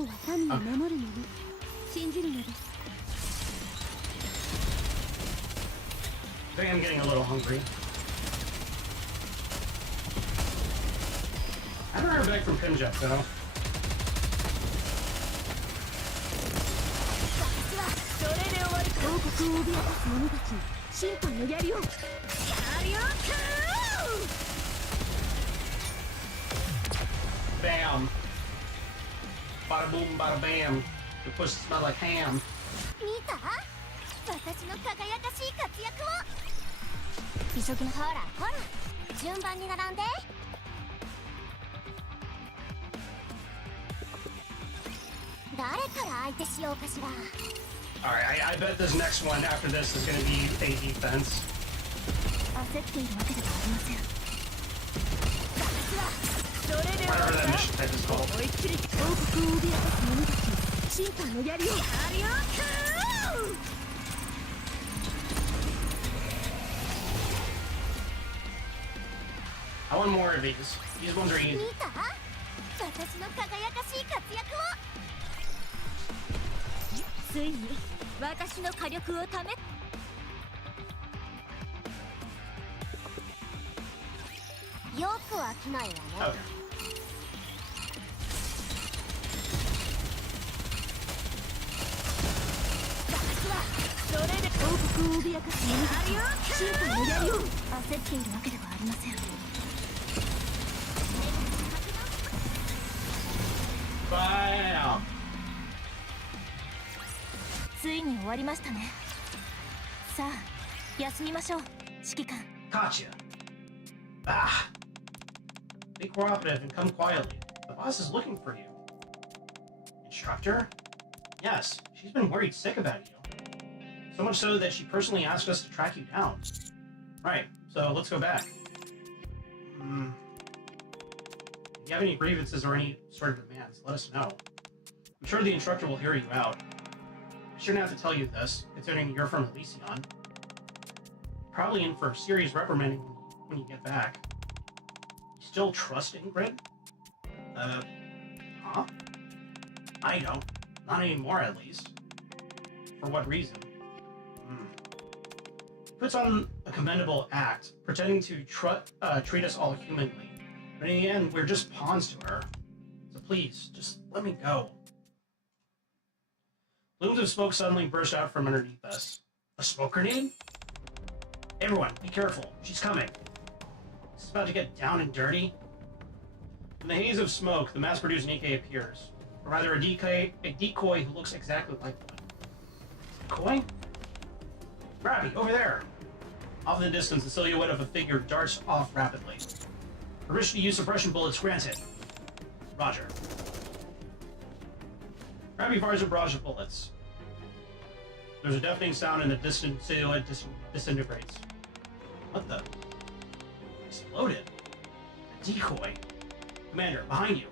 think I'm getting a little hungry. I haven't heard back from Pinjet, though. それで終わり。王国を脅かす者たちに審判の槍を。火力 Bam. Bada boom, bada bam. The pussy smell like ham. 見た？私の輝かしい活躍を。急ぎほらほら、順番に並んで。誰から相手しようかしら。 Alright, I bet this next one after this is going to be a defense. 焦っているわけではありません。私はそれで終わ Whatever り that だ。 mission type is called. 思いっきり王国を脅かす者たちに審判の槍を。火力 I want more of these. These ones are 見 easy. た？私の輝かしい活躍を。ついに私の火力を試よく飽きないわね。 Okay. 私はそれで王国を脅かす者たちに審判の槍を。焦っているわけではありません。 Bam! ついに終わりましたね。さあ休みましょう指揮官。 Gotcha. Ah. Be cooperative and come quietly. The boss is looking for you. Instructor? Yes, she's been worried sick about you. So much so that she personally asked us to track you down. Right, so let's go back. If you have any grievances or any sort of demands, let us know. I'm sure the instructor will hear you out. I shouldn't have to tell you this, considering you're from Elysion. Probably in for serious reprimanding when you get back. You still trust Ingrid? Huh? I don't. Not anymore, at least. For what reason? Puts on a commendable act, pretending to treat us all humanly. But in the end, we're just pawns to her. So please, just let me go. Plumes of smoke suddenly burst out from underneath us. A smoke grenade? Everyone, be careful. She's coming. This is about to get down and dirty. In the haze of smoke, the mass-produced Nikke appears. Or rather, a decoy who looks exactly like one. Decoy? Rabbit, over there! Off in the distance, the silhouette of a figure darts off rapidly. Permission to use suppression bullets granted. Roger. Rabbit fires a barrage of bullets. There's a deafening sound and the distant silhouette disintegrates. What the? Exploded. A decoy. Commander, behind you.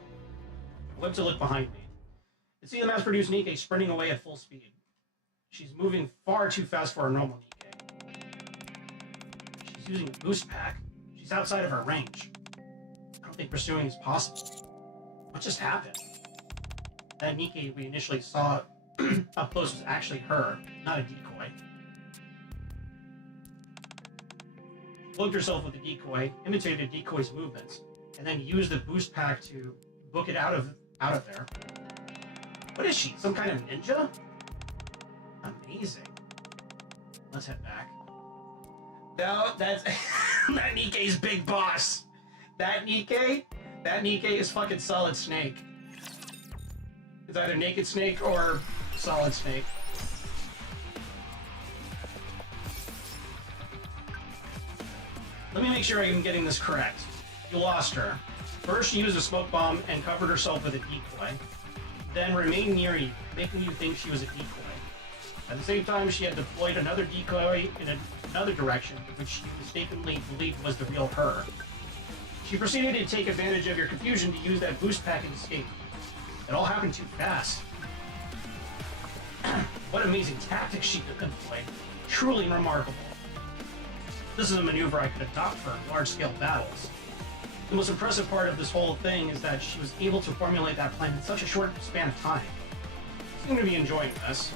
I whip to look behind me. I see the mass-produced Nikke sprinting away at full speed. She's moving far too fast for a normal Nikke. She's using a boost pack. She's outside of her range. I don't think pursuing is possible. What just happened? That Nikke we initially saw up close was actually her, not a decoy. She cloaked herself with the decoy, imitated the decoy's movements, and then used the boost pack to book it out of there. What is she? Some kind of ninja? Amazing. Let's head back. No, that's that Nikke's big boss. That Nikke is fucking Solid Snake. It's either Naked Snake or Solid Snake. Let me make sure I'm getting this correct. You lost her. First, she used a smoke bomb and covered herself with a decoy. Then remained near you, making you think she was a decoy. At the same time, she had deployed another decoy in another direction, which you mistakenly believed was the real her. She proceeded to take advantage of your confusion to use that boost pack and escape. It all happened too fast. What amazing tactics she employed. Truly remarkable. This is a maneuver I could adopt for large-scale battles. The most impressive part of this whole thing is that she was able to formulate that plan in such a short span of time. I seem to be enjoying this.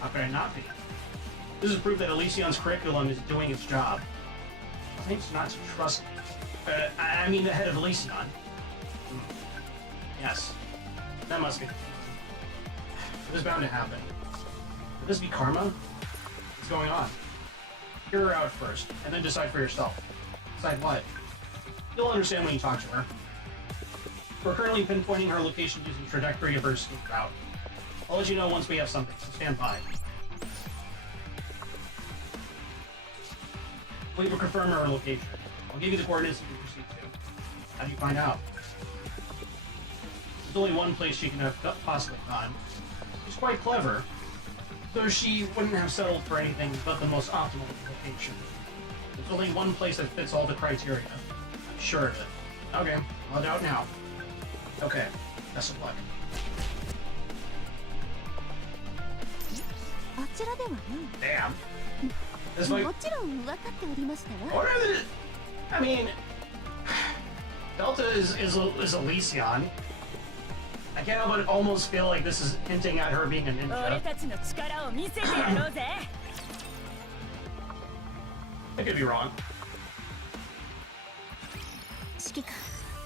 How could I not be? This is proof that Elysion's curriculum is doing its job. Claims not to trust me. I mean the head of Elysion. Yes. That must be. It was bound to happen. this be karma? What's going on? Hear her out first, and then decide for yourself. Decide what? You'll understand when you talk to her. We're currently pinpointing her location using trajectory of her escape route. I'll let you know once we have something, so stand by. We will confirm her location. I'll give you the coordinates you can proceed to. How do you find out? There's only one place she can have possibly gone. She's quite clever, though she wouldn't have settled for anything but the most optimal location. There's only one place that fits all the criteria. I'm sure of it. Okay, no doubt now. Okay, best of luck. あちらではない。 Damn. This might... もちろん分かっておりましたわ。 What are the... I mean... Delta is Elysion. I can't help but almost feel like this is hinting at her being a ninja. I could be wrong.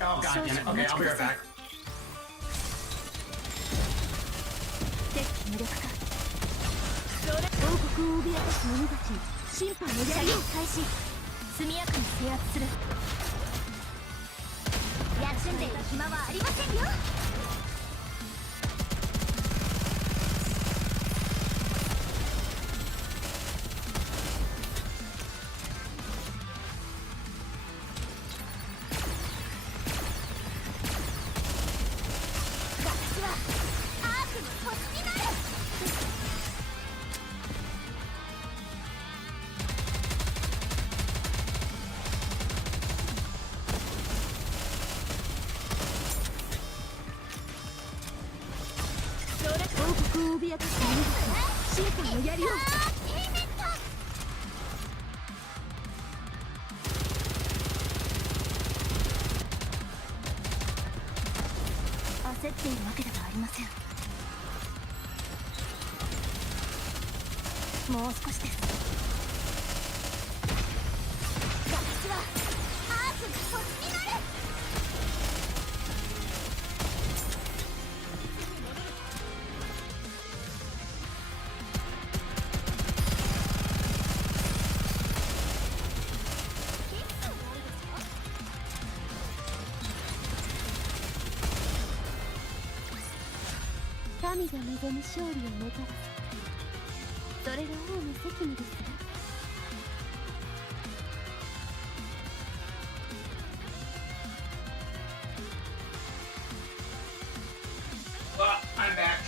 Oh, god damn it. Okay, I'll be right back. 王国を脅かす者たちに審判の槍を開始。速やかに制圧する。休んでいる暇はありませんよ。私はアークの星になる。王国を脅かす者たちに審判の槍を。焦っているわけではありません。もう少しです。私はアークの星になる。神が望む勝利をもたらす。それが王の責務ですわ。I'm back.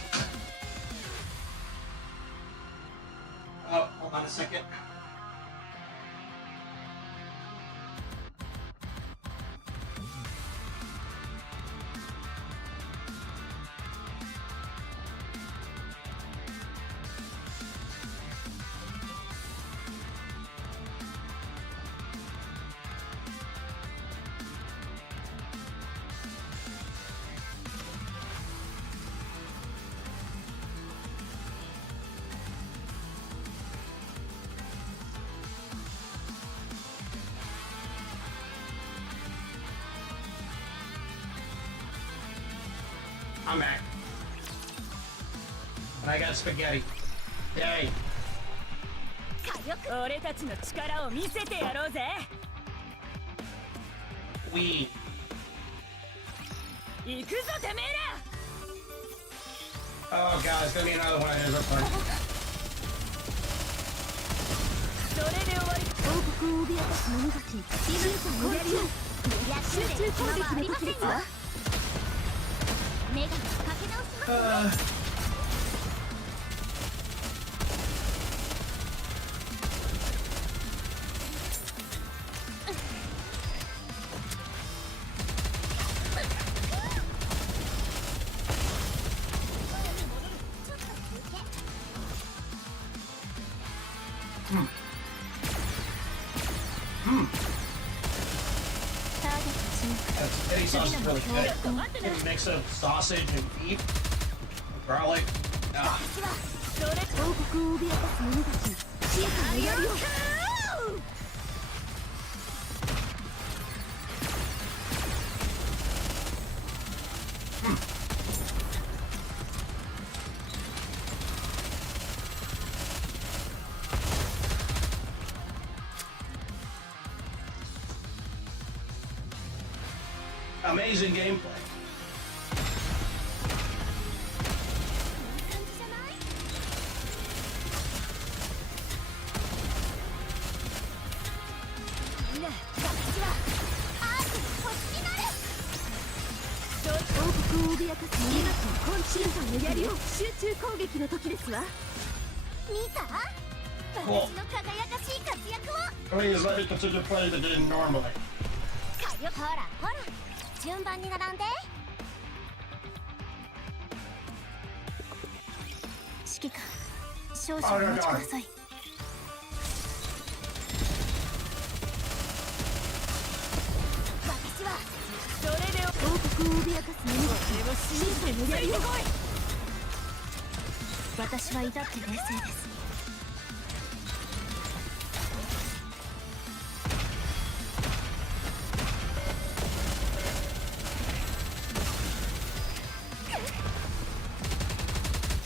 Oh, hold on a second. I'm back. And I got spaghetti. Yay. 俺たちの力を見せてやろうぜ。We. 行くぞてめえら。 Oh god, it's gonna be another one of those reports. それで終わり。王国を脅かす者たちに審判の槍を。集中攻撃でかけるぞ。女神かけ直しますね。Spaghetti sauce is really good. It's a mix of sausage and beef, and garlic. Ah. それ王国を脅かす者たちに審判の槍を。amazing gameplay. 感じじゃない？みんな、私はアークの星になる。王国を脅かす逃げと昆虫さんの槍を集中攻撃の時ですわ。見た？私の輝かしい活躍を。 Please let me continue to play the game normally. ほらほら、順番に並んで。指揮官、少々お待ちください。私はそれで王国を脅かす逃げと審査の槍を。私は至って冷静です。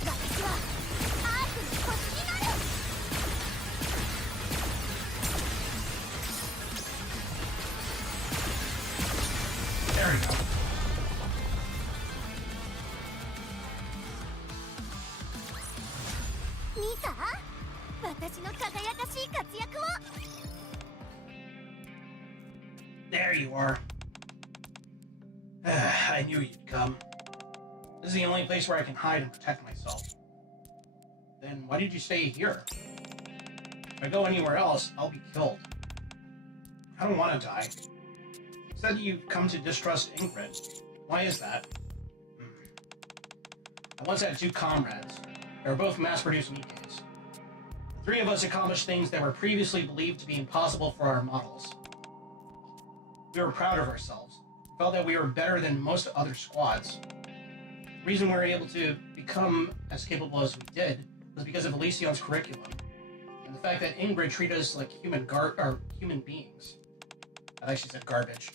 私はアークの星になる。 There you go. 見た？私の輝かしい活躍を。 There you are. I knew you'd come. This is the only place where I can hide and protect myself. Then why did you stay here? If I go anywhere else, I'll be killed. I don't want to die. You said you've come to distrust Ingrid. Why is that? I once had two comrades. They were both mass-produced nikkes. The three of us accomplished things that were previously believed to be impossible for our models. We were proud of ourselves. Felt that we were better than most other squads. The reason we were able to become as capable as we did was because of Elysion's curriculum, and the fact that Ingrid treated us like human beings. I actually said garbage.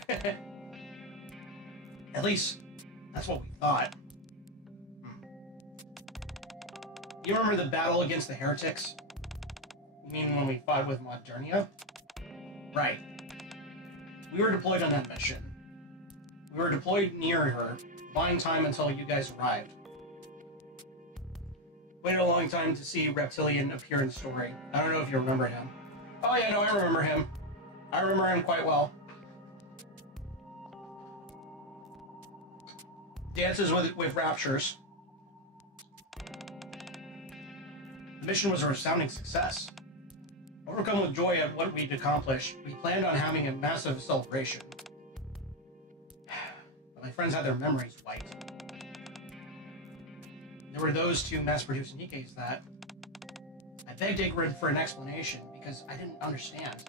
At least, that's what we thought. You remember the battle against the heretics? You mean when we fought with Modernia? Right. We were deployed on that mission. We were deployed near her, buying time until you guys arrived. Waited a long time to see Reptilian appear in the story. I don't know if you remember him. Oh yeah, no, I remember him. I remember him quite well. Dances with raptures. The mission was a resounding success. Overcome with joy at what we'd accomplished, we planned on having a massive celebration. But my friends had their memories wiped. There were those two mass-produced nikkes that I begged Ingrid for an explanation because I didn't understand.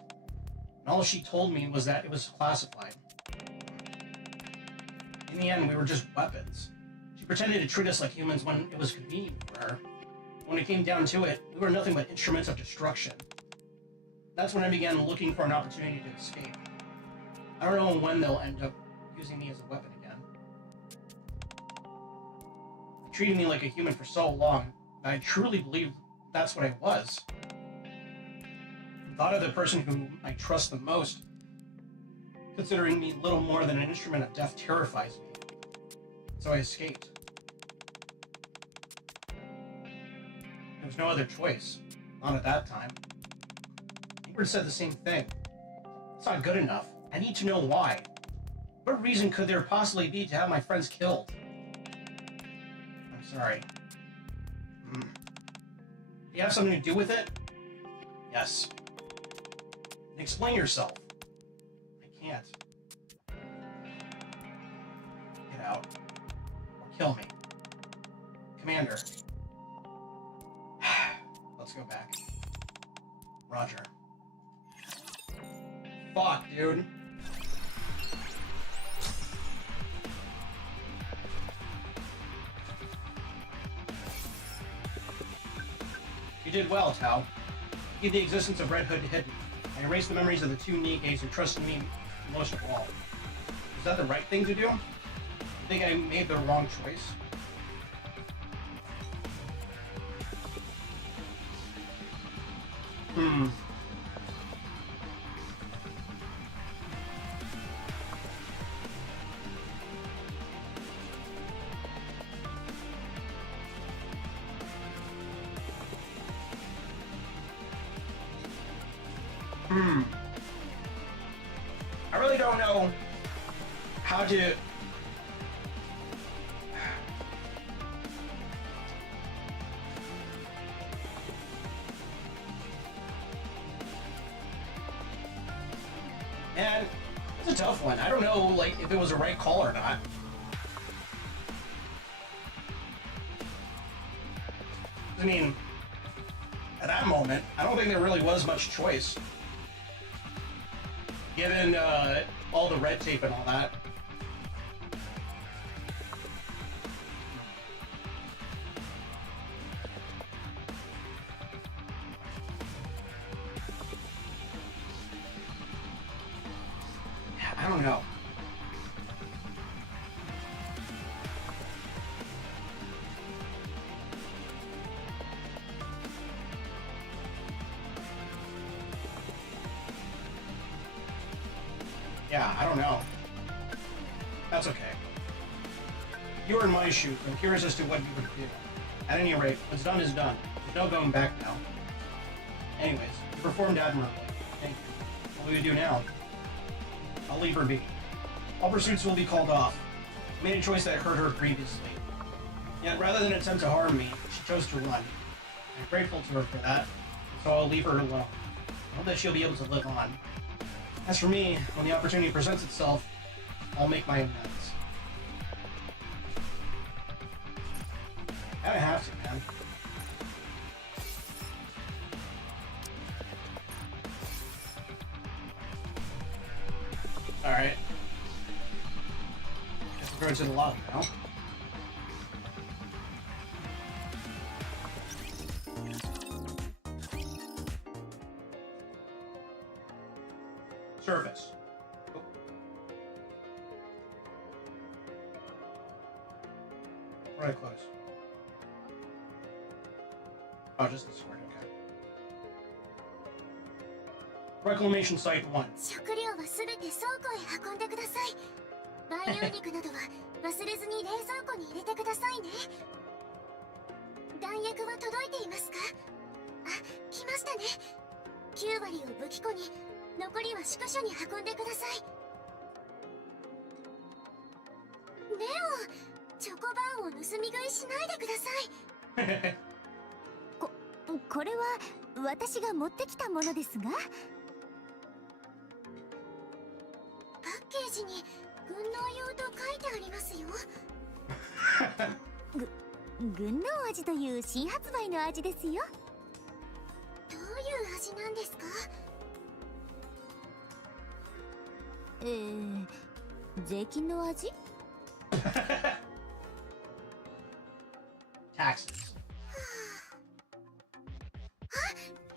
And all she told me was that it was classified. In the end, we were just weapons. She pretended to treat us like humans when it was convenient for her. When it came down to it, we were nothing but instruments of destruction. That's when I began looking for an opportunity to escape. I don't know when they'll end up using me as a weapon again. They treated me like a human for so long that I truly believed that's what I was. The thought of the person whom I trust the most considering me little more than an instrument of death terrifies me. So I escaped. There was no other choice. Not at that time. Ingrid said the same thing. It's not good enough. I need to know why. What reason could there possibly be to have my friends killed? I'm sorry. Do you have something to do with it? Yes. Then explain yourself. I can't. Get out. Or kill me. Commander. Let's go back. Roger. Fuck, dude. You did well, Tao. Keep the existence of Red Hood hidden. I erased the memories of the two nikkes who trusted me most of all. Is that the right thing to do? You think I made the wrong choice? I really don't know how to. Man, it's a tough one. I don't know, like, if it was a right call or not. I mean, at that moment, I don't think there really was much choice. Given all the red tape and all that. Yeah, I don't know. Yeah, I don't know. That's okay. You were in my shoes. I'm curious as to what you would do. At any rate, what's done is done. There's no going back now. Anyways, you performed admirably. Thank you. What will you do now? I'll leave her be. All pursuits will be called off. I made a choice that hurt her grievously. Yet, rather than attempt to harm me, she chose to run. I'm grateful to her for that, so I'll leave her alone. I hope that she'll be able to live on. As for me, when the opportunity presents itself, I'll make my amends. I have to, man. Alright. Guess we're going to the lobby now. Service. Oh. Where do I close? Oh, just this word, okay. Reclamation Site 1. 食料はすべて倉庫へ運んでください。培養肉などは忘れずに冷蔵庫に入れてくださいね。弾薬は届いていますか？あ、来ましたね。9割を武器庫に、残りは宿舎に運んでください。レオ、チョコバーを盗み食いしないでください。これは私が持ってきたものですが。パッケージに軍農用と書いてありますよ。軍農味という新発売の味ですよ。どういう味なんですか？税金の味？ Taxes.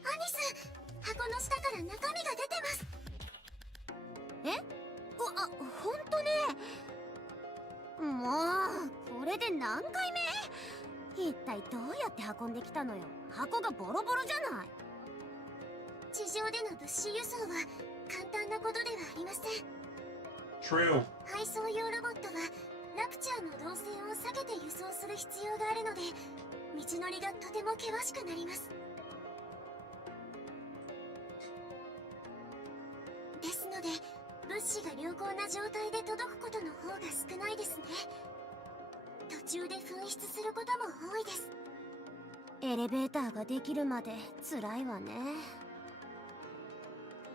アニス、箱の下から中身が出てます。ほんとね。もうこれで何回目？一体どうやって運んできたのよ。箱がボロボロじゃない。地上での物資輸送は簡単なことではありません。 True. 配送用ロボットはラプチャーの動線を避けて輸送する必要があるので、道のりがとても険しくなります。ですので、物資が良好な状態で届くことの方が少ないですね。途中で紛失することも多いです。エレベーターができるまで辛いわね。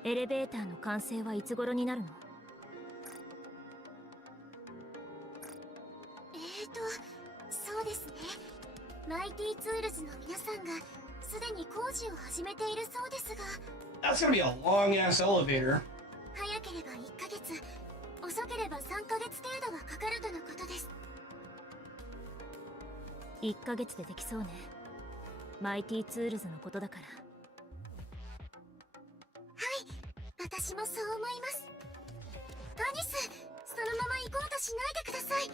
エレベーターの完成はいつ頃になるの？そうですね。マイティツールズの皆さんがすでに工事を始めているそうですが。 That's gonna be a long ass elevator. 早ければ1ヶ月、遅ければ3ヶ月程度はかかるとのことです。1ヶ月でできそうね。マイティツールズのことだから。はい、私もそう思います。アニス、そのまま行こうとしないでください。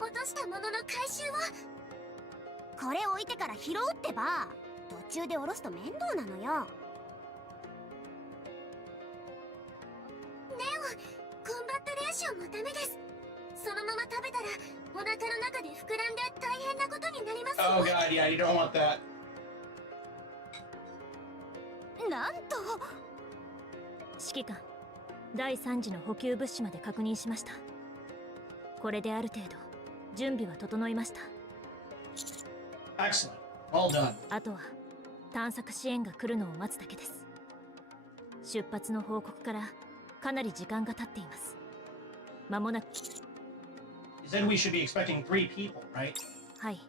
落としたものの回収を。これ置いてから拾うってば。途中で下ろすと面倒なのよ。ネオ、コンバットレーションもダメです。そのまま食べたらお腹の中で膨らんで大変なことになりますよ。 Oh god, yeah, you don't want that. なんと。指揮官、第3次の補給物資まで確認しました。これである程度準備は整いました。 Excellent. Well done. あとは探索支援が来るのを待つだけです。出発の報告からかなり時間が経っています。間もなく。 You said we should be expecting 3 people, right? はい、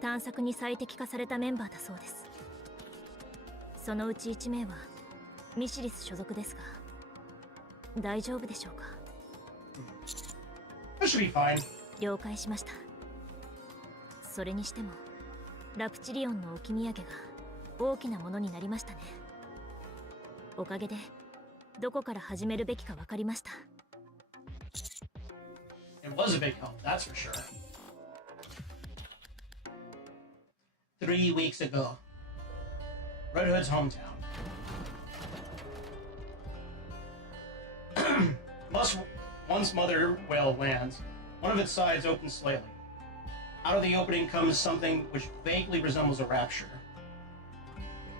探索に最適化されたメンバーだそうです。そのうち1名はミシリス所属ですが、大丈夫でしょうか。 That should be fine. 了解しました。それにしてもラプチリオンの置き土産が大きなものになりましたね。おかげでどこから始めるべきか分かりました。 It was a big help, that's for sure. 3 weeks ago, Red Hood's hometown. Once Mother Whale lands, one of its sides opens slightly. Out of the opening comes something which vaguely resembles a rapture.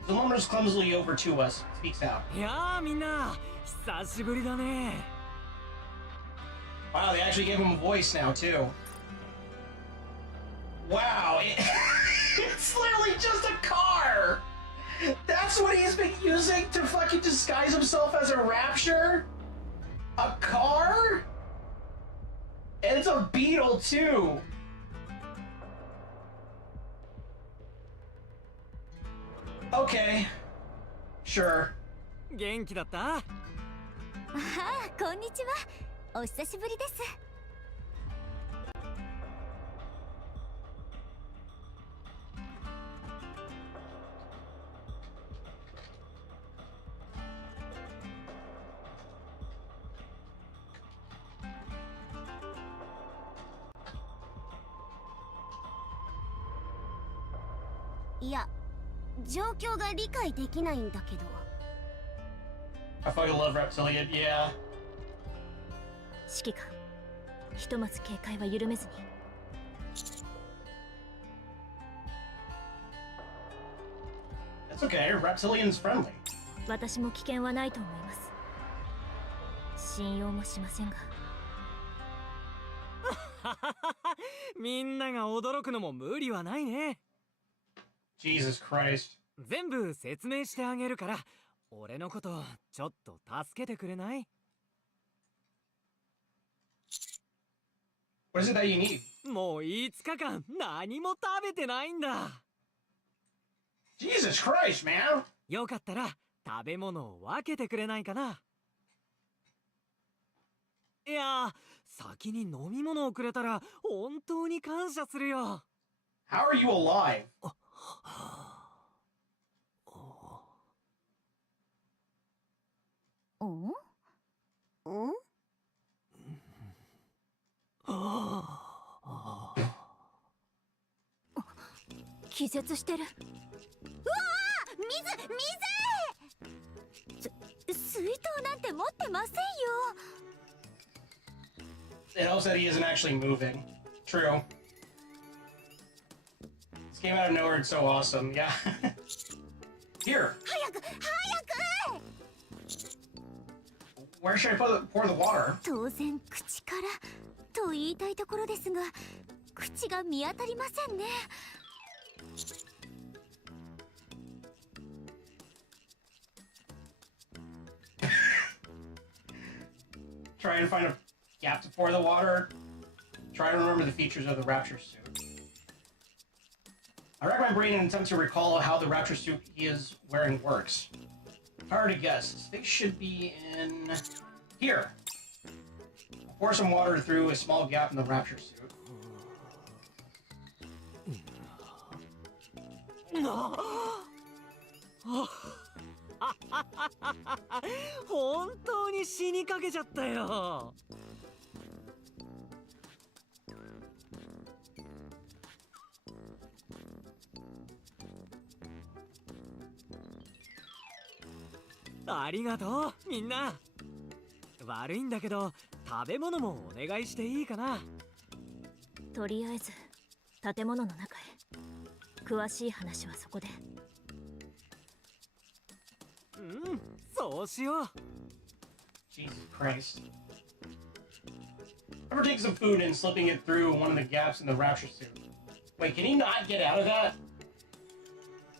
It lumbers clumsily over to us, speaks out. いやーみんな久しぶりだね。 Wow, they actually gave him a voice now, too. Wow, it's literally just a car! That's what he's been using to fucking disguise himself as a rapture? A car? And it's a beetle, too! Okay. Sure. 元気だった？ああ、こんにちは。お久しぶりです。いや、状況が理解できないんだけど。 I fucking love Reptilian, yeah. 指揮官、ひとまず警戒は緩めずに。It's okay, Reptilian's friendly. 私も危険はないと思います。信用もしませんが。みんなが驚くのも無理はないね。 Jesus Christ. 全部説明してあげるから、俺のことちょっと助けてくれない？ What is it that you need? もう5日間何も食べてないんだ。 Jesus Christ, man! よかったら食べ物を分けてくれないかな。いや、先に飲み物をくれたら本当に感謝するよ。 How are you alive? 気絶してる。うわー、水筒なんて持ってませんよ。 It helps that he isn't actually moving. True. This came out of nowhere, it's so awesome, yeah. Here! 早く Where should I pour the water? 当然口からと言いたいところですが、口が見当たりませんね。 Try and find a gap to pour the water. Try to remember the features of the Rapture suit. I rack my brain in an attempt to recall how the Rapture suit he is wearing works. Hard to guess. They should be in here. I'll pour some water through a small gap in the Rapture suit. 本当に死にかけちゃったよ。ありがとうみんな。悪いんだけど食べ物もお願いしていいかな。とりあえず建物の中へ。詳しい話はそこで。そうしよう。 Jesus Christ. Remember taking some food and slipping it through one of the gaps in the rapture suit. Wait, can he not get out of that?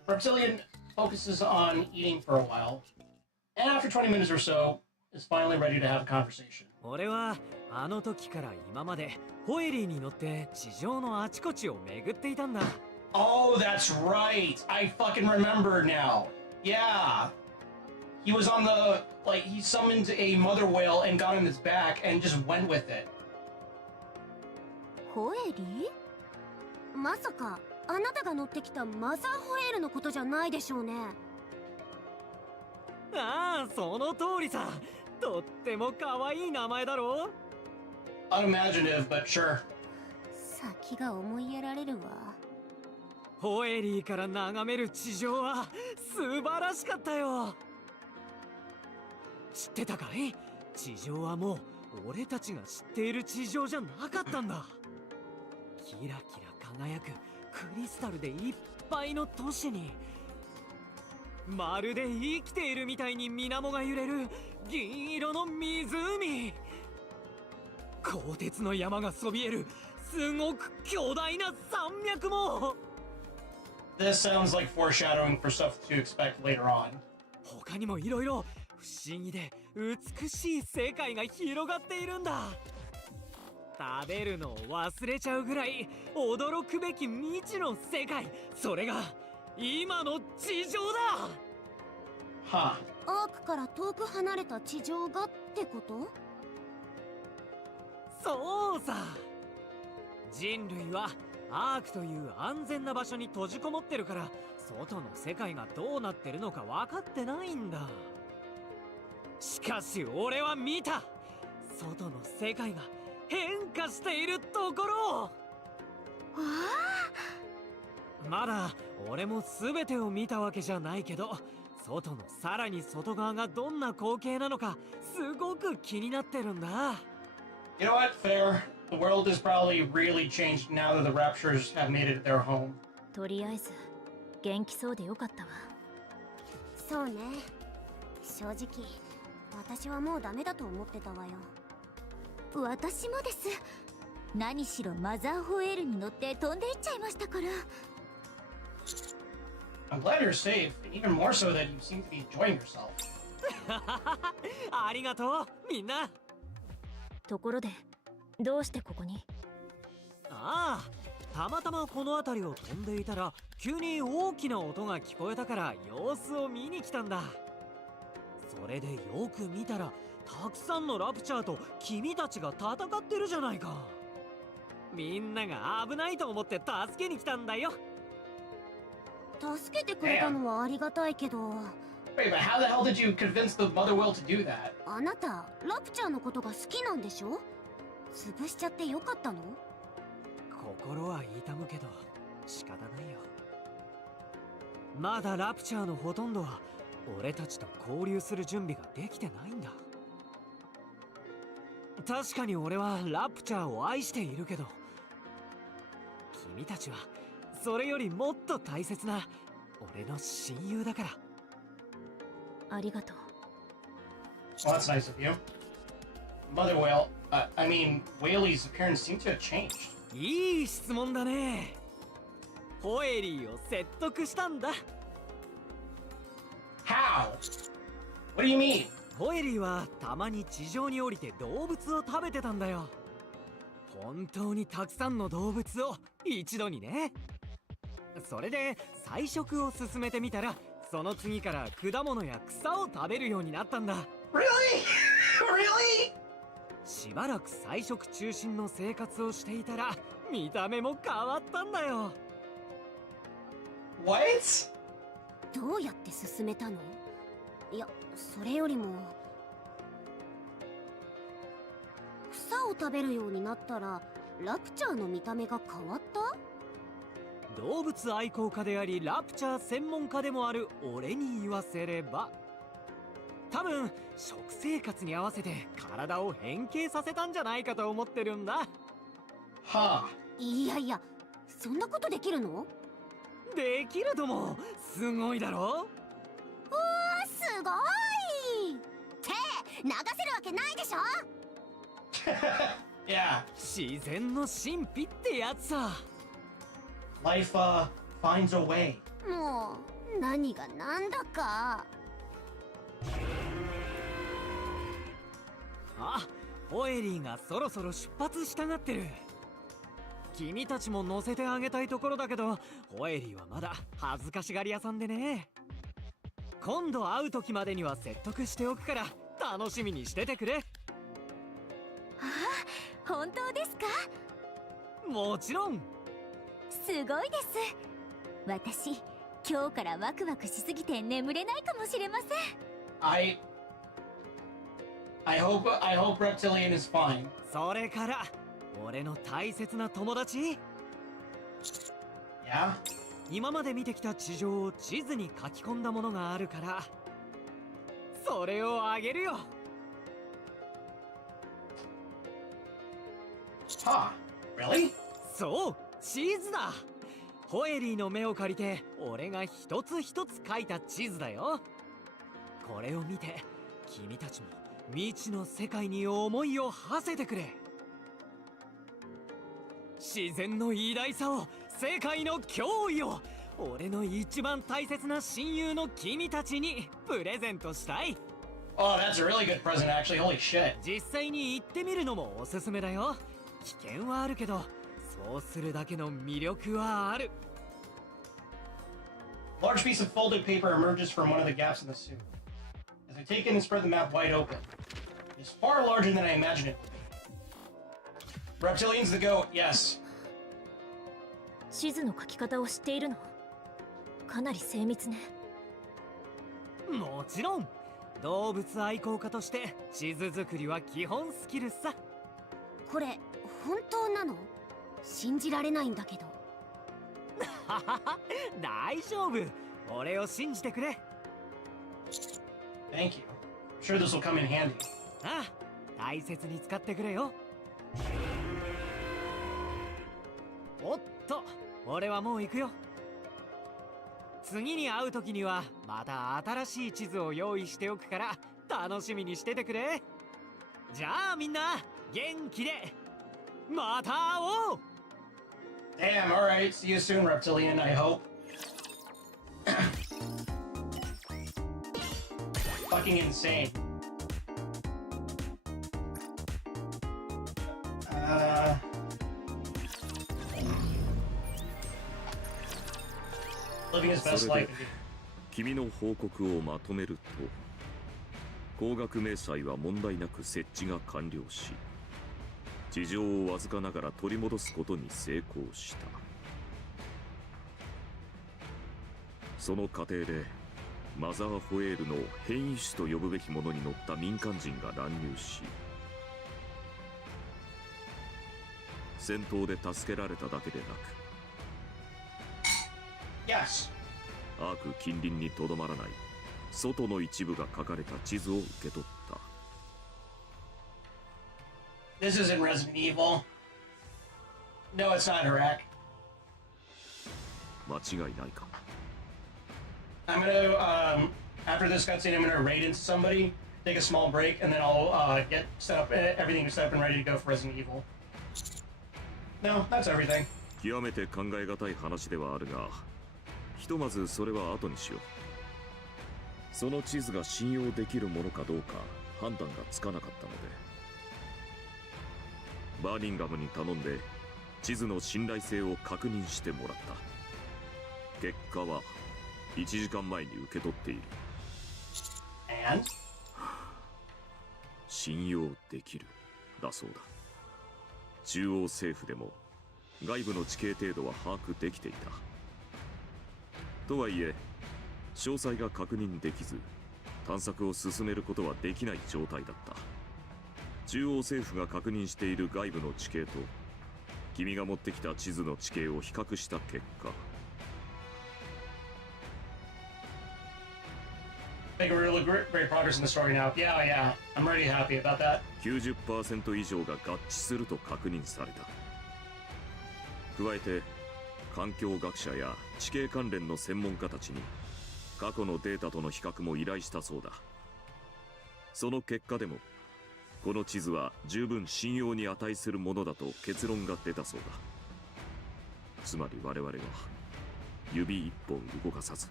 Reptilian focuses on eating for a while, and after 20 minutes or so, is finally ready to have a conversation. 俺はあの時から今までホエリーに乗って地上のあちこちを巡っていたんだ。 Oh, that's right. I fucking remember now. Yeah. He was on the, like, he summoned a mother whale and got on its back and just went with it. ホエリー？まさかあなたが乗ってきたマザーホエールのことじゃないでしょうね。ああ、その通りさ。とっても可愛い名前だろ。 Unimaginative, but sure. 先が思いやられるわ。ホエリーから眺める地上は素晴らしかったよ。知ってたかい？地上はもう俺たちが知っている地上じゃなかったんだ。キラキラ輝くクリスタルでいっぱいの都市に、まるで生きているみたいに水面が揺れる銀色の湖。鋼鉄の山がそびえるすごく巨大な山脈も。 This sounds like foreshadowing for stuff to expect later on. 他にもいろいろ不思議で美しい世界が広がっているんだ。食べるのを忘れちゃうぐらい驚くべき未知の世界、それが今の地上だ。 Huh. アークから遠く離れた地上がってこと？そうさ。人類はアークという安全な場所に閉じこもってるから、外の世界がどうなってるのか分かってないんだ。しかし俺は見た。外の世界が変化しているところを。まだ俺も全てを見たわけじゃないけど、外のさらに外側がどんな光景なのかすごく気になってるんだ。 You know what? Fair. The world has probably really changed now that the Raptures have made it their home. とりあえず元気そうでよかったわ。そうね。正直私はもうダメだと思ってたわよ。私もです。何しろマザーホエールに乗って飛んでいっちゃいましたから。 I'm glad you're safe, and even more so that you seem to be enjoying yourself. ありがとうみんな。ところでどうしてここに？ああ、たまたまこの辺りを飛んでいたら急に大きな音が聞こえたから様子を見に来たんだ。それでよく見たらたくさんのラプチャーと君たちが戦ってるじゃないか。みんなが危ないと思って助けに来たんだよ。助けてくれたのはありがたいけど。 Wait, but how the hell did you convince the mother whale to do that? あなたラプチャーのことが好きなんでしょ？潰しちゃってよかったの？心は痛むけど仕方ないよ。まだラプチャーのほとんどは俺たちと交流する準備ができてないんだ。確かに俺はラプチャーを愛しているけど、君たちはそれよりもっと大切な俺の親友だから。ありがとう。 Well, that's nice of you. Mother whale, I mean, Whaley's appearance seemed to have changed. いい質問だね。ホエリーを説得したんだ。 How? What do you mean? ホエリーはたまに地上に降りて動物を食べてたんだよ。本当にたくさんの動物を一度にね。それで菜食を進めてみたら、その次から果物や草を食べるようになったんだ。 Really? Really? しばらく菜食中心の生活をしていたら見た目も変わったんだよ。 What? どうやって進めたの？いや、それよりも草を食べるようになったらラプチャーの見た目が変わった？動物愛好家でありラプチャー専門家でもある俺に言わせれば、多分食生活に合わせて体を変形させたんじゃないかと思ってるんだ。 Huh. いやいや、そんなことできるの？できるとも。すごいだろ。すごいって流せるわけないでしょ。Yeah. 自然の神秘ってやつさ。 Life finds a way. もう何がなんだか。あ、ホエリーがそろそろ出発したがってる。君たちも乗せてあげたいところだけど、ホエリーはまだ恥ずかしがり屋さんでね。今度会う時までには説得しておくから楽しみにしててくれ。あ、本当ですか？もちろん。すごいです。私今日からワクワクしすぎて眠れないかもしれません。I hope Reptilian is fine. それから俺の大切な友達。Yeah? 今まで見てきた地上を地図に書き込んだものがあるから、それをあげるよ。Huh? Really? そう、地図だ。ホエリーの目を借りて俺が一つ一つ書いた地図だよ。これを見て君たちも未知の世界に思いを馳せてくれ。自然の偉大さを、世界の脅威を俺の一番大切な親友の君たちにプレゼントしたい。 Oh, that's a really good present, actually. Holy shit. 実際に行ってみるのもおすすめだよ。危険はあるけど、そうするだけの魅力はある。 Large piece of folded paper emerges from one of the gaps in the suit. As I take in and spread the map wide open, it's far larger than I imagined it would be. Reptilian's the goat, yes. 地図の書き方を知っているの？かなり精密ね。もちろん、動物愛好家として地図作りは基本スキルさ。これ本当なの？信じられないんだけど。大丈夫、俺を信じてくれ。 Thank you. I'm sure this will come in handy. ああ、大切に使ってくれよ。おっと、俺はもう行くよ。次に会う時にはまた新しい地図を用意しておくから楽しみにしててくれ。じゃあみんな元気でまた会おう。 Damn, alright. See you soon, Reptilian, I hope. Fucking insane. Living his best life. 君の報告をまとめると、光学迷彩は問題なく設置が完了し、地上をわずかながら取り戻すことに成功した。その過程でマザーホエールの変異種と呼ぶべきものに乗った民間人が乱入し、戦闘で助けられただけでなく、 Yes. アーク近隣にとどまらない外の一部が書かれた地図を受け取った。 This isn't Resident Evil. No, it's not Iraq. 間違いないか。 I'm gonna, after this cutscene, I'm gonna raid into somebody, take a small break, and then I'll get set up, everything set up and ready to go for Resident Evil. No, that's everything. 極めて考え難い話ではあるが、ひとまずそれは後にしよう。その地図が信用できるものかどうか判断がつかなかったので、バーニンガムに頼んで地図の信頼性を確認してもらった。結果は1時間前に受け取っている。 And? 信用できるだそうだ。中央政府でも外部の地形程度は把握できていた。とはいえ詳細が確認できず探索を進めることはできない状態だった。中央政府が確認している外部の地形と君が持ってきた地図の地形を比較した結果、 Making really great progress in the story now. Yeah, I'm really happy about that. 90% 以上が合致すると確認された。加えて環境学者や地形関連の専門家たちに過去のデータとの比較も依頼したそうだ。その結果でもこの地図は十分信用に値するものだと結論が出たそうだ。つまり我々は指一本動かさず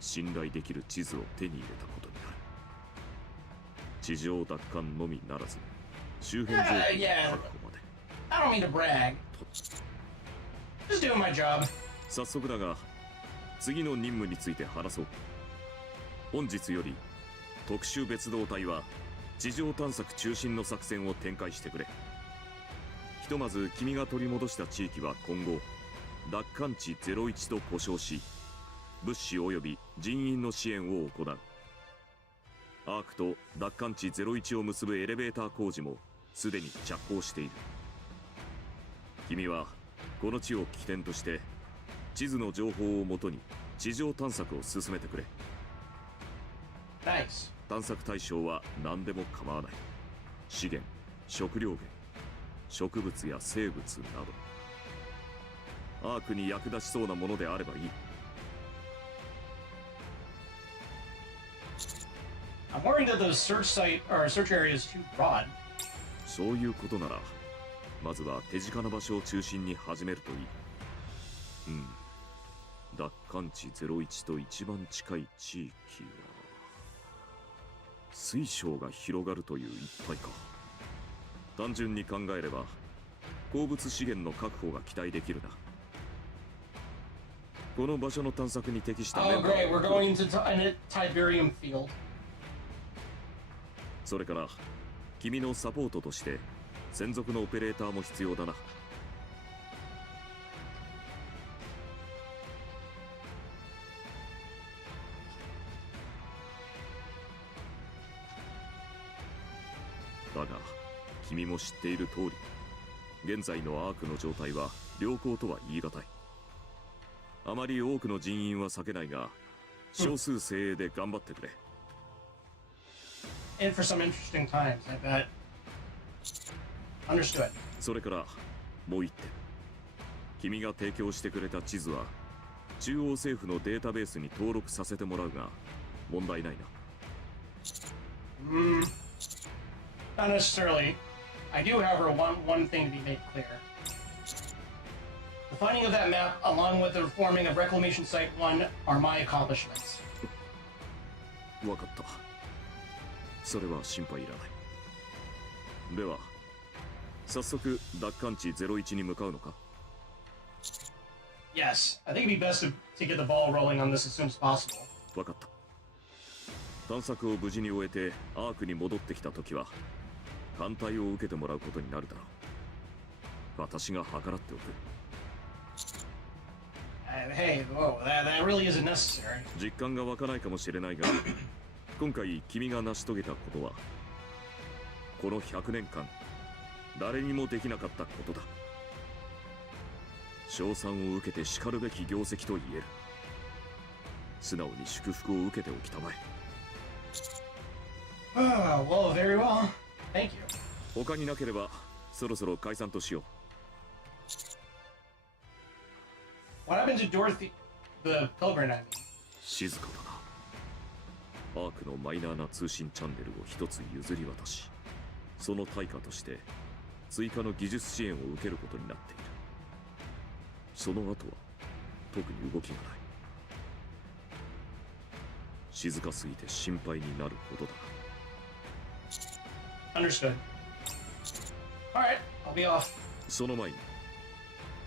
信頼できる地図を手に入れたことになる。地上奪還のみならず周辺情報の確保まで。 I don't mean to brag. Just doing my job. 早速だが次の任務について話そう。本日より特殊別動隊は地上探索中心の作戦を展開してくれ。ひとまず君が取り戻した地域は今後奪還地01と呼称し、物資及び人員の支援を行う。アークと奪還地01を結ぶエレベーター工事もすでに着工している。君はこの地を起点として地図の情報をもとに地上探索を進めてくれ。Nice. 探索対象は何でも構わない。資源、食料源、植物や生物などアークに役立ちそうなものであればいい。I'm worried that the search site or search area is too broad. そういうことならまずは手近な場所を中心に始めるといい。奪還地01と一番近い地域は水晶が広がるという一帯か。単純に考えれば鉱物資源の確保が期待できるな。この場所の探索に適したメ Oh ンバー great, we're going to a Tiberium field. それから君のサポートとして専属のオペレーターも必要だな。だが君も知っている通り現在のアークの状態は良好とは言い難い。あまり多くの人員は避けないが少数精鋭で頑張ってくれ。In for some interesting times, I bet. Understood. それからもう一点、君が提供してくれた地図は中央政府のデータベースに登録させてもらうが問題ないな。Not necessarily. I do, however, want one thing to be made clear. The finding of that map, along with the reforming of Reclamation Site 1, are my accomplishments. わかった。それは心配いらない。では早速奪還地01に向かうのか。 Yes, I think it'd be best to get the ball rolling on this as soon as possible. わかった。探索を無事に終えてアークに戻ってきた時は艦隊を受けてもらうことになるだろう。私が計らっておく。Hey, whoa, that really isn't necessary. 実感が湧かないかもしれないが今回君が成し遂げたことはこの100年間誰にもできなかったことだ。称賛を受けてしかるべき業績と言える。素直に祝福を受けておきたまえ。Well, very well. Thank you. 他になければそろそろ解散としよう。 What happened to Dorothy, the pilgrim, I mean? 静かだな。アークのマイナーな通信チャンネルを一つ譲り渡し、その対価として追加の技術支援を受けることになっている。その後は特に動きがない。静かすぎて心配になるほどだな。 Understood. Alright, I'll be off. その前に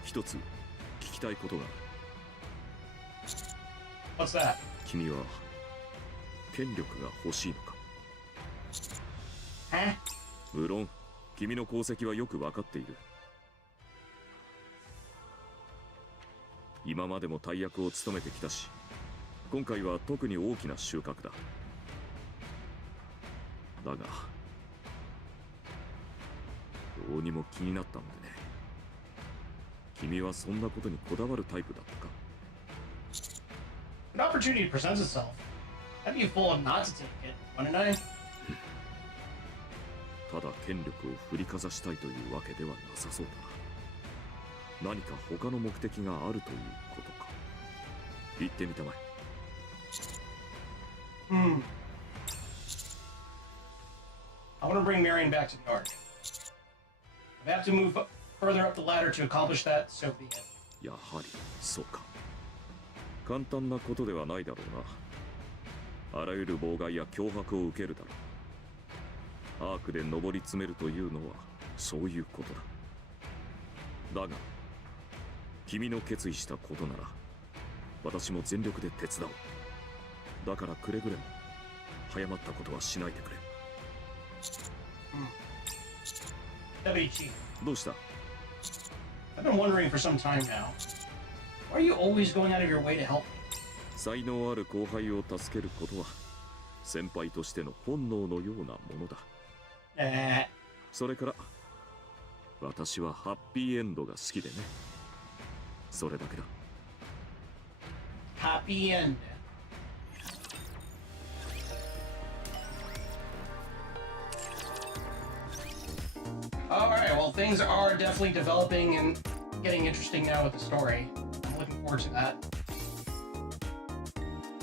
一つ聞きたいことがある。 What's that? 君は権力が欲しいのか。 Huh? 無論君の功績はよく分かっている。今までも大役を務めてきたし今回は特に大きな収穫だ。だがどうにも気になったのでね。君はそんなことにこだわるタイプだったか。 An opportunity presents itself. I'd be a fool not to take it, wouldn't I? ただ権力を振りかざしたいというわけではなさそうだな。何か他の目的があるということか。言ってみたまえ。I want to bring Marion back to New York. If I have to move further up the ladder to accomplish that, so be it. やはりそうか。簡単なことではないだろうな。あらゆる妨害や脅迫を受けるだろう。アークで上り詰めるというのはそういうことだ。だが君の決意したことなら私も全力で手伝おう。だからくれぐれも早まったことはしないでくれ。WG. どうした？ I've been wondering for some time now. Why are you always going out of your way to help me? 才能ある後輩を助けることは先輩としての本能のようなものだ。それから私はハッピーエンドが好きでね。それだけだ。Happy end. Alright, well, things are definitely developing and getting interesting now with the story. I'm looking forward to that.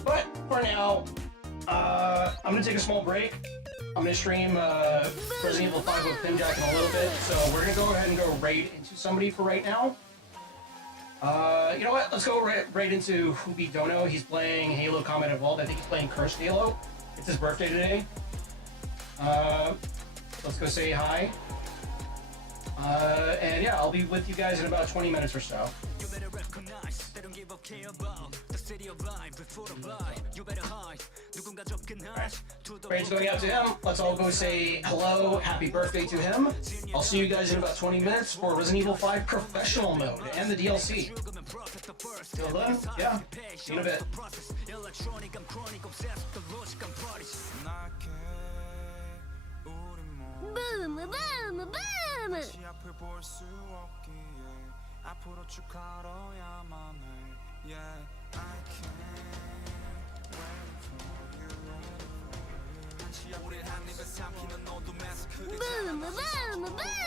But for now, I'm gonna take a small break. I'm gonna stream Resident Evil 5 with Pinjack in a little bit, so we're gonna go ahead and go raid into somebody for right now. You know what? Let's go right into Hubi Dono. He's playing Halo Combat Evolved. I think he's playing Cursed Halo. It's his birthday today. Let's go say hi. And yeah, I'll be with you guys in about 20 minutes or so. Right. Raid's going out to him. Let's all go say hello, happy birthday to him. I'll see you guys in about 20 minutes for Resident Evil 5 Professional Mode and the DLC. Till then, yeah, see you in a bit. Boom, boom, boom! Boom, boom, boom!